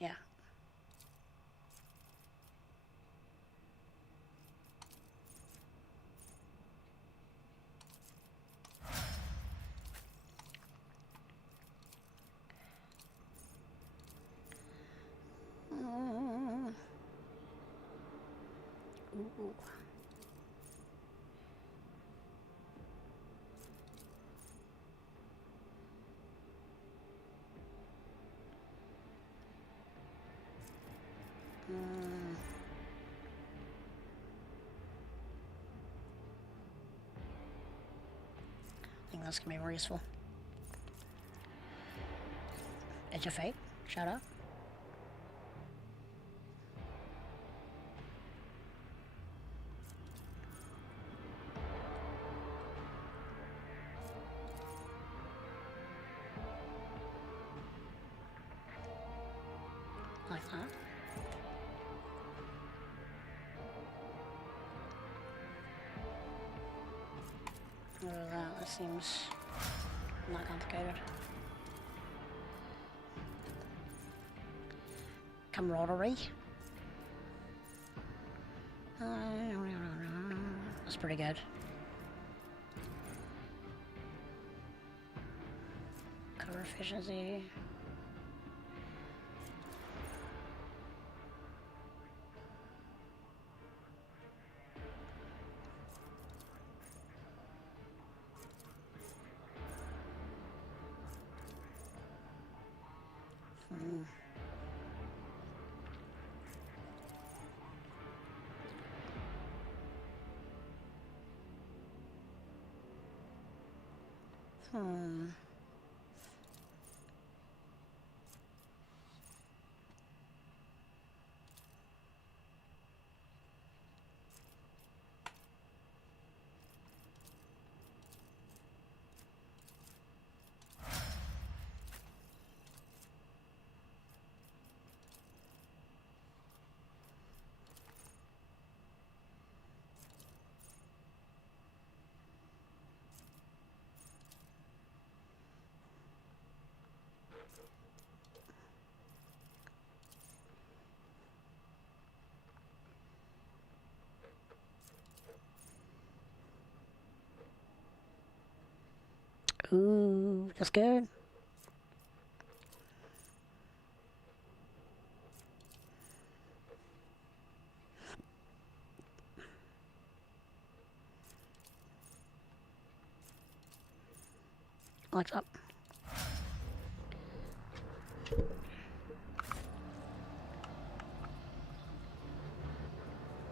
Yeah. Ooh. I think that's gonna be more useful. Edge of Fate, shout out. Like that. That seems not complicated. Camaraderie. That's pretty good. Cover efficiency. Ooh, that's good. Lights up.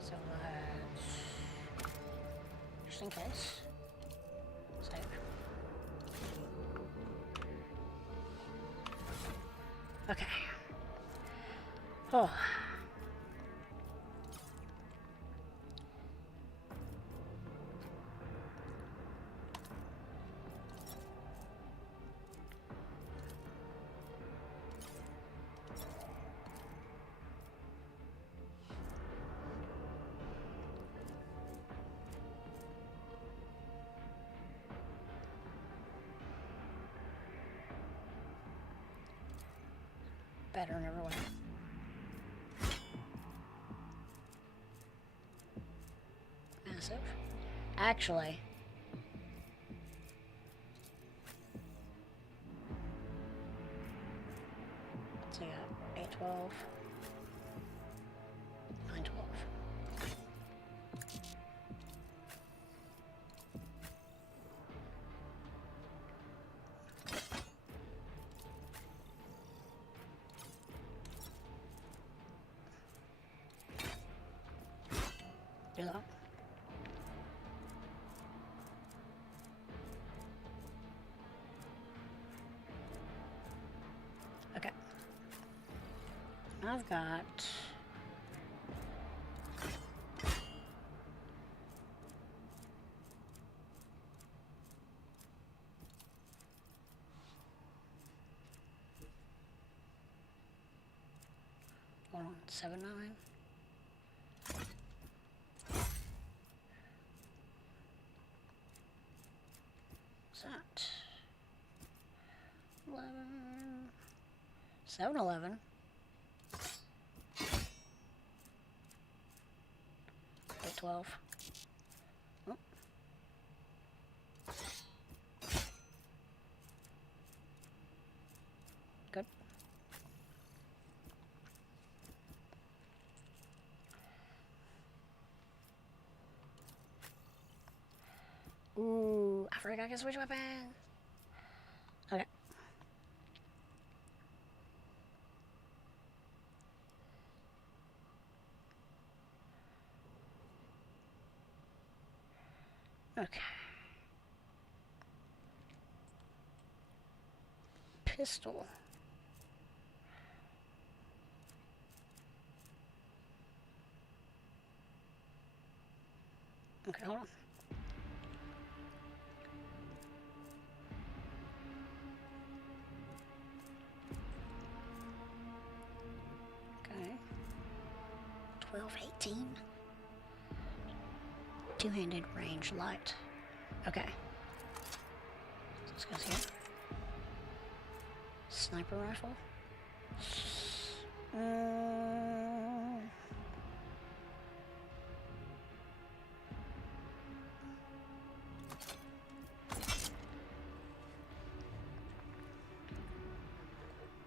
So just in case. Save. Okay. Oh. Better in every way. Massive. Actually, so you got 8, 12, 9, 12. Do that. Okay. I've got hold on, 7, 9. What's that? 11. 7, 11. 8, 12. Oh. Good. Ooh, I forgot I can switch weapon. Okay. Okay. Pistol. Okay, hold on. Okay. 12, 18. Two-handed range light. Okay. This goes here. Sniper rifle.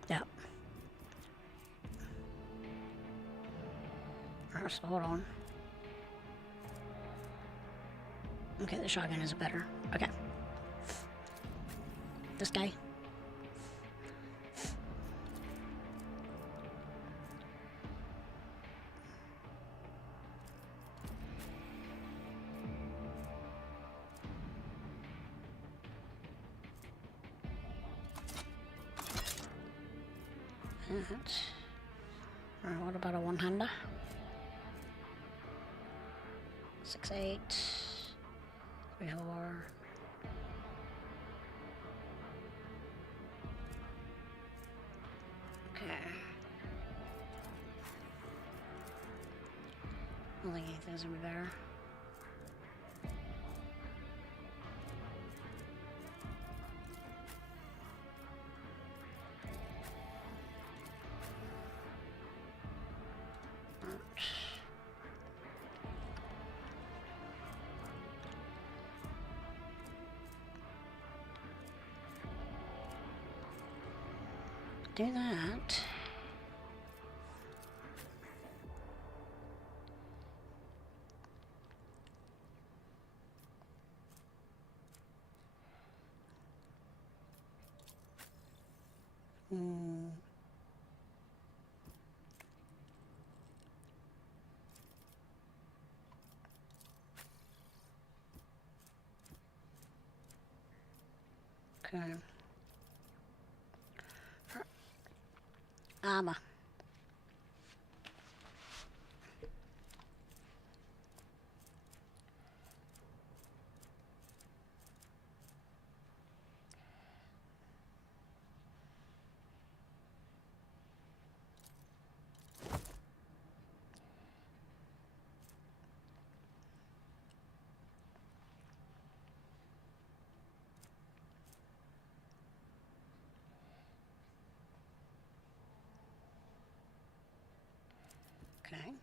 Yeah. Alright, so hold on. Okay, the shotgun is better. Okay. This guy. Alright, what about a one-hander? 6, 8, 3, 4. Okay. I don't think anything's gonna be better. Do that. Okay. Armor. Okay.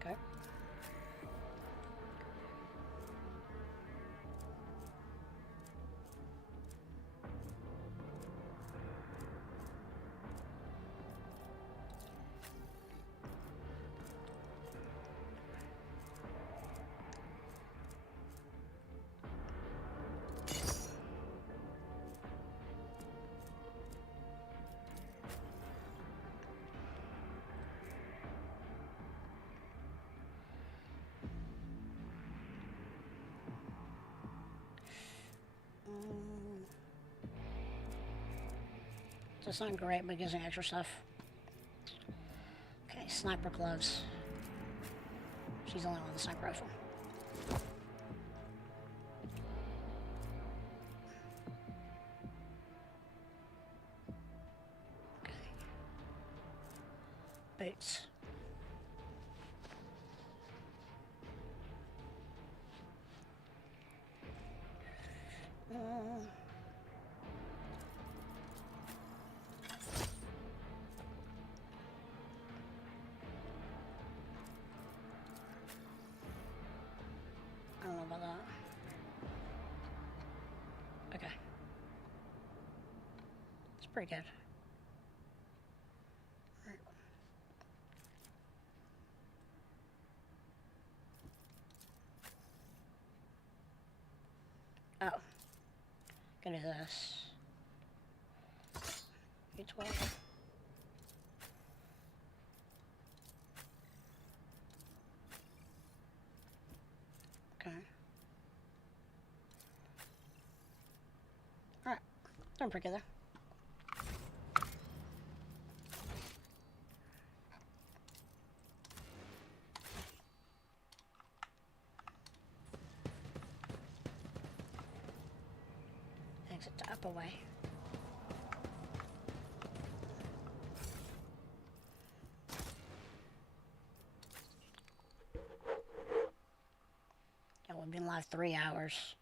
Okay. That's not great, but it gives me extra stuff. Okay, sniper gloves. She's only on the sniper rifle. Okay. Boots. I don't know about that. Okay. It's pretty good. Right. Oh. Gonna do this. B12. Okay. Alright. Doing pretty good there. Exit to up away. Yeah, we've been live 3 hours.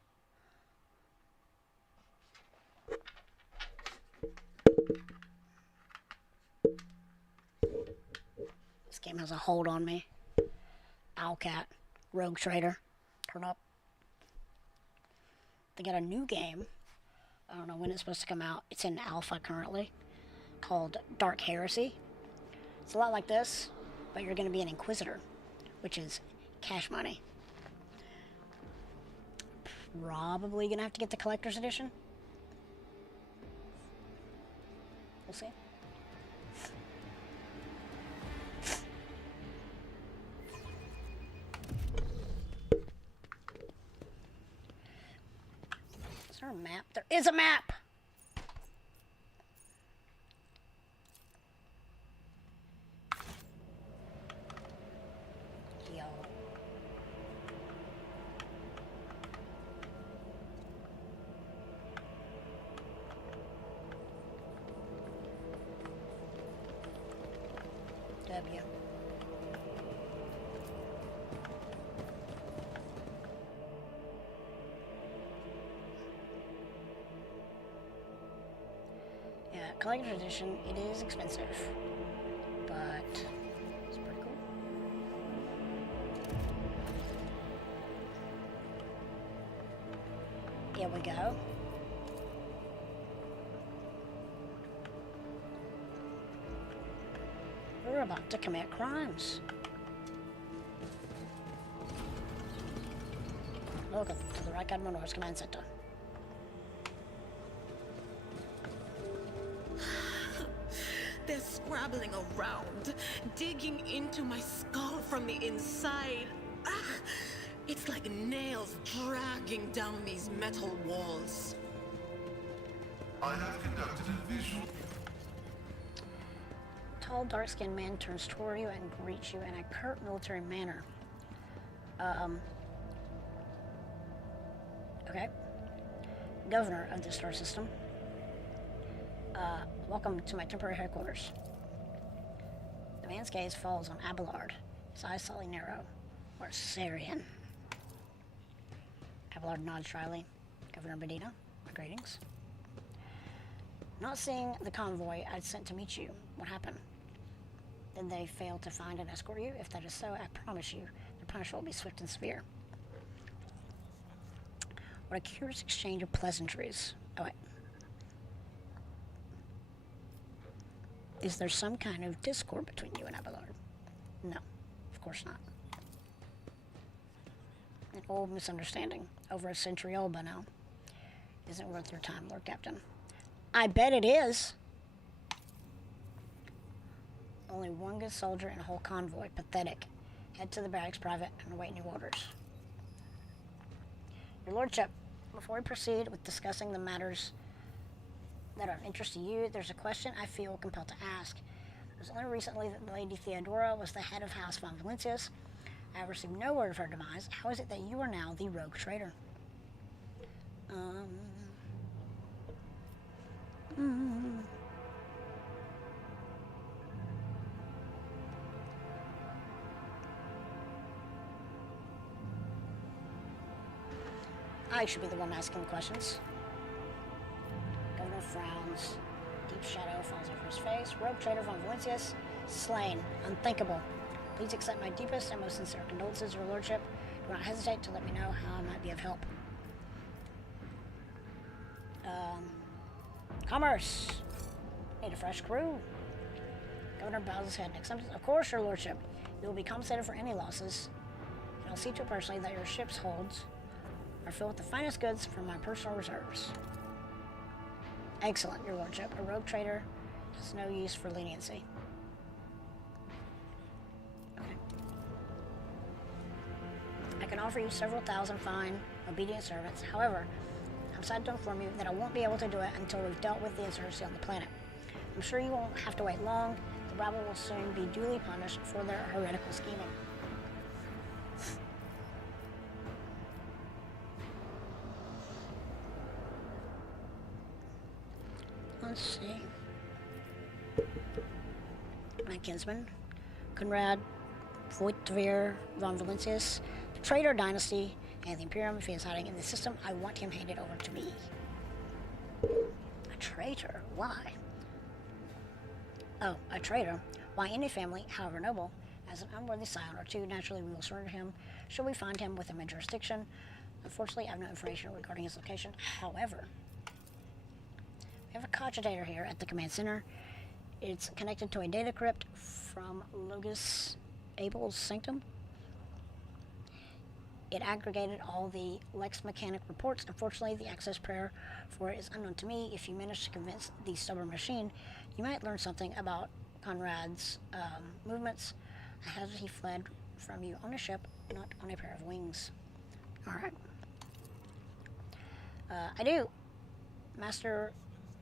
This game has a hold on me. Owlcat, Rogue Trader, turn up. They got a new game. I don't know when it's supposed to come out. It's in alpha currently, called Dark Heresy. It's a lot like this, but you're going to be an Inquisitor, which is cash money. Probably going to have to get the Collector's Edition. We'll see. Is there a map? There is a map! Yo. W. collector's edition, it is expensive, but it's pretty cool. Here we go. We're about to commit crimes. Welcome to the Rykad Minoris Command Center. They're scrabbling around, digging into my skull from the inside. Ah, it's like nails dragging down these metal walls. I have conducted a visual... Tall, dark-skinned man turns toward you and greets you in a curt military manner. Okay. Governor of the star system. Welcome to my temporary headquarters. The man's gaze falls on Abelard, his eyes slightly narrow. Or Sarian. Abelard nods dryly. Governor Medina, my greetings. Not seeing the convoy I'd sent to meet you, what happened? Did they fail to find and escort you? If that is so, I promise you, the punishment will be swift and severe. What a curious exchange of pleasantries. Oh, wait. Is there some kind of discord between you and Abelard? No, of course not. An old misunderstanding, over a century old by now. Isn't worth your time, Lord Captain. I bet it is. Only one good soldier in a whole convoy. Pathetic. Head to the barracks, Private, and await new orders. Your Lordship, before we proceed with discussing the matters that are of interest to you, there's a question I feel compelled to ask. It was only recently that Lady Theodora was the head of House von Valencius. I have received no word of her demise. How is it that you are now the rogue traitor? I should be the one asking the questions. Governor frowns. Deep shadow falls over his face. Rogue traitor von Valencius, slain. Unthinkable. Please accept my deepest and most sincere condolences, Your Lordship. Do not hesitate to let me know how I might be of help. Commerce. Need a fresh crew. Governor bows his head in acceptance. Of course, Your Lordship. You will be compensated for any losses. And I'll see to it personally that your ship's holds are filled with the finest goods from my personal reserves. Excellent, Your Lordship. A rogue trader has no use for leniency. Okay. I can offer you several thousand fine, obedient servants. However, I'm sad to inform you that I won't be able to do it until we've dealt with the insurgency on the planet. I'm sure you won't have to wait long. The rabble will soon be duly punished for their heretical scheming. Let's see. My kinsman, Conrad Voitvir von Valencius, the traitor dynasty, and the Imperium, if he is hiding in the system, I want him handed over to me. A traitor? Why? Oh, a traitor? Why, any family, however noble, has an unworthy scion or two, naturally we will surrender him should we find him within my jurisdiction. Unfortunately, I have no information regarding his location. However, we have a cogitator here at the command center. It's connected to a data crypt from Logus Abel's sanctum. It aggregated all the Lex Mechanic reports. Unfortunately, the access prayer for it is unknown to me. If you manage to convince the stubborn machine, you might learn something about Conrad's movements. I hazard he fled from you on a ship, not on a pair of wings. All right. I do. Master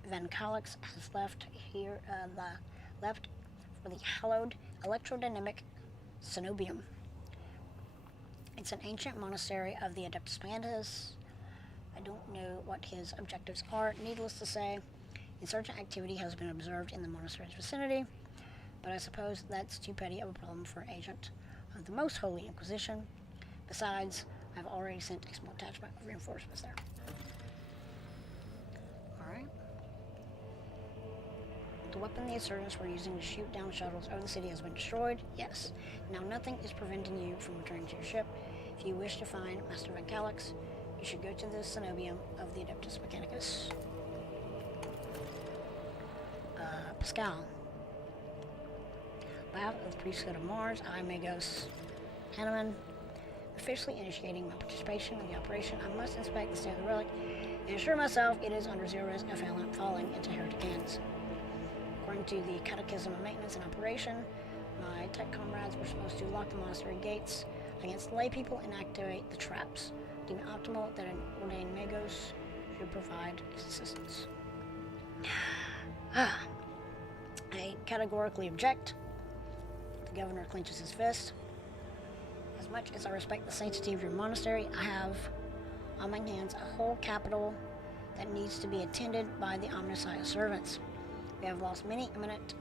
Van Calix has left here, left for the hallowed electrodynamic cenobium. It's an ancient monastery of the Adeptus Plantis. I don't know what his objectives are. Needless to say, insurgent activity has been observed in the monastery's vicinity, but I suppose that's too petty of a problem for an agent of the Most Holy Inquisition. Besides, I've already sent a small detachment of reinforcements there. Alright. The weapon the insurgents were using to shoot down shuttles over the city has been destroyed, yes. Now nothing is preventing you from returning to your ship. If you wish to find Master Van Calix, you should go to the cenobium of the Adeptus Mechanicus. Pascal. Behalf of the Priesthood of Mars, I, Magos Hanneman, officially initiating my participation in the operation. I must inspect the state of the relic and assure myself it is under zero risk of falling into heretic hands. According to the Catechism of Maintenance and Operation, my tech comrades were supposed to lock the monastery gates against lay people and activate the traps. Deem it optimal that an ordained Magos should provide assistance. I categorically object. The governor clenches his fist. As much as I respect the sanctity of your monastery, I have on my hands a whole capital that needs to be attended by the Omnissiah servants. We have lost many eminent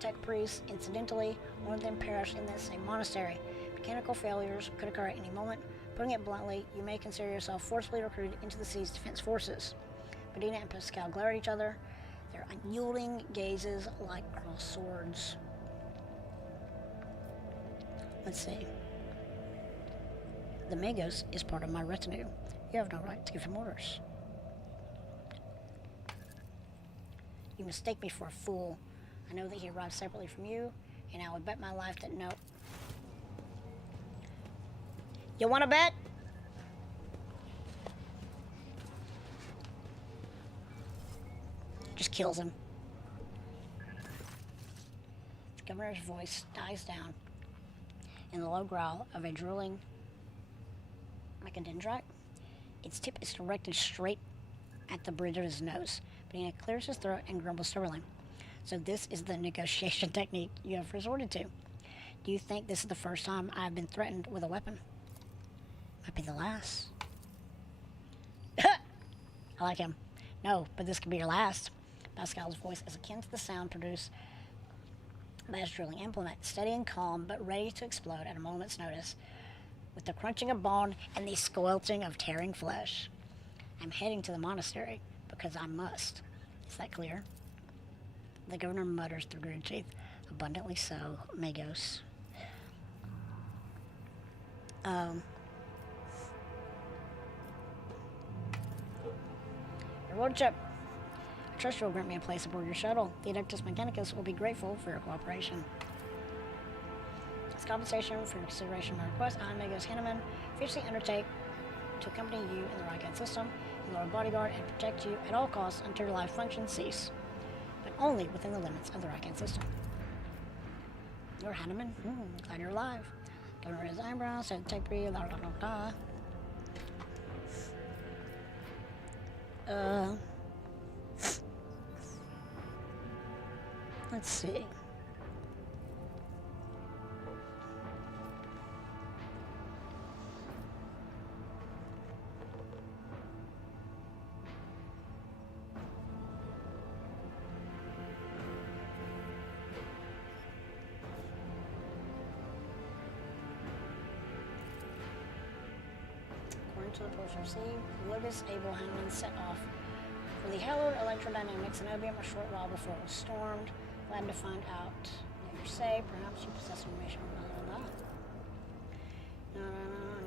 tech priests. Incidentally, one of them perished in that same monastery. Mechanical failures could occur at any moment. Putting it bluntly, you may consider yourself forcibly recruited into the Sea's defense forces. Medina and Pascal glare at each other, their unyielding gazes like crossed swords. Let's see. The Magos is part of my retinue. You have no right to give him orders. You mistake me for a fool. I know that he arrived separately from you, and I would bet my life that no. You want to bet? Just kills him. The governor's voice dies down in the low growl of a drooling mechadendrite. Its tip is directed straight at the bridge of his nose. Medina clears his throat and grumbles stubbornly. So this is the negotiation technique you have resorted to. Do you think this is the first time I have been threatened with a weapon? Might be the last. I like him. No, but this could be your last. Pascal's voice is akin to the sound produced by his drilling implement, steady and calm, but ready to explode at a moment's notice, with the crunching of bone and the squelching of tearing flesh. I'm heading to the monastery because I must. Is that clear? The governor mutters through gritted teeth. Abundantly so, Magos. Your lordship, I trust you will grant me a place aboard your shuttle. The Adeptus Mechanicus will be grateful for your cooperation. As compensation for your consideration of my request, I, Magos Hanneman, officially undertake to accompany you in the Rykad system, and Lord Bodyguard, and protect you at all costs until your life functions cease, but only within the limits of the Rykad system. Lord Hanneman, glad you're alive. Governor raised eyebrows, said take breathe, la la la la. Let's see. According to the reports received, Lucas Abel Hanneman set off for the hallowed electrodynamic cenobium a short while before it was stormed. Glad to find out that you're safe. Perhaps you possess information on blah, blah, blah. No,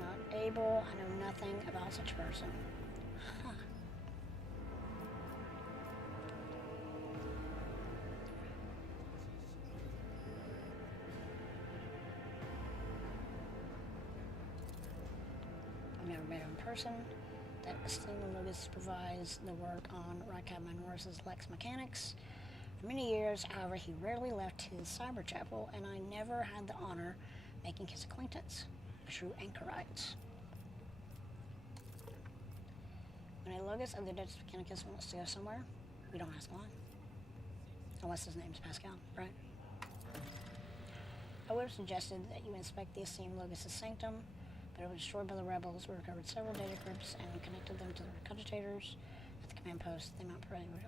not able. I know nothing about such a person. Huh. I've never met him in person. That esteemed Lucas provides the work on Rykad Minoris' Lex Mechanics. For many years, however, he rarely left his cyber chapel, and I never had the honor making his acquaintance. A true anchorite. When a Logos of the Adeptus Mechanicus wants to go somewhere, we don't ask why. Unless his name's Pascal, right? I would have suggested that you inspect the esteemed Logos' sanctum, but it was destroyed by the rebels. We recovered several data crypts and connected them to the cogitators at the command post. They Mount Pirelli.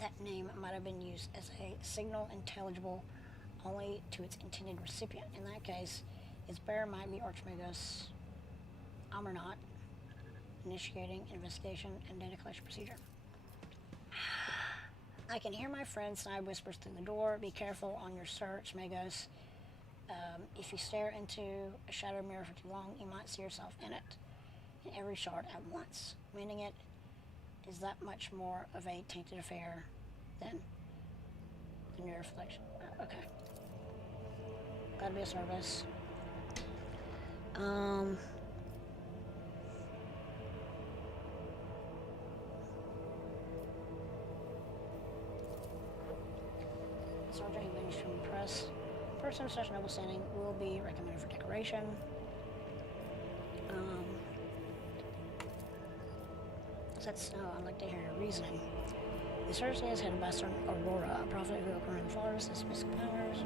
That name might have been used as a signal intelligible only to its intended recipient. In that case, its bearer might be Archmagos Amarnot, Initiating investigation and data collection procedure. I can hear my friend Snide whispers through the door. Be careful on your search, Magos. If you stare into a shadow mirror for too long, you might see yourself in it, in every shard at once. Meaning it is that much more of a tainted affair than the new reflection. Okay. Gotta be a service. Sergeant Administration Press. Person of such noble standing will be recommended for decoration. That's I'd like to hear your reasoning. The search is headed by Sergeant Aurora, a prophet who according to Flores has mystical powers.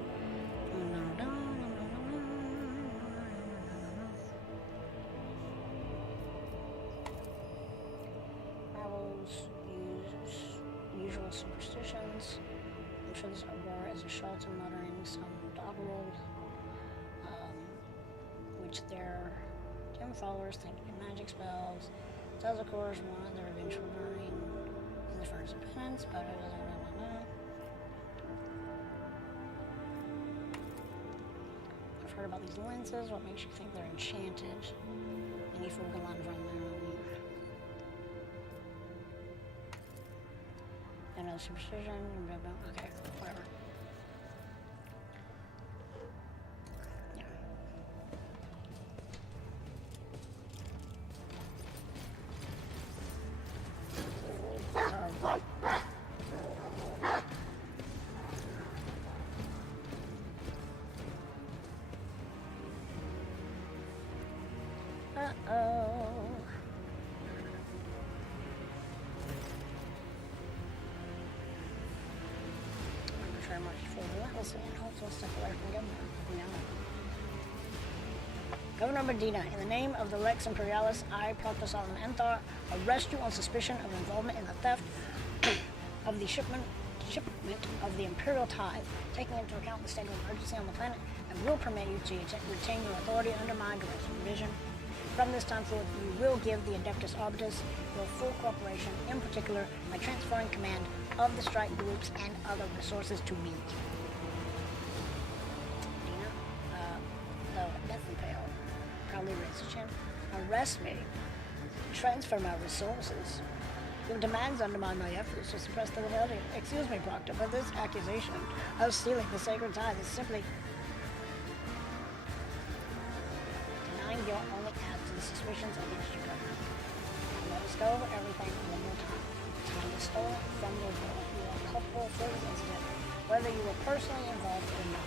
Marvel's usual superstitions. I'm sure this Aurora is a charlatan muttering some doggerel, which their dim followers think to be magic spells. Does of course want their eventual burning in the furnace of penance, but I've heard about these lenses. What makes you think they're enchanted? Any fool can land from them. Another superstition. Okay, whatever. Yeah. Very much for relentlessly and hopeful step away from Governor. Governor Medina, in the name of the Lex Imperialis, I, Proctor Solomon Enthar, arrest you on suspicion of involvement in the theft of the shipment of the Imperial tithe, taking into account the state of emergency on the planet, and will permit you to retain your authority under my direct supervision. From this time forth, you will give the Adeptus Arbitus your full cooperation, in particular by transferring command of the strike groups and other resources to me. Dina, though death and pale, proudly raised his chin. Arrest me. Transfer my resources. Your demands undermine my efforts to suppress the rebellion. Excuse me, Proctor, but this accusation of stealing the sacred tithe is simply... Denying guilt only adds to the suspicions against you, Governor. Let us go over everything one more time. The time is stolen from your will. You are culpable for this incident, whether you were personally involved or not.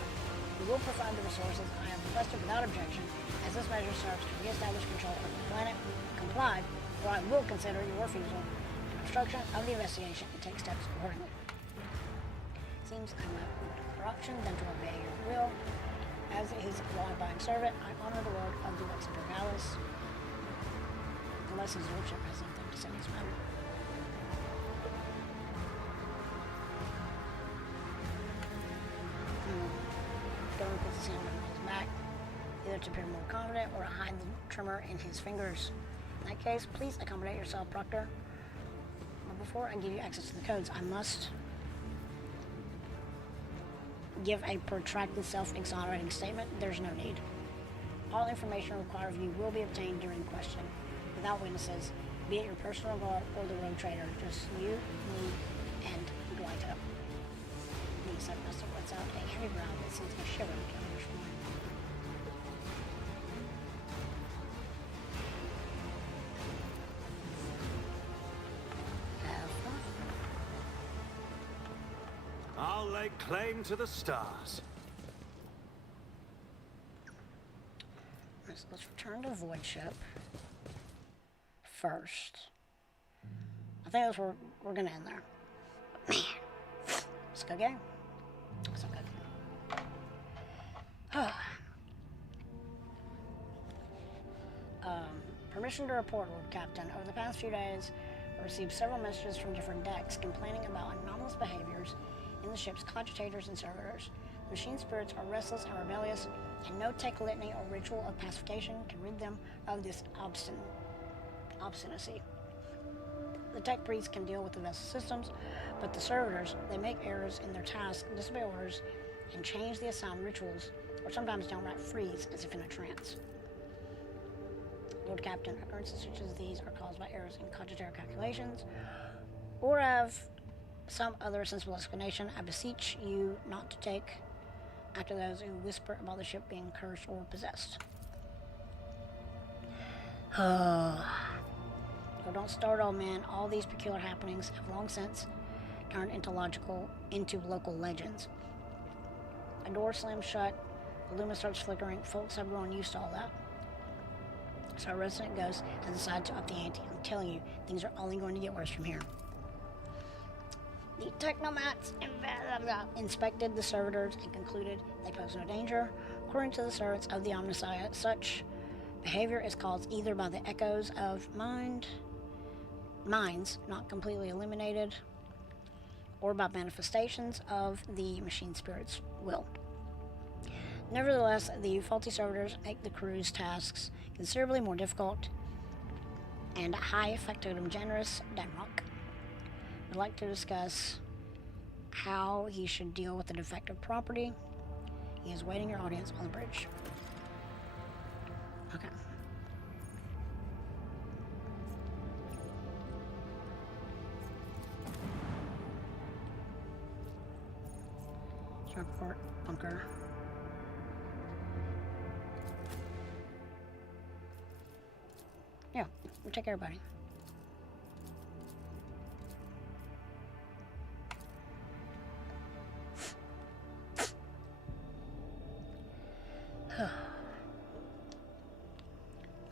You will provide the resources I have requested without objection, as this measure serves to reestablish control of the planet. Comply, or I will consider your refusal an obstruction of the investigation and take steps accordingly. Seems I'm not open to corruption than to obey your will. As his law-abiding servant, I honor the word of the Lex Imperialis, unless his lordship has something to say in this matter. Governor puts his hand on his back, either to appear more confident or to hide the tremor in his fingers. In that case, please accommodate yourself, Proctor. But before I give you access to the codes, I must give a protracted self-exonerating statement. There's no need. All information required of you will be obtained during question, without witnesses, be it your personal guard or the rogue trader. Just you, me, and Glyto. The submaster lets out a heavy growl that sends a shiver down your spine. I'll lay claim to the stars. Let's return to Void Ship first. I think that's where we're gonna end there. Man, let's go game. Let's go game. Permission to report, Lord Captain. Over the past few days, I received several messages from different decks complaining about anomalous behaviors in the ship's cogitators and servitors. The machine spirits are restless and rebellious, and no tech litany or ritual of pacification can rid them of this obstinacy. The tech priests can deal with the vessel systems, but the servitors, they make errors in their tasks, disobey orders, and change the assigned rituals, or sometimes downright freeze as if in a trance. Lord Captain, occurrences such as these are caused by errors in cogitary calculations, or of some other sensible explanation. I beseech you not to take after those who whisper about the ship being cursed or possessed. So don't start, old man. All these peculiar happenings have long since turned into local legends. A door slams shut, the lumen starts flickering. Folks have grown used to all that. So our resident ghost has decided to up the ante. I'm telling you, things are only going to get worse from here. The technomats inspected the servitors and concluded they pose no danger. According to the servants of the Omnissiah, such behavior is caused either by the echoes of minds not completely eliminated, or by manifestations of the machine spirit's will. Nevertheless, the faulty servitors make the crew's tasks considerably more difficult, and high factotum generous Denrock would like to discuss how he should deal with the defective property. He is waiting your audience on the bridge. Okay. Report bunker. Yeah, we'll take everybody.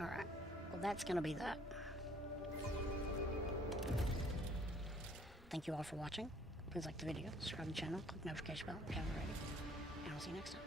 Alright, well that's gonna be that. Thank you all for watching. Please like the video, subscribe to the channel, click the notification bell if you haven't already, and I'll see you next time.